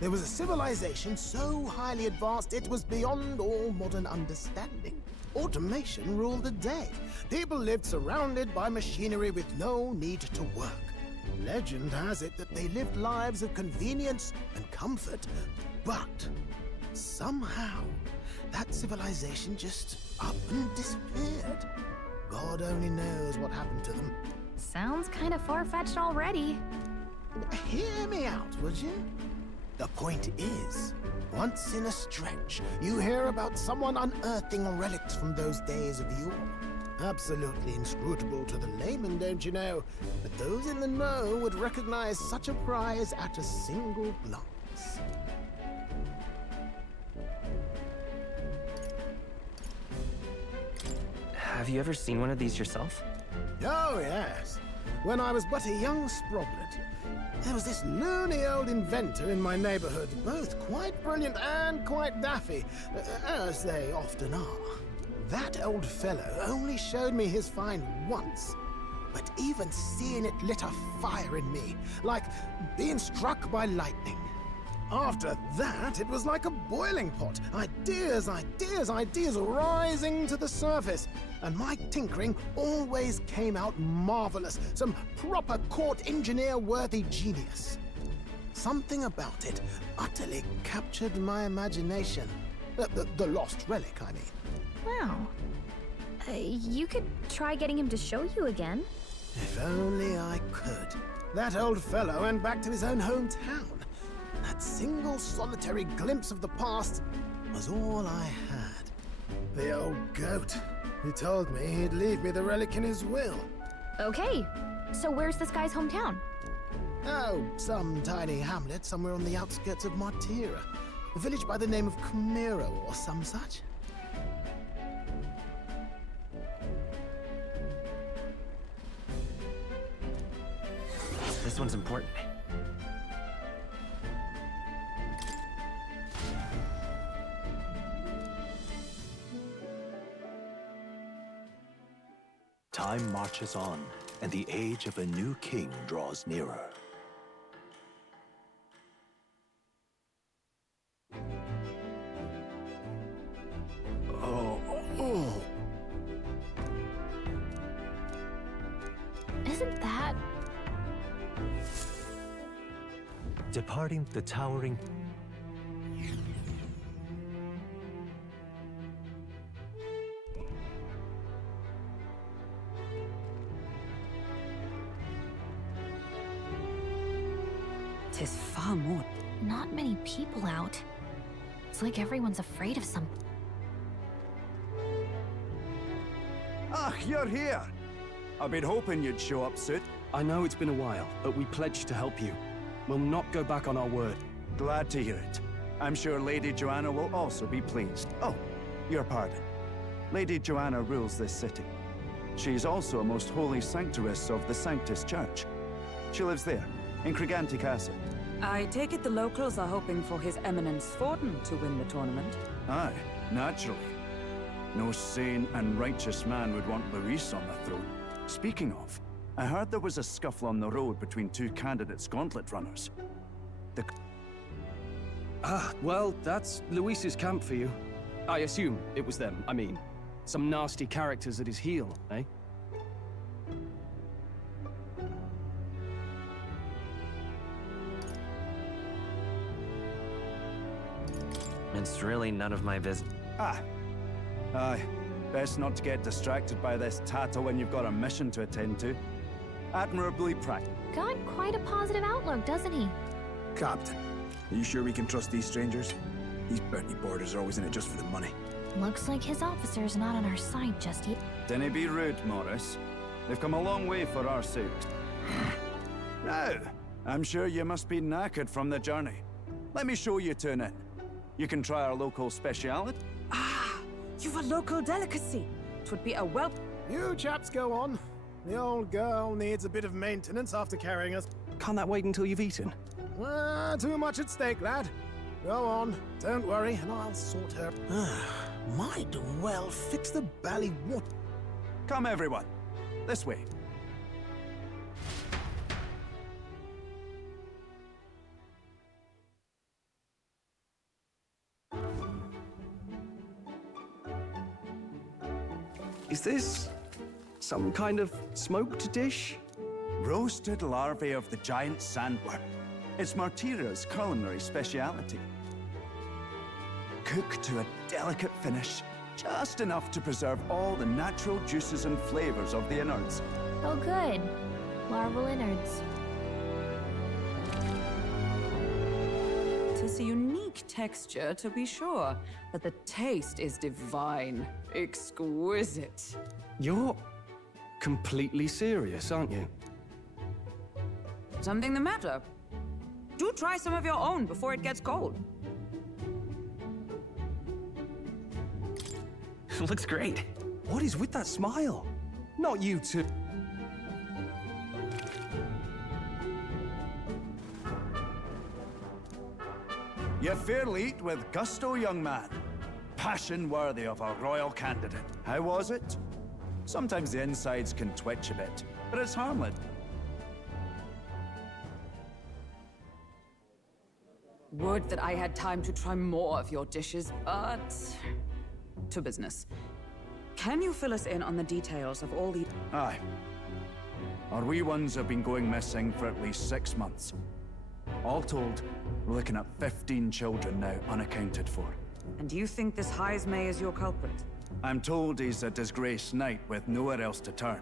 there was a civilization so highly advanced it was beyond all modern understanding. Automation ruled the day. People lived surrounded by machinery with no need to work. Legend has it that they lived lives of convenience and comfort, but somehow that civilization just up and disappeared. God only knows what happened to them. Sounds kind of far-fetched already. Hear me out, would you? The point is, once in a stretch, you hear about someone unearthing relics from those days of yore. Absolutely inscrutable to the layman, don't you know? But those in the know would recognize such a prize at a single glance. Have you ever seen one of these yourself? Oh, yes. When I was but a young sproglet, there was this loony old inventor in my neighborhood, both quite brilliant and quite daffy, as they often are. That old fellow only showed me his find once, but even seeing it lit a fire in me, like being struck by lightning. After that, it was like a boiling pot. Ideas, ideas, ideas rising to the surface. And my tinkering always came out marvelous. Some proper court engineer-worthy genius. Something about it utterly captured my imagination. The lost relic, I mean. Wow. You could try getting him to show you again. If only I could. That old fellow went back to his own hometown. That single solitary glimpse of the past was all I had. The old goat. He told me he'd leave me the relic in his will. Okay, so where's this guy's hometown? Oh, some tiny hamlet somewhere on the outskirts of Martira. A village by the name of Camiro or some such. This one's important. Time marches on, and the age of a new king draws nearer. Oh. Isn't that... Departing the towering... Tis far more. Not many people out. Looks like everyone's afraid of some... Ah, you're here! I've been hoping you'd show up soon. I know it's been a while, but we pledged to help you. We'll not go back on our word. Glad to hear it. I'm sure Lady Joanna will also be pleased. Oh, your pardon. Lady Joanna rules this city. She's also a most holy sanctuaress of the Sanctus Church. She lives there, in Criganti Castle. I take it the locals are hoping for His Eminence Forden to win the tournament. Aye, naturally. No sane and righteous man would want Luis on the throne. Speaking of, I heard there was a scuffle on the road between two candidates gauntlet runners. Well, that's Luis's camp for you. I assume it was them, I mean. Some nasty characters at his heel, eh? It's really none of my business. Aye. Best not to get distracted by this tattle when you've got a mission to attend to. Admirably practical. Got quite a positive outlook, doesn't he? Captain, are you sure we can trust these strangers? These bounty boarders are always in it just for the money. Looks like his officer's not on our side just yet. Dinna be rude, Morris. They've come a long way for our sakes. Now, I'm sure you must be knackered from the journey. Let me show you to an inn. You can try our local speciality. You've a local delicacy. 'Twould be a You chaps go on. The old girl needs a bit of maintenance after carrying us. Can't that wait until you've eaten? Too much at stake, lad. Go on, don't worry, and I'll sort her. Might well fix the bally water. Come, everyone. This way. Is this some kind of smoked dish? Roasted larvae of the giant sandworm. It's Martira's culinary speciality. Cooked to a delicate finish, just enough to preserve all the natural juices and flavors of the innards. Oh good. Larval innards. Tis a unique texture, to be sure, but the taste is divine. Exquisite. You're completely serious, aren't you? Something the matter? Do try some of your own before it gets cold. Looks great. What is with that smile? Not you two. You fairly eat with gusto, young man. Passion worthy of a royal candidate. How was it? Sometimes the insides can twitch a bit, but it's harmless. Would that I had time to try more of your dishes, but... to business. Can you fill us in on the details of all the... Aye. Our wee ones have been going missing for at least 6 months. All told, we're looking at 15 children now unaccounted for. And you think this Heismay is your culprit? I'm told he's a disgraced knight with nowhere else to turn.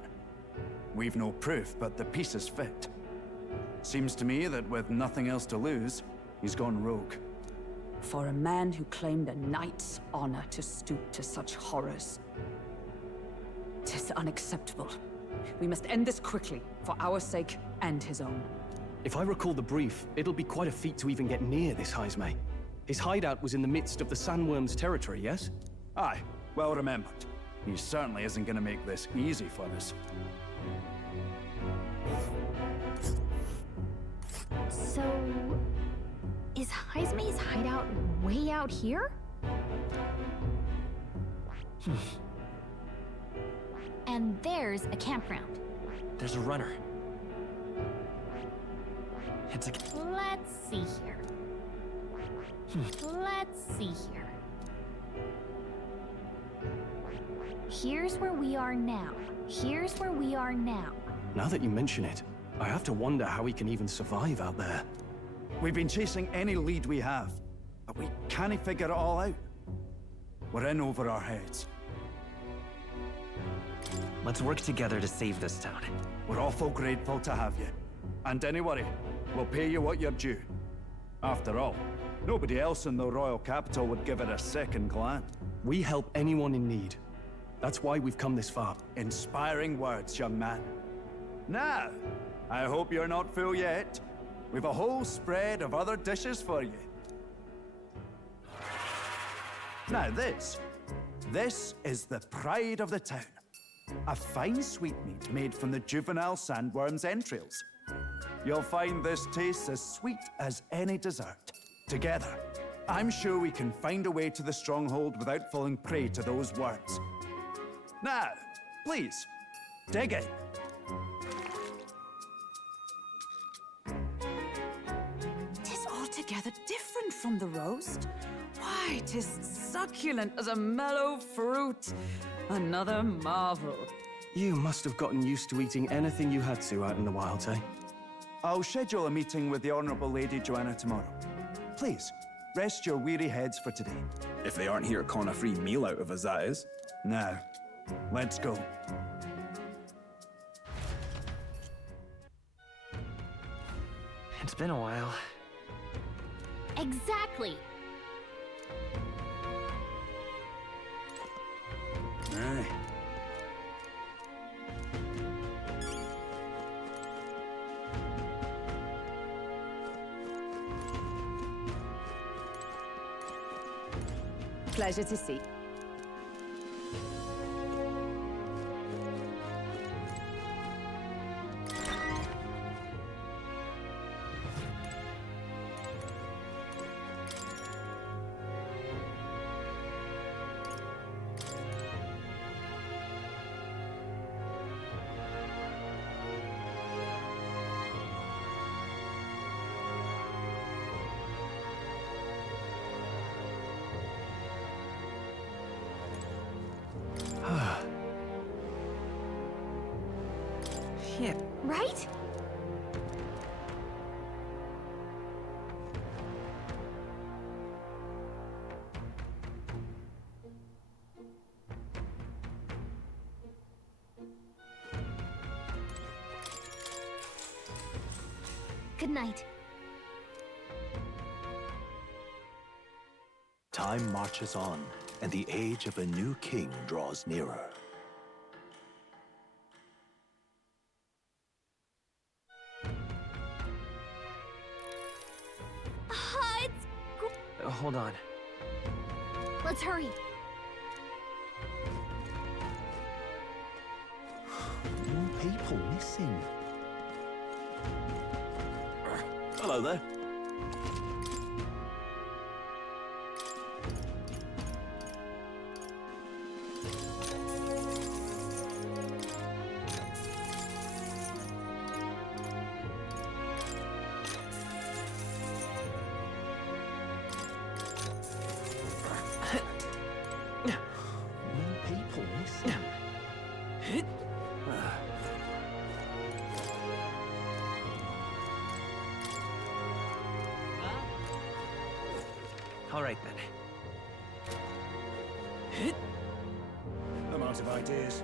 We've no proof, but the pieces fit. Seems to me that with nothing else to lose, he's gone rogue. For a man who claimed a knight's honor to stoop to such horrors. 'Tis unacceptable. We must end this quickly, for our sake and his own. If I recall the brief, it'll be quite a feat to even get near this Heismay. His hideout was in the midst of the Sandworm's territory, yes? Aye, well remembered. He certainly isn't gonna make this easy for us. So... is Heismay's hideout way out here? And there's a campground. There's a runner. It's a... Let's see here. Let's see here. Here's where we are now. Here's where we are now. Now that you mention it, I have to wonder how he can even survive out there. We've been chasing any lead we have, but we can't figure it all out. We're in over our heads. Let's work together to save this town. We're awful grateful to have you. And don't worry, we'll pay you what you're due. After all, Nobody else in the royal capital would give it a second glance. We help anyone in need. That's why we've come this far. Inspiring words, young man. Now, I hope you're not full yet. We've a whole spread of other dishes for you. Now this is the pride of the town. A fine sweetmeat made from the juvenile sandworm's entrails. You'll find this tastes as sweet as any dessert. Together, I'm sure we can find a way to the stronghold without falling prey to those worms. Now, please, dig in. Tis altogether different from the roast. Why, 'tis succulent as a mellow fruit. Another marvel. You must have gotten used to eating anything you had to out in the wilds, eh? I'll schedule a meeting with the Honourable Lady Joanna tomorrow. Please, rest your weary heads for today. If they aren't here calling a free meal out of us, that is. Now, let's go. It's been a while. Exactly. Aye. Pleasure to see. Yeah. Right? Good night. Time marches on, and the age of a new king draws nearer. Hold on. Let's hurry. More people missing. Hello there. All right, then. I'm out of ideas.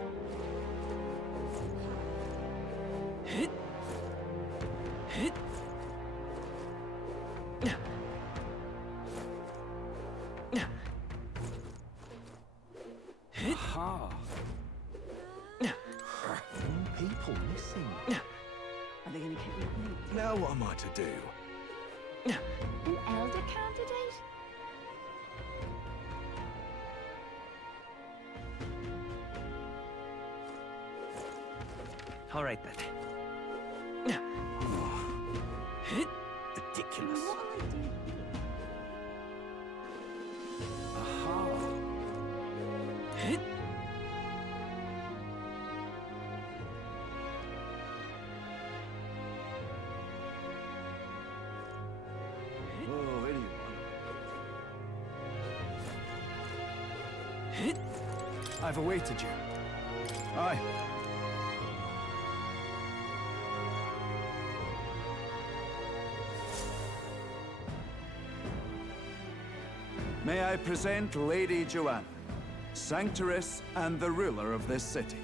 Aha. More people missing. Are they gonna kick me? Now what am I to do? An elder candidate? All right, then. Ridiculous. What will I do here? Oh, anyone. I've awaited you. Aye. May I present Lady Joanna, Sanctoress and the ruler of this city.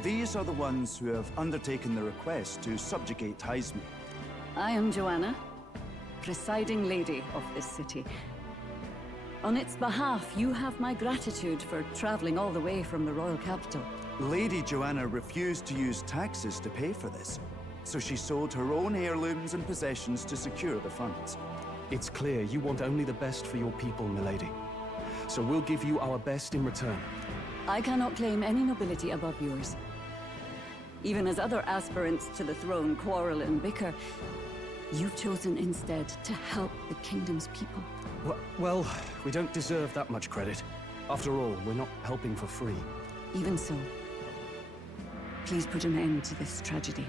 These are the ones who have undertaken the request to subjugate Heisme. I am Joanna, presiding lady of this city. On its behalf, you have my gratitude for traveling all the way from the royal capital. Lady Joanna refused to use taxes to pay for this, so she sold her own heirlooms and possessions to secure the funds. It's clear you want only the best for your people, milady. So we'll give you our best in return. I cannot claim any nobility above yours. Even as other aspirants to the throne quarrel and bicker, you've chosen instead to help the kingdom's people. Well, we don't deserve that much credit. After all, we're not helping for free. Even so, please put an end to this tragedy.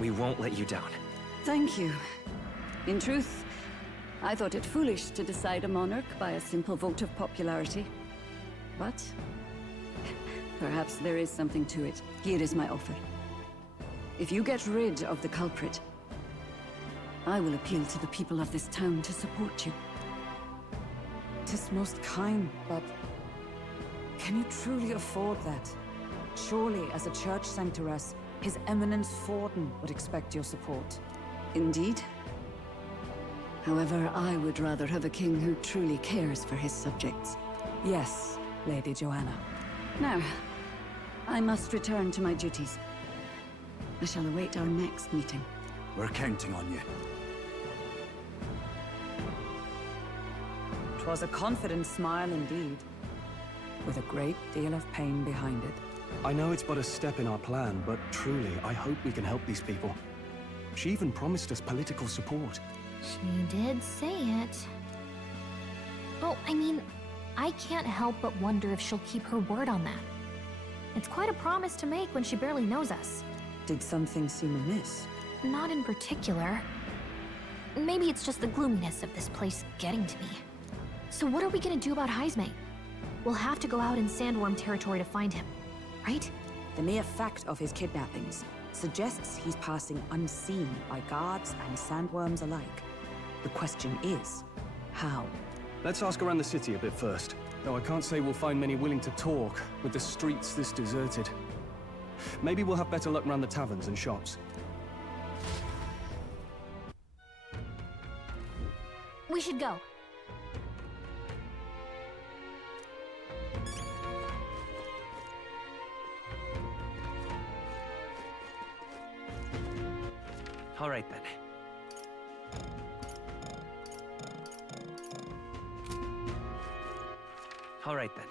We won't let you down. Thank you. In truth, I thought it foolish to decide a monarch by a simple vote of popularity. But perhaps there is something to it. Here is my offer. If you get rid of the culprit, I will appeal to the people of this town to support you. 'Tis most kind, but can you truly afford that? Surely, as a church sanctoress, His Eminence Forden would expect your support. Indeed. However, I would rather have a king who truly cares for his subjects. Yes, Lady Joanna. Now, I must return to my duties. I shall await our next meeting. We're counting on you. 'Twas a confident smile indeed, with a great deal of pain behind it. I know it's but a step in our plan, but truly, I hope we can help these people. She even promised us political support. She did say it. Oh, I mean, I can't help but wonder if she'll keep her word on that. It's quite a promise to make when she barely knows us. Did something seem amiss? Not in particular. Maybe it's just the gloominess of this place getting to me. So what are we gonna do about Heismay? We'll have to go out in Sandworm territory to find him, right? The mere fact of his kidnappings suggests he's passing unseen by guards and sandworms alike. The question is, how? Let's ask around the city a bit first. Though I can't say we'll find many willing to talk, with the streets this deserted. Maybe we'll have better luck around the taverns and shops. We should go. All right, then. All right, then.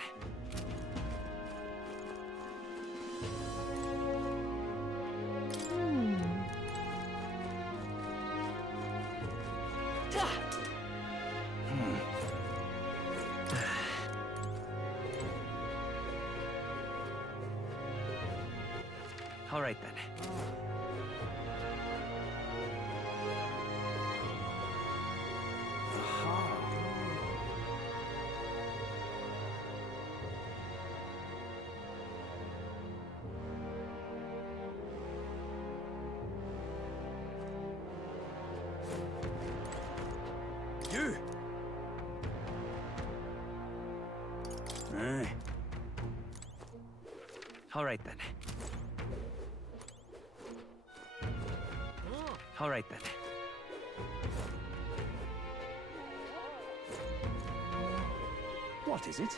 All right, then. You! Aye. All right, then. All right, then. What is it?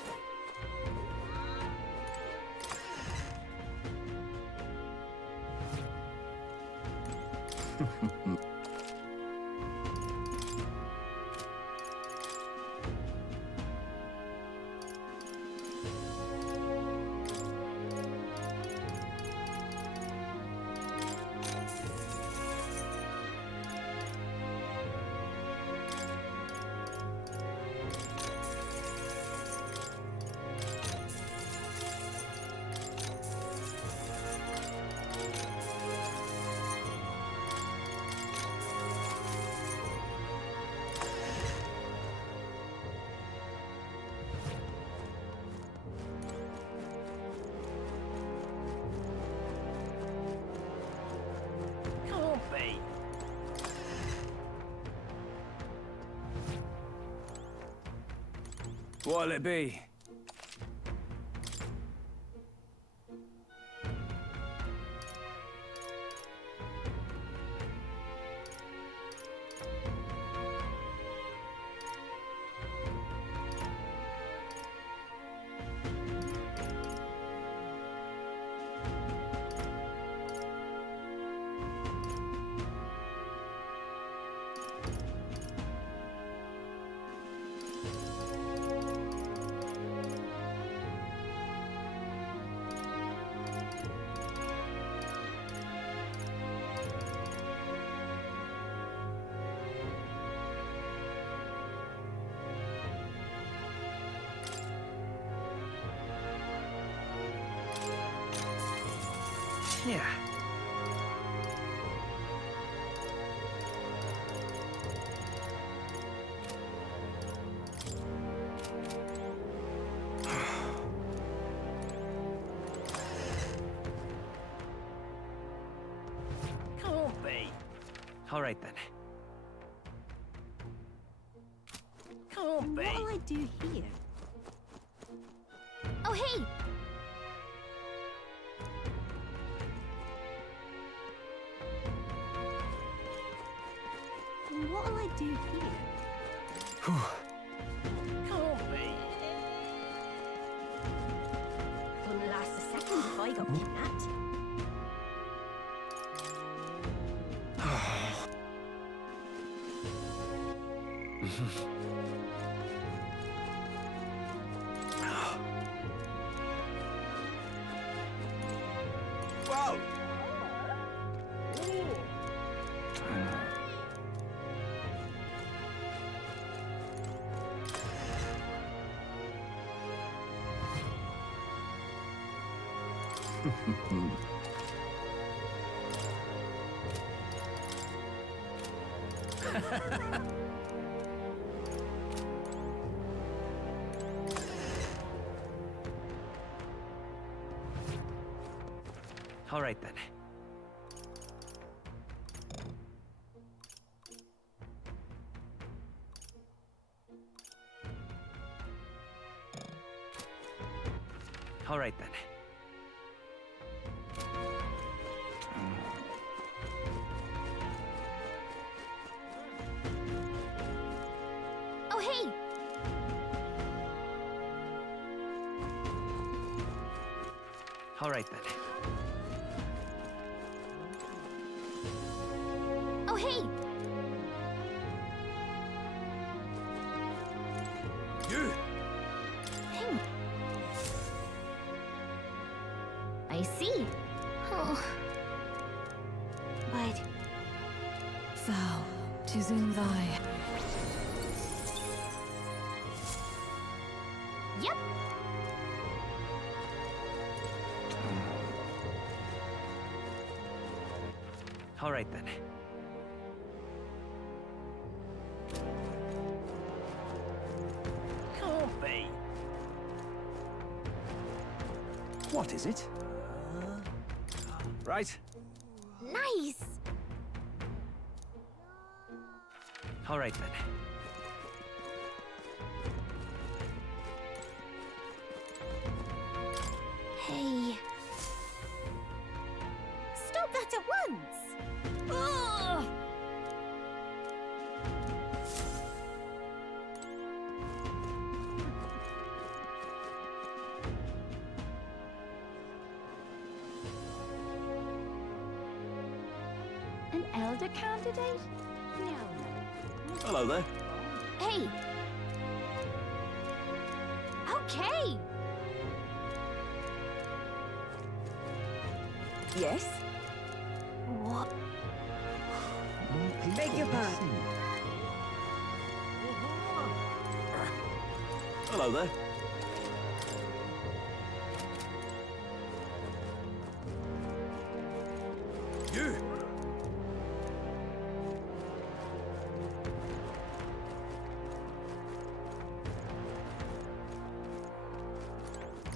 What'll it be? Yeah. Can't be. All right then. Can't be. What'll I do here? Oh, hey! What'll I do here? Can't be. Wouldn't last a second if I got kidnapped. Whoa! All right then. All right then. Oh, hey! All right then. Oh, hey! You! Hang. I see. Oh. But... Thou, 'tis in thy... Yep. All right then. Can't be. What is it? Right? Nice! All right then. Hey. Stop that at once! Ugh! An elder candidate? No. Hello there. Hey! Okay! Yes? What? Beg your pardon. Hello there. You!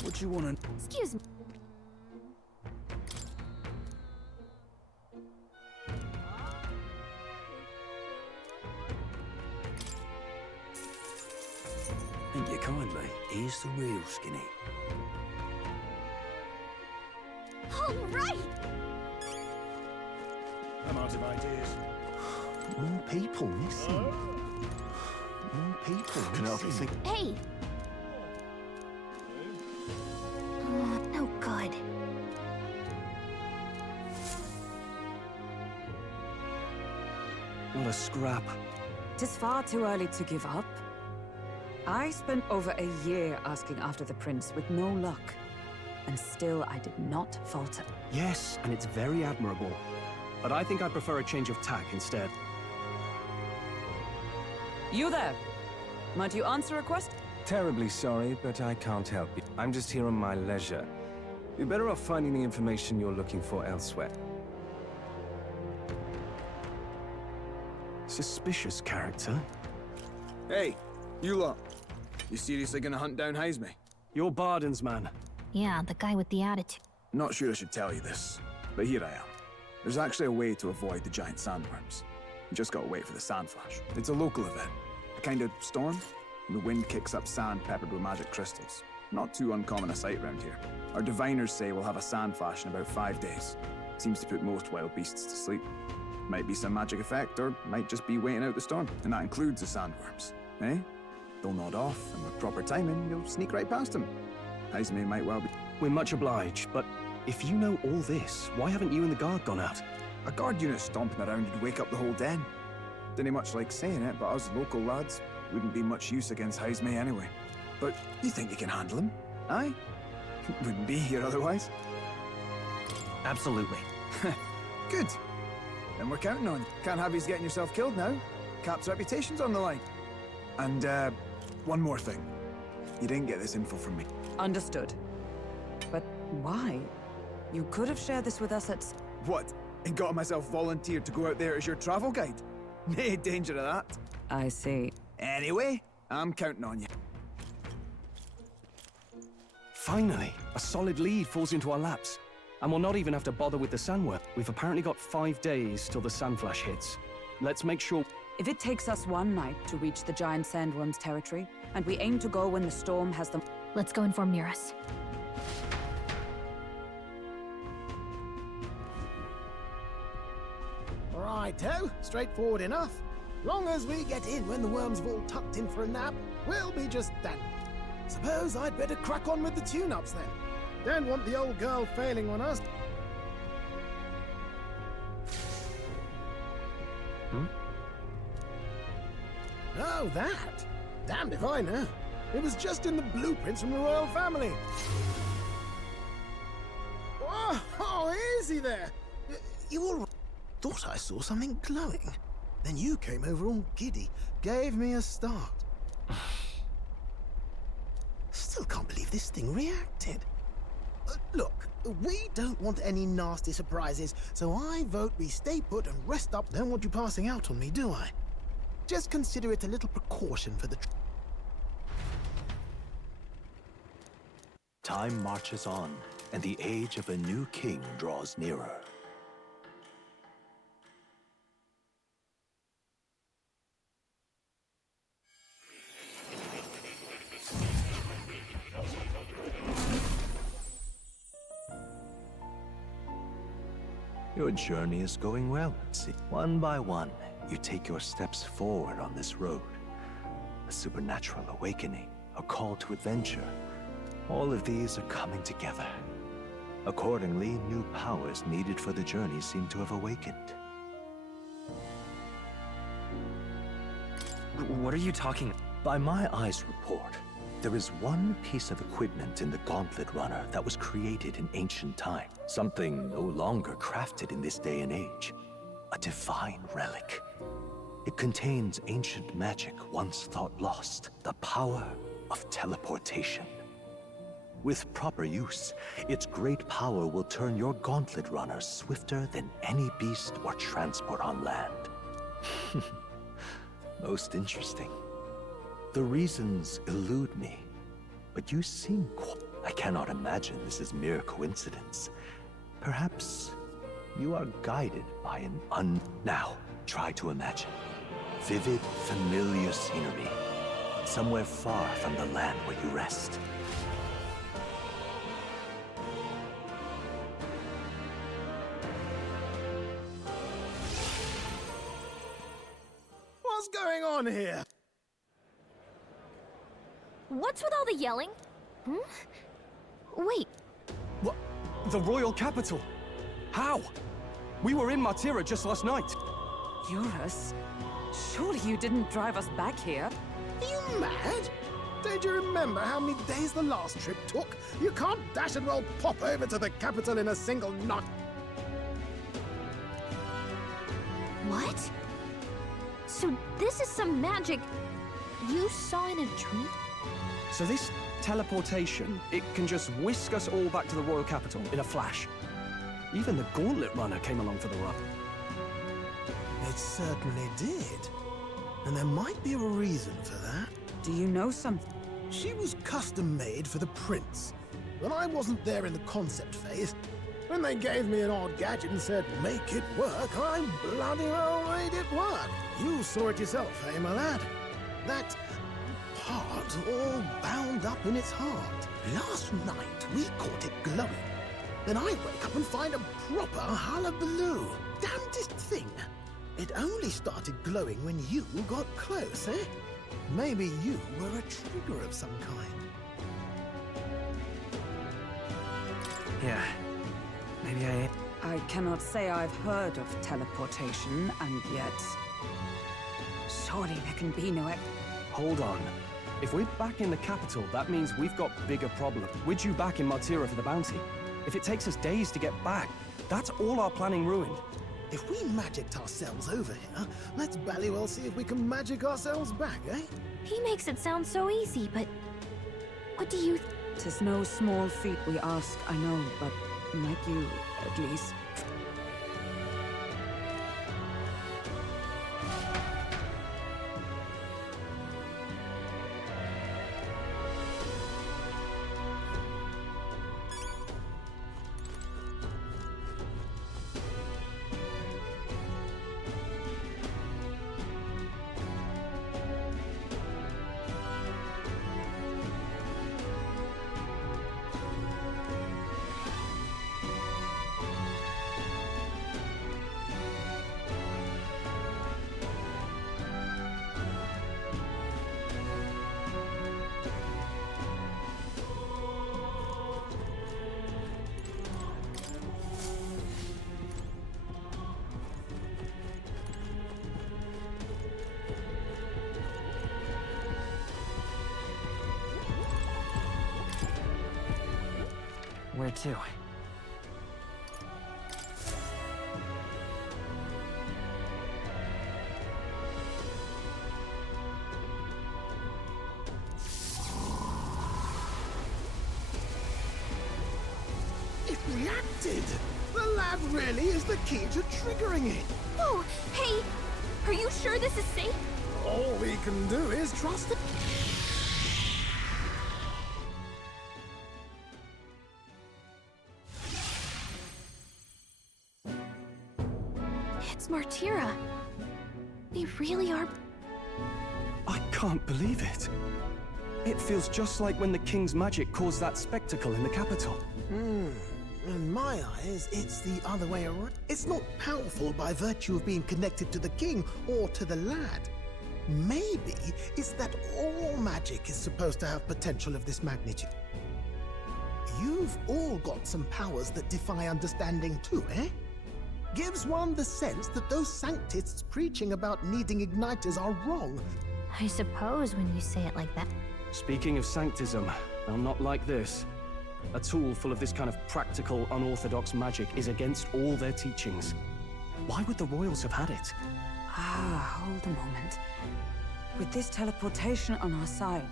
What do you want to... Excuse me. Thank you kindly. Here's the real skinny. All right! I'm out of ideas. More people missing. More people Can help you missing. think. Hey! Oh, no good. What a scrap. Tis far too early to give up. I spent over a year asking after the prince with no luck. And still I did not falter. Yes, and it's very admirable. But I think I prefer a change of tack instead. You there! Might you answer a question? Terribly sorry, but I can't help you. I'm just here on my leisure. You're better off finding the information you're looking for elsewhere. Suspicious character. Hey, you lot. You seriously gonna hunt down Heisme? You're Barden's man. Yeah, the guy with the attitude. Not sure I should tell you this, but here I am. There's actually a way to avoid the giant sandworms. You just gotta wait for the sand flash. It's a local event. A kind of storm. And the wind kicks up sand peppered with magic crystals. Not too uncommon a sight around here. Our diviners say we'll have a sand flash in about 5 days. Seems to put most wild beasts to sleep. Might be some magic effect, or might just be waiting out the storm. And that includes the sandworms. Eh? They'll nod off, and with proper timing, you'll sneak right past them. Heisme might well be... We're much obliged, but if you know all this, why haven't you and the guard gone out? A guard unit stomping around would wake up the whole den. Didn't much like saying it, but us local lads wouldn't be much use against Heisme anyway. But you think you can handle him? Aye? Wouldn't be here otherwise. Absolutely. Good. Then we're counting on you. Can't have you getting yourself killed now. Cap's reputation's on the line. And, one more thing. You didn't get this info from me. Understood. But why? You could have shared this with us at... What? And got myself volunteered to go out there as your travel guide? No danger of that. I see. Anyway, I'm counting on you. Finally, a solid lead falls into our laps. And we'll not even have to bother with the sandworm. We've apparently got 5 days till the sandflash hits. Let's make sure... If it takes us one night to reach the giant sandworm's territory, and we aim to go when the storm has them... Let's go inform Nearest. Righto, straightforward enough. Long as we get in when the worms have all tucked in for a nap, we'll be just dandy. Suppose I'd better crack on with the tune-ups then. Don't want the old girl failing on us. Oh, that? Damned if I know. It was just in the blueprints from the royal family. Oh, easy there. You all thought I saw something glowing. Then you came over all giddy, gave me a start. Still can't believe this thing reacted. Look, we don't want any nasty surprises, so I vote we stay put and rest up. Don't want you passing out on me, do I? Just consider it a little precaution for the... Time marches on, and the age of a new king draws nearer. Your journey is going well, see. One by one, you take your steps forward on this road. A supernatural awakening, a call to adventure. All of these are coming together. Accordingly, new powers needed for the journey seem to have awakened. What are you talking? By my eyes report, there is one piece of equipment in the Gauntlet Runner that was created in ancient time. Something no longer crafted in this day and age. A divine relic. It contains ancient magic once thought lost. The power of teleportation. With proper use, its great power will turn your Gauntlet Runner swifter than any beast or transport on land. Most interesting. The reasons elude me, but you seem I cannot imagine this is mere coincidence. Perhaps you are guided by an Now, try to imagine. Vivid, familiar scenery. somewhere far from the land where you rest. What's going on here? What's with all the yelling? Hmm? Wait. What? The royal capital? How? We were in Martira just last night. Eurus? Surely you didn't drive us back here? Are you mad? Don't you remember how many days the last trip took? You can't dash and roll pop over to the capital in a single night. What? So this is some magic you saw in a dream? So this teleportation, it can just whisk us all back to the royal capital in a flash. Even the Gauntlet Runner came along for the ride. It certainly did. And there might be a reason for that. Do you know something? She was custom-made for the prince. When I wasn't there in the concept phase, when they gave me an odd gadget and said, make it work, I bloody well made it work. You saw it yourself, eh, my lad? That part all bound up in its heart. Last night, we caught it glowing. Then I wake up and find a proper hullabaloo. Damnedest thing. It only started glowing when you got close, eh? Maybe you were a trigger of some kind. Yeah, maybe I am. I cannot say I've heard of teleportation, and yet... Surely there can be no... Hold on. If we're back in the capital, that means we've got bigger problems. We're due back in Martira for the bounty. If it takes us days to get back, that's all our planning ruined. If we magicked ourselves over here, let's bally well see if we can magic ourselves back, eh? He makes it sound so easy, but... What do you... 'Tis no small feat we ask, I know, but might you, at least... Where to? It reacted! The lab really is the key to triggering it! Oh, hey! Are you sure this is safe? All we can do is trust it. It's Martira. They really are... I can't believe it. It feels just like when the king's magic caused that spectacle in the capital. In my eyes, it's the other way around. It's not powerful by virtue of being connected to the king or to the lad. Maybe it's that all magic is supposed to have potential of this magnitude. You've all got some powers that defy understanding too, eh? Gives one the sense that those sanctists preaching about needing igniters are wrong. I suppose when you say it like that. Speaking of sanctism, well, not like this. A tool full of this kind of practical, unorthodox magic is against all their teachings. Why would the royals have had it? Hold a moment. With this teleportation on our side,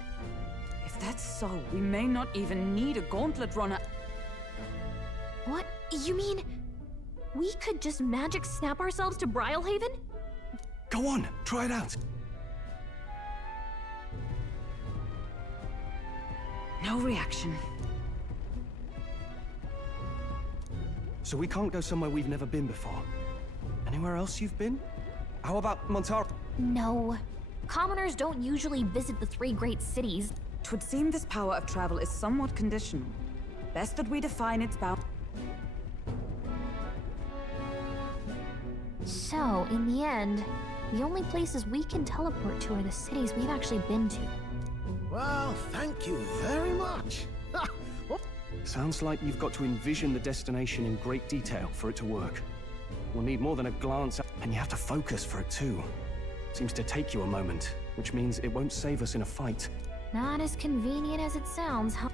if that's so, we may not even need a gauntlet runner. What? You mean... we could just magic snap ourselves to Brylehaven? Go on, try it out. No reaction. So we can't go somewhere we've never been before. Anywhere else you've been? How about Montara? No. Commoners don't usually visit the three great cities. 'Twould seem this power of travel is somewhat conditional. Best that we define its bound. So, in the end, the only places we can teleport to are the cities we've actually been to. Well, thank you very much. Sounds like you've got to envision the destination in great detail for it to work. We'll need more than a glance, and you have to focus for it too. Seems to take you a moment, which means it won't save us in a fight. Not as convenient as it sounds, huh?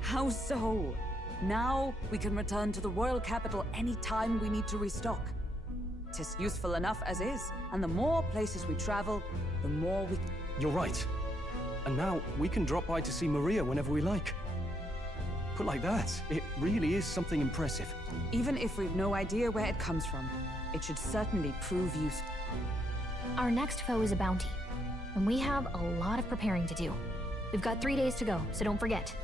How so? Now we can return to the royal capital any time we need to restock. 'Tis useful enough as is, and the more places we travel, the more we... You're right. And now we can drop by to see Maria whenever we like. Put like that, it really is something impressive. Even if we've no idea where it comes from, it should certainly prove useful. Our next foe is a bounty, and we have a lot of preparing to do. We've got 3 days to go, so don't forget.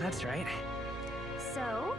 That's right. So,